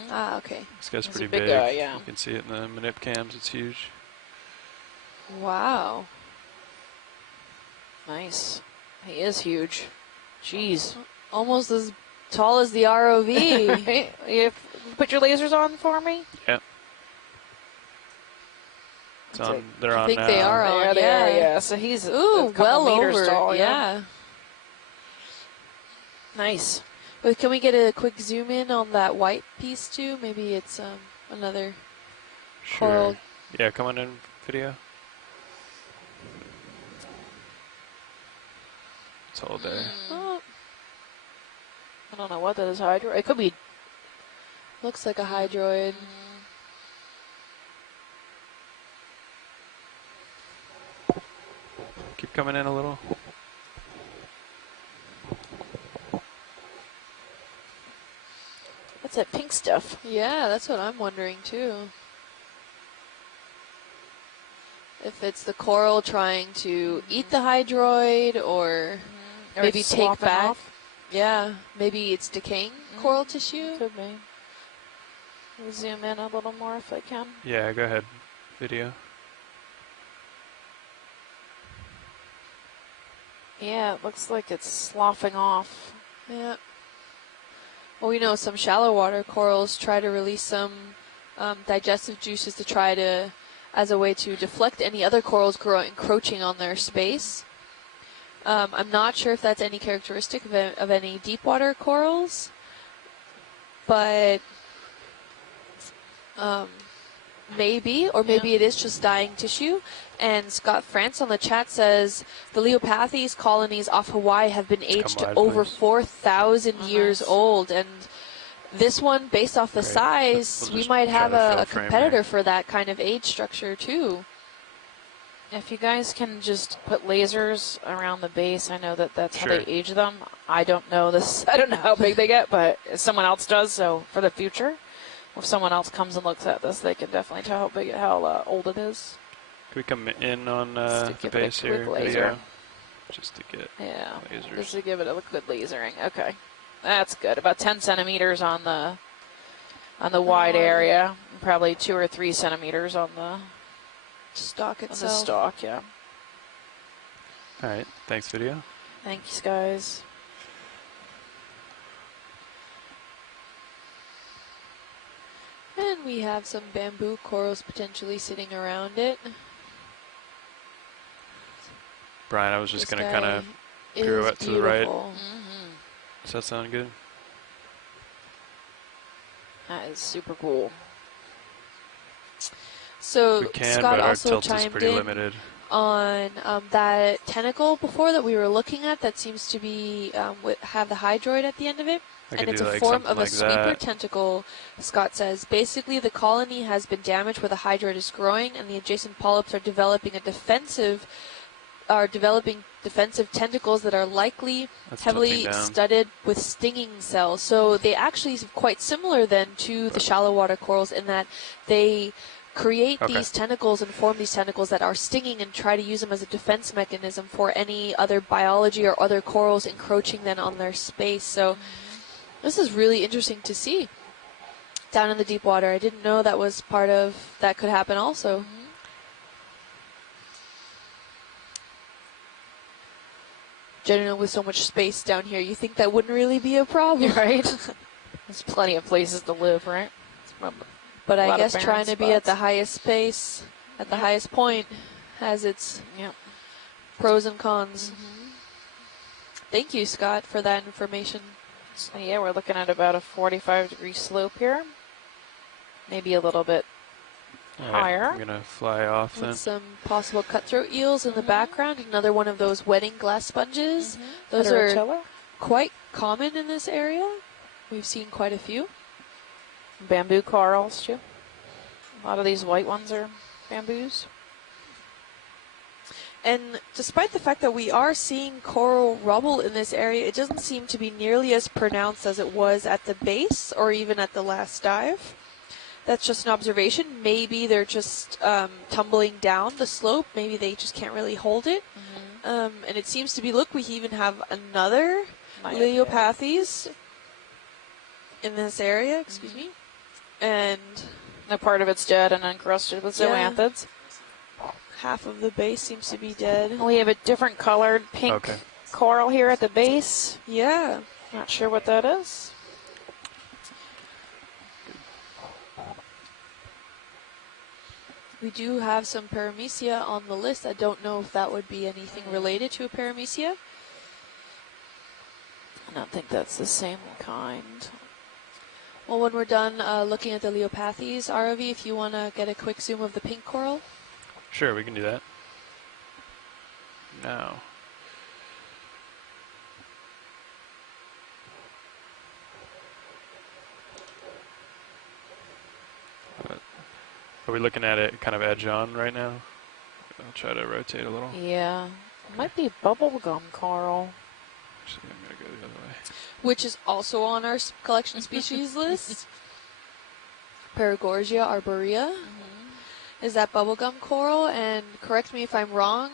Ah, okay. This guy's He's a pretty big big. guy, yeah. You can see it in the manip cams. It's huge. Wow. Nice. He is huge. Jeez. Almost as tall as the ROV. Right? You put your lasers on for me? Yep. It's on, they're on I think now. they are on, yeah. So he's a couple well meters over, tall. yeah. Nice. But can we get a quick zoom in on that white piece too? Maybe it's another coral. Yeah, come on in video. It's all day. Oh, I don't know what that is. Hydro. It could be. looks like a hydroid. Keep coming in a little. What's that pink stuff? Yeah, that's what I'm wondering too. If it's the coral trying to eat the hydroid or maybe it's take sloughing back. off. Yeah, maybe it's decaying coral tissue. Could be. We'll zoom in a little more if I can. Yeah, go ahead. Video. Yeah, it looks like it's sloughing off. Yeah. Well, we know some shallow water corals try to release some digestive juices to try to, as a way to deflect any other corals encroaching on their space. I'm not sure if that's any characteristic of any deep water corals, but maybe, or maybe it is just dying tissue. And Scott France on the chat says the Leopathes colonies off Hawaii have been aged to over 4,000 years old. And this one, based off the size, we might have a competitor for that kind of age structure too. If you guys can just put lasers around the base, I know that's how they age them. I don't know this. I don't know how big they get, but someone else does. So for the future, if someone else comes and looks at this, they can definitely tell how old it is. Can we come in on the base here? Video, just to get lasers. Just to give it a good lasering. Okay, that's good. About 10 centimeters on the wide area, probably 2 or 3 centimeters on the stalk itself. On the stalk, yeah. All right, thanks, video. Thanks, guys. And we have some bamboo corals potentially sitting around it. Brian, I was just going to kind of pirouette to the right. Does that sound good? That is super cool. So we can, Scott but our also tilt is chimed pretty in limited. On that tentacle before that we were looking at that seems to be have the hydroid at the end of it. And it's a form of a sweeper tentacle, Scott says. Basically, the colony has been damaged where the hydroid is growing, and the adjacent polyps are developing a defensive are developing defensive tentacles that are likely That's heavily tilting down. studded with stinging cells. So they actually are quite similar then to the shallow water corals in that they create these tentacles and form these tentacles that are stinging and try to use them as a defense mechanism for any other biology or other corals encroaching then on their space. So this is really interesting to see down in the deep water. I didn't know that was part of, that could happen also. Generally, with so much space down here, you think that wouldn't really be a problem, Right? There's plenty of places to live, right? But A I lot of guess barren trying to be at the spots. highest space, at the highest point, has its pros and cons. Thank you, Scott, for that information. So yeah, we're looking at about a 45-degree slope here. Maybe a little bit higher. I'm gonna fly off then. With some possible cutthroat eels in the background. Another one of those wetting glass sponges. Those are Heterotilla. quite common in this area. We've seen quite a few. Bamboo corals too. A lot of these white ones are bamboos. And despite the fact that we are seeing coral rubble in this area, it doesn't seem to be nearly as pronounced as it was at the base or even at the last dive. That's just an observation. Maybe they're just tumbling down the slope. Maybe they just can't really hold it. And it seems to be, look, we even have another Leopathes in this area, excuse me. And a part of it's dead and encrusted with zoanthids. Half of the base seems to be dead. We have a different colored pink coral here at the base. Yeah. Not sure what that is. We do have some paramecia on the list. I don't know if that would be anything related to a paramecia. I don't think that's the same kind. Well, when we're done looking at the Leopathes ROV, if you want to get a quick zoom of the pink coral. Sure, we can do that. Now. Are we looking at it kind of edge on right now? I'll try to rotate a little. Yeah. It might be bubblegum coral. Actually, I'm going to go the other way. Which is also on our collection species list. Paragorgia arborea is that bubblegum coral, and correct me if I'm wrong,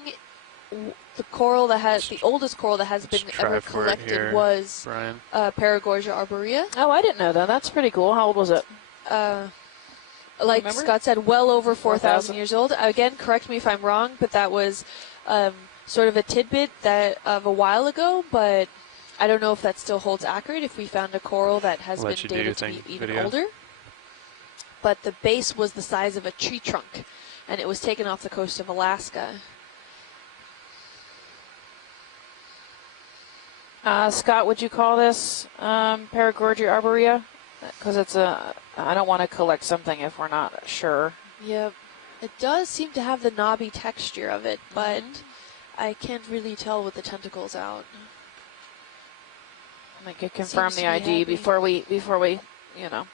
the coral that has, the oldest coral that has been ever collected was Paragorgia arborea. Oh, I didn't know that. That's pretty cool. How old was it? Like Scott said, well over 4,000 years old. Again, correct me if I'm wrong, but that was sort of a tidbit that of a while ago, but I don't know if that still holds accurate if we found a coral that has been dated to be even older. But the base was the size of a tree trunk, and it was taken off the coast of Alaska. Scott, would you call this Paragorgia arborea? Because it's I don't want to collect something if we're not sure. Yep. It does seem to have the knobby texture of it, but I can't really tell with the tentacles out. I could confirm the ID before we, you know.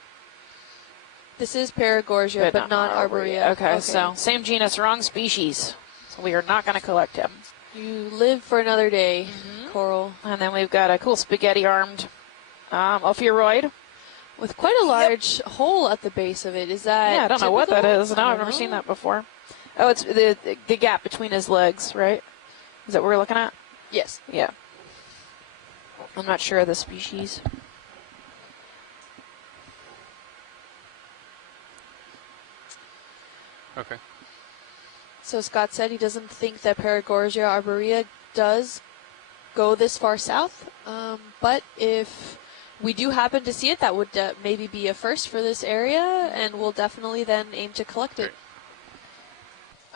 This is Paragorgia, but not arborea. Okay, so same genus, wrong species. So we are not going to collect him. You live for another day, coral. And then we've got a cool spaghetti-armed Ophiuroid. With quite a large hole at the base of it. Is that I don't know what that is. No, I've never know. seen that before. Oh, it's the gap between his legs, right? Is that what we're looking at? Yes. Yeah. I'm not sure of the species. Okay. So Scott said he doesn't think that Paragorgia arborea does go this far south, but if we do happen to see it, that would maybe be a first for this area, and we'll definitely then aim to collect it.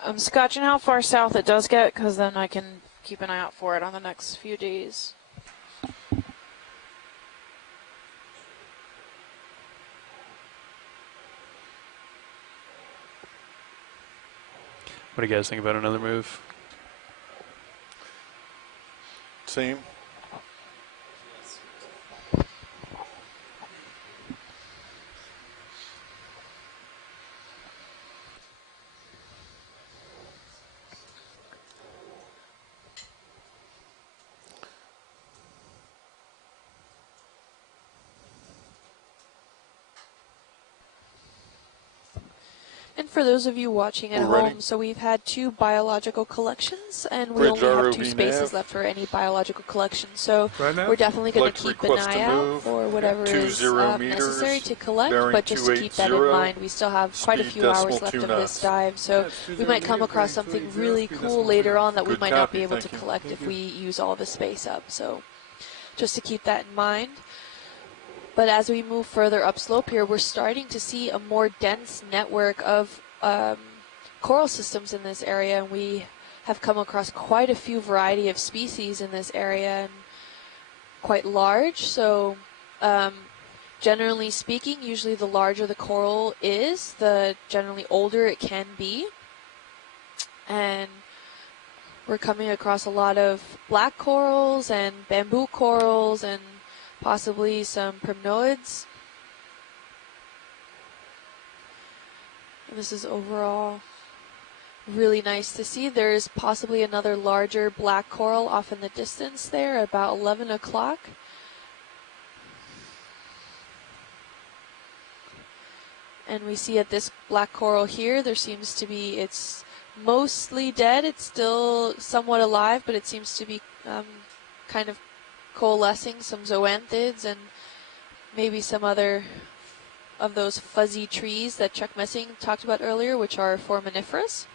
I'm scotching how far south it does get, because then I can keep an eye out for it on the next few days. What do you guys think about another move? Same. for those of you watching at We're home, ready. so we've had 2 biological collections, and we Bridge only have 2 ROV spaces nav. left for any biological collection. So Right now? we're definitely going Like to to keep an request eye a out move. for whatever is 20 meters, necessary to collect, bearing but just to keep that in 280, mind, we still have quite a speed few hours decimal left 2 of knots. this dive, so Yeah, it's 20 we might come meters, across bearing something 280, really speed cool decimal later 2 on that we Good might not copy, be able to thank you. collect Thank if you. we use all the space up. So just to keep that in mind. But as we move further upslope here, we're starting to see a more dense network of coral systems in this area, and we have come across quite a few variety of species in this area, and quite large. So generally speaking, usually the larger the coral is, the generally older it can be. And we're coming across a lot of black corals and bamboo corals and possibly some primnoids. And this is overall really nice to see. There's possibly another larger black coral off in the distance there, about 11 o'clock. And we see at this black coral here, there seems to be, it's mostly dead. It's still somewhat alive, but it seems to be kind of coalescing, some zoanthids and maybe some other of those fuzzy trees that Chuck Messing talked about earlier, which are foraminiferous.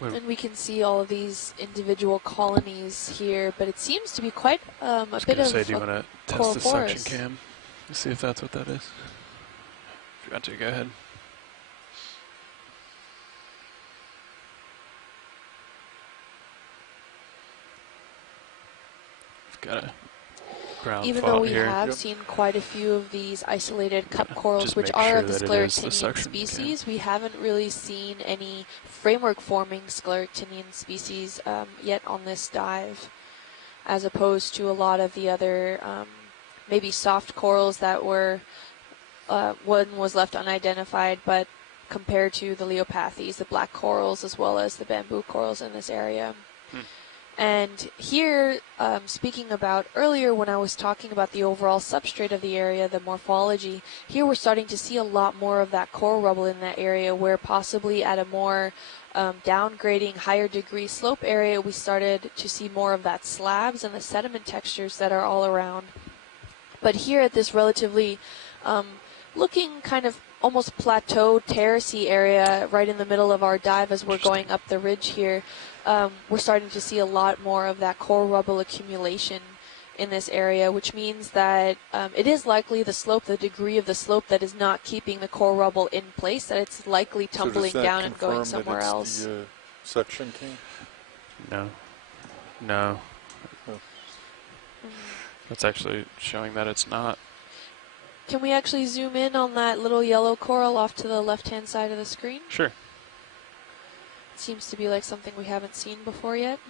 And we can see all of these individual colonies here, but it seems to be quite a bit of do you want to coral test the suction forest. cam? See if that's what that is. If you want to, go ahead. We've got a ground Even fault though we here. have seen quite a few of these isolated cup corals, just which make are sure of the that it is the scleractinian suction cam. species, we haven't really seen any framework-forming scleractinian species yet on this dive, as opposed to a lot of the other maybe soft corals that were, one was left unidentified, but compared to the leopathes, the black corals, as well as the bamboo corals in this area. And here, speaking about earlier when I was talking about the overall substrate of the area, the morphology, here we're starting to see a lot more of that coral rubble in that area, where possibly at a more downgrading, higher degree slope area, we started to see more of that slabs and the sediment textures that are all around. But here at this relatively looking kind of almost plateau terracey area right in the middle of our dive as we're going up the ridge here, we're starting to see a lot more of that coral rubble accumulation in this area, which means that it is likely the slope, the degree of the slope that is not keeping the coral rubble in place, that it's likely tumbling down and going somewhere else. The suction cam? No. No. Oh. That's actually showing that it's not. Can we actually zoom in on that little yellow coral off to the left-hand side of the screen? Sure. It seems to be like something we haven't seen before yet.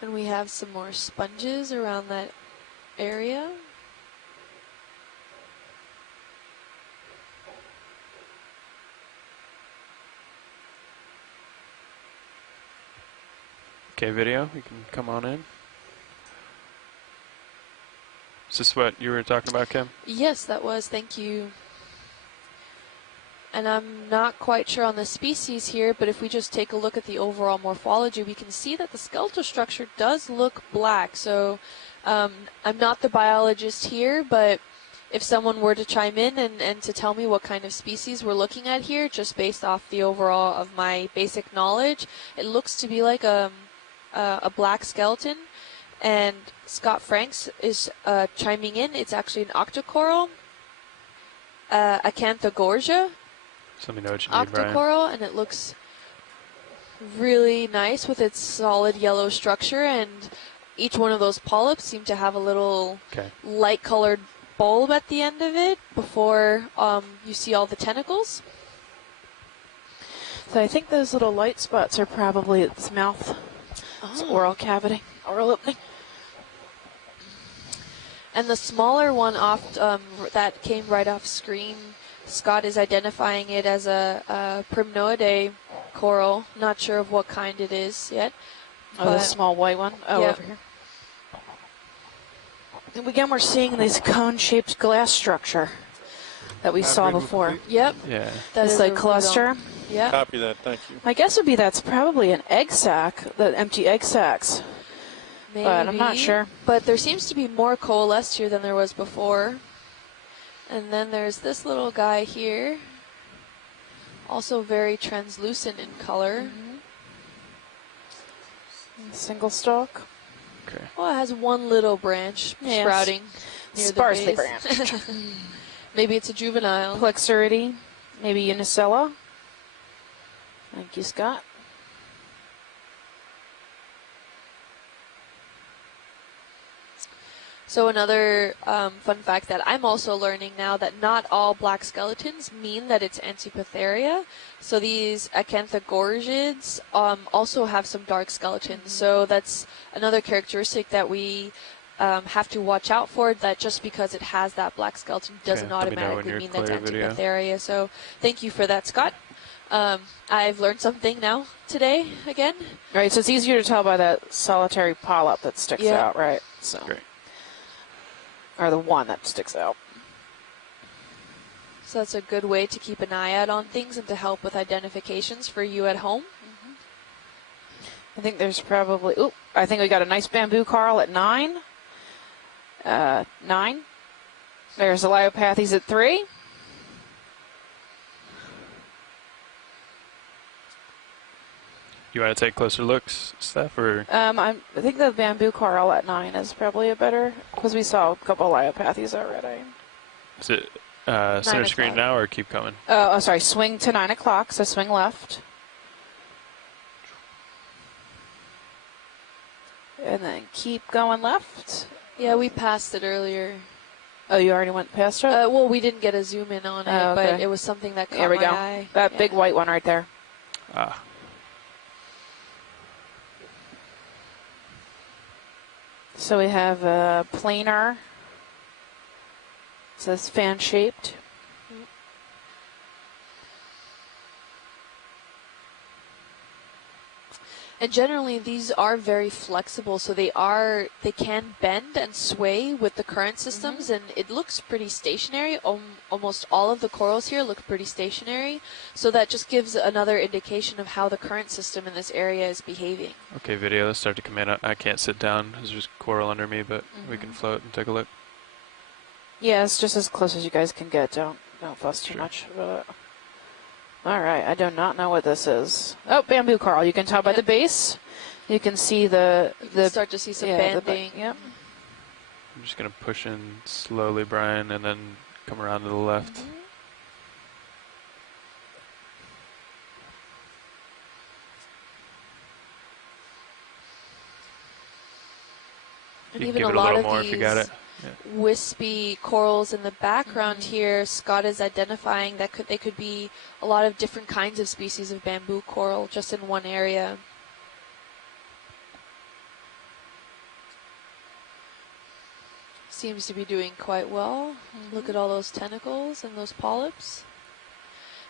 And we have some more sponges around that area. Okay, video, you can come on in. Is this what you were talking about, Kim? Yes, that was. Thank you. And I'm not quite sure on the species here, but if we just take a look at the overall morphology, we can see that the skeletal structure does look black. So I'm not the biologist here, but if someone were to chime in and to tell me what kind of species we're looking at here, just based off the overall of my basic knowledge, it looks to be like a black skeleton. And Scott Franks is chiming in. It's actually an octocoral, Acanthogorgia. So let me know what you need, Brian. Octocoral, and it looks really nice with its solid yellow structure, and each one of those polyps seem to have a little light-colored bulb at the end of it before you see all the tentacles. So I think those little light spots are probably its mouth, its oral cavity, oral opening. And the smaller one off that came right off screen, Scott is identifying it as a Primnoidae coral. Not sure of what kind it is yet. Oh, the small white one? Oh, yeah. over here. And again, we're seeing this cone-shaped glass structure that we saw before. Yep. Yeah. That It's is like a cluster. Yeah. Copy that, thank you. My guess would be that's probably an egg sac, the empty egg sacs. Maybe. But I'm not sure. But there seems to be more coalesced here than there was before. And then there's this little guy here. Also very translucent in color. Single stalk. Okay. Well, it has one little branch sprouting near sparsely the base. branched. Maybe it's a juvenile. Plexuridae, maybe Unicella. Thank you, Scott. So another fun fact that I'm also learning now, that not all black skeletons mean that it's Antipatharia. So these acanthogorgids also have some dark skeletons. So that's another characteristic that we have to watch out for, that just because it has that black skeleton doesn't automatically mean that's Antipatharia. So thank you for that, Scott. I've learned something now today again. Right, so it's easier to tell by that solitary polyp that sticks out, right? So. Great. Or the one that sticks out. So that's a good way to keep an eye out on things and to help with identifications for you at home. I think there's probably, I think we got a nice bamboo coral at 9. 9. There's a Leiopathes at 3. You want to take closer looks, Steph, or? I think the bamboo coral at 9 is probably a better, because we saw a couple of Leiopathes already. Is it center screen now, or keep coming? Oh, sorry, swing to 9 o'clock, so swing left. And then keep going left. Yeah, we passed it earlier. Oh, you already went past it? Well, we didn't get a zoom in on it, but it was something that caught my eye. That big white one right there. Ah. So we have a planar. It says fan-shaped. And generally, these are very flexible, so they can bend and sway with the current systems, and it looks pretty stationary. Almost all of the corals here look pretty stationary, so that just gives another indication of how the current system in this area is behaving. Okay, video, let's start to come in. I can't sit down. There's just coral under me, but we can float and take a look. Yeah, it's just as close as you guys can get. Don't fuss too much about it. All right, I do not know what this is. Oh, bamboo coral. You can tell by the base. You can see the start to see some banding. Yep. I'm just going to push in slowly, Brian, and then come around to the left. And You can even give a it a lot little of more these if you got it. wispy corals in the background here, Scott is identifying that they could be a lot of different kinds of species of bamboo coral just in one area. Seems to be doing quite well. Look at all those tentacles and those polyps.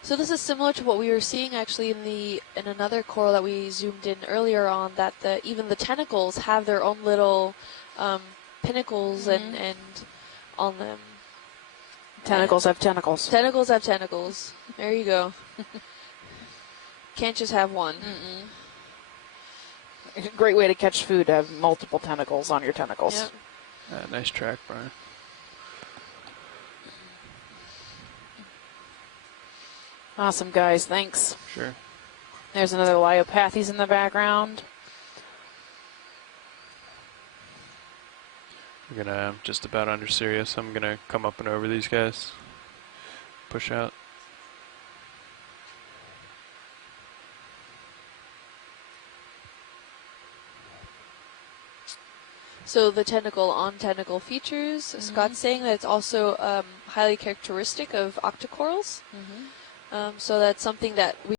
So this is similar to what we were seeing actually in another coral that we zoomed in earlier on, that even the tentacles have their own little pinnacles and on them. Tentacles have tentacles. Tentacles have tentacles. There you go. Can't just have one. Great way to catch food, to have multiple tentacles on your tentacles. Yep. Nice track, Brian. Awesome, guys. Thanks. Sure. There's another Leiopathes in the background. We're going to just about under Sirius. I'm going to come up and over these guys. Push out. So the tentacle on tentacle features, Scott's saying that it's also highly characteristic of octocorals. So that's something that we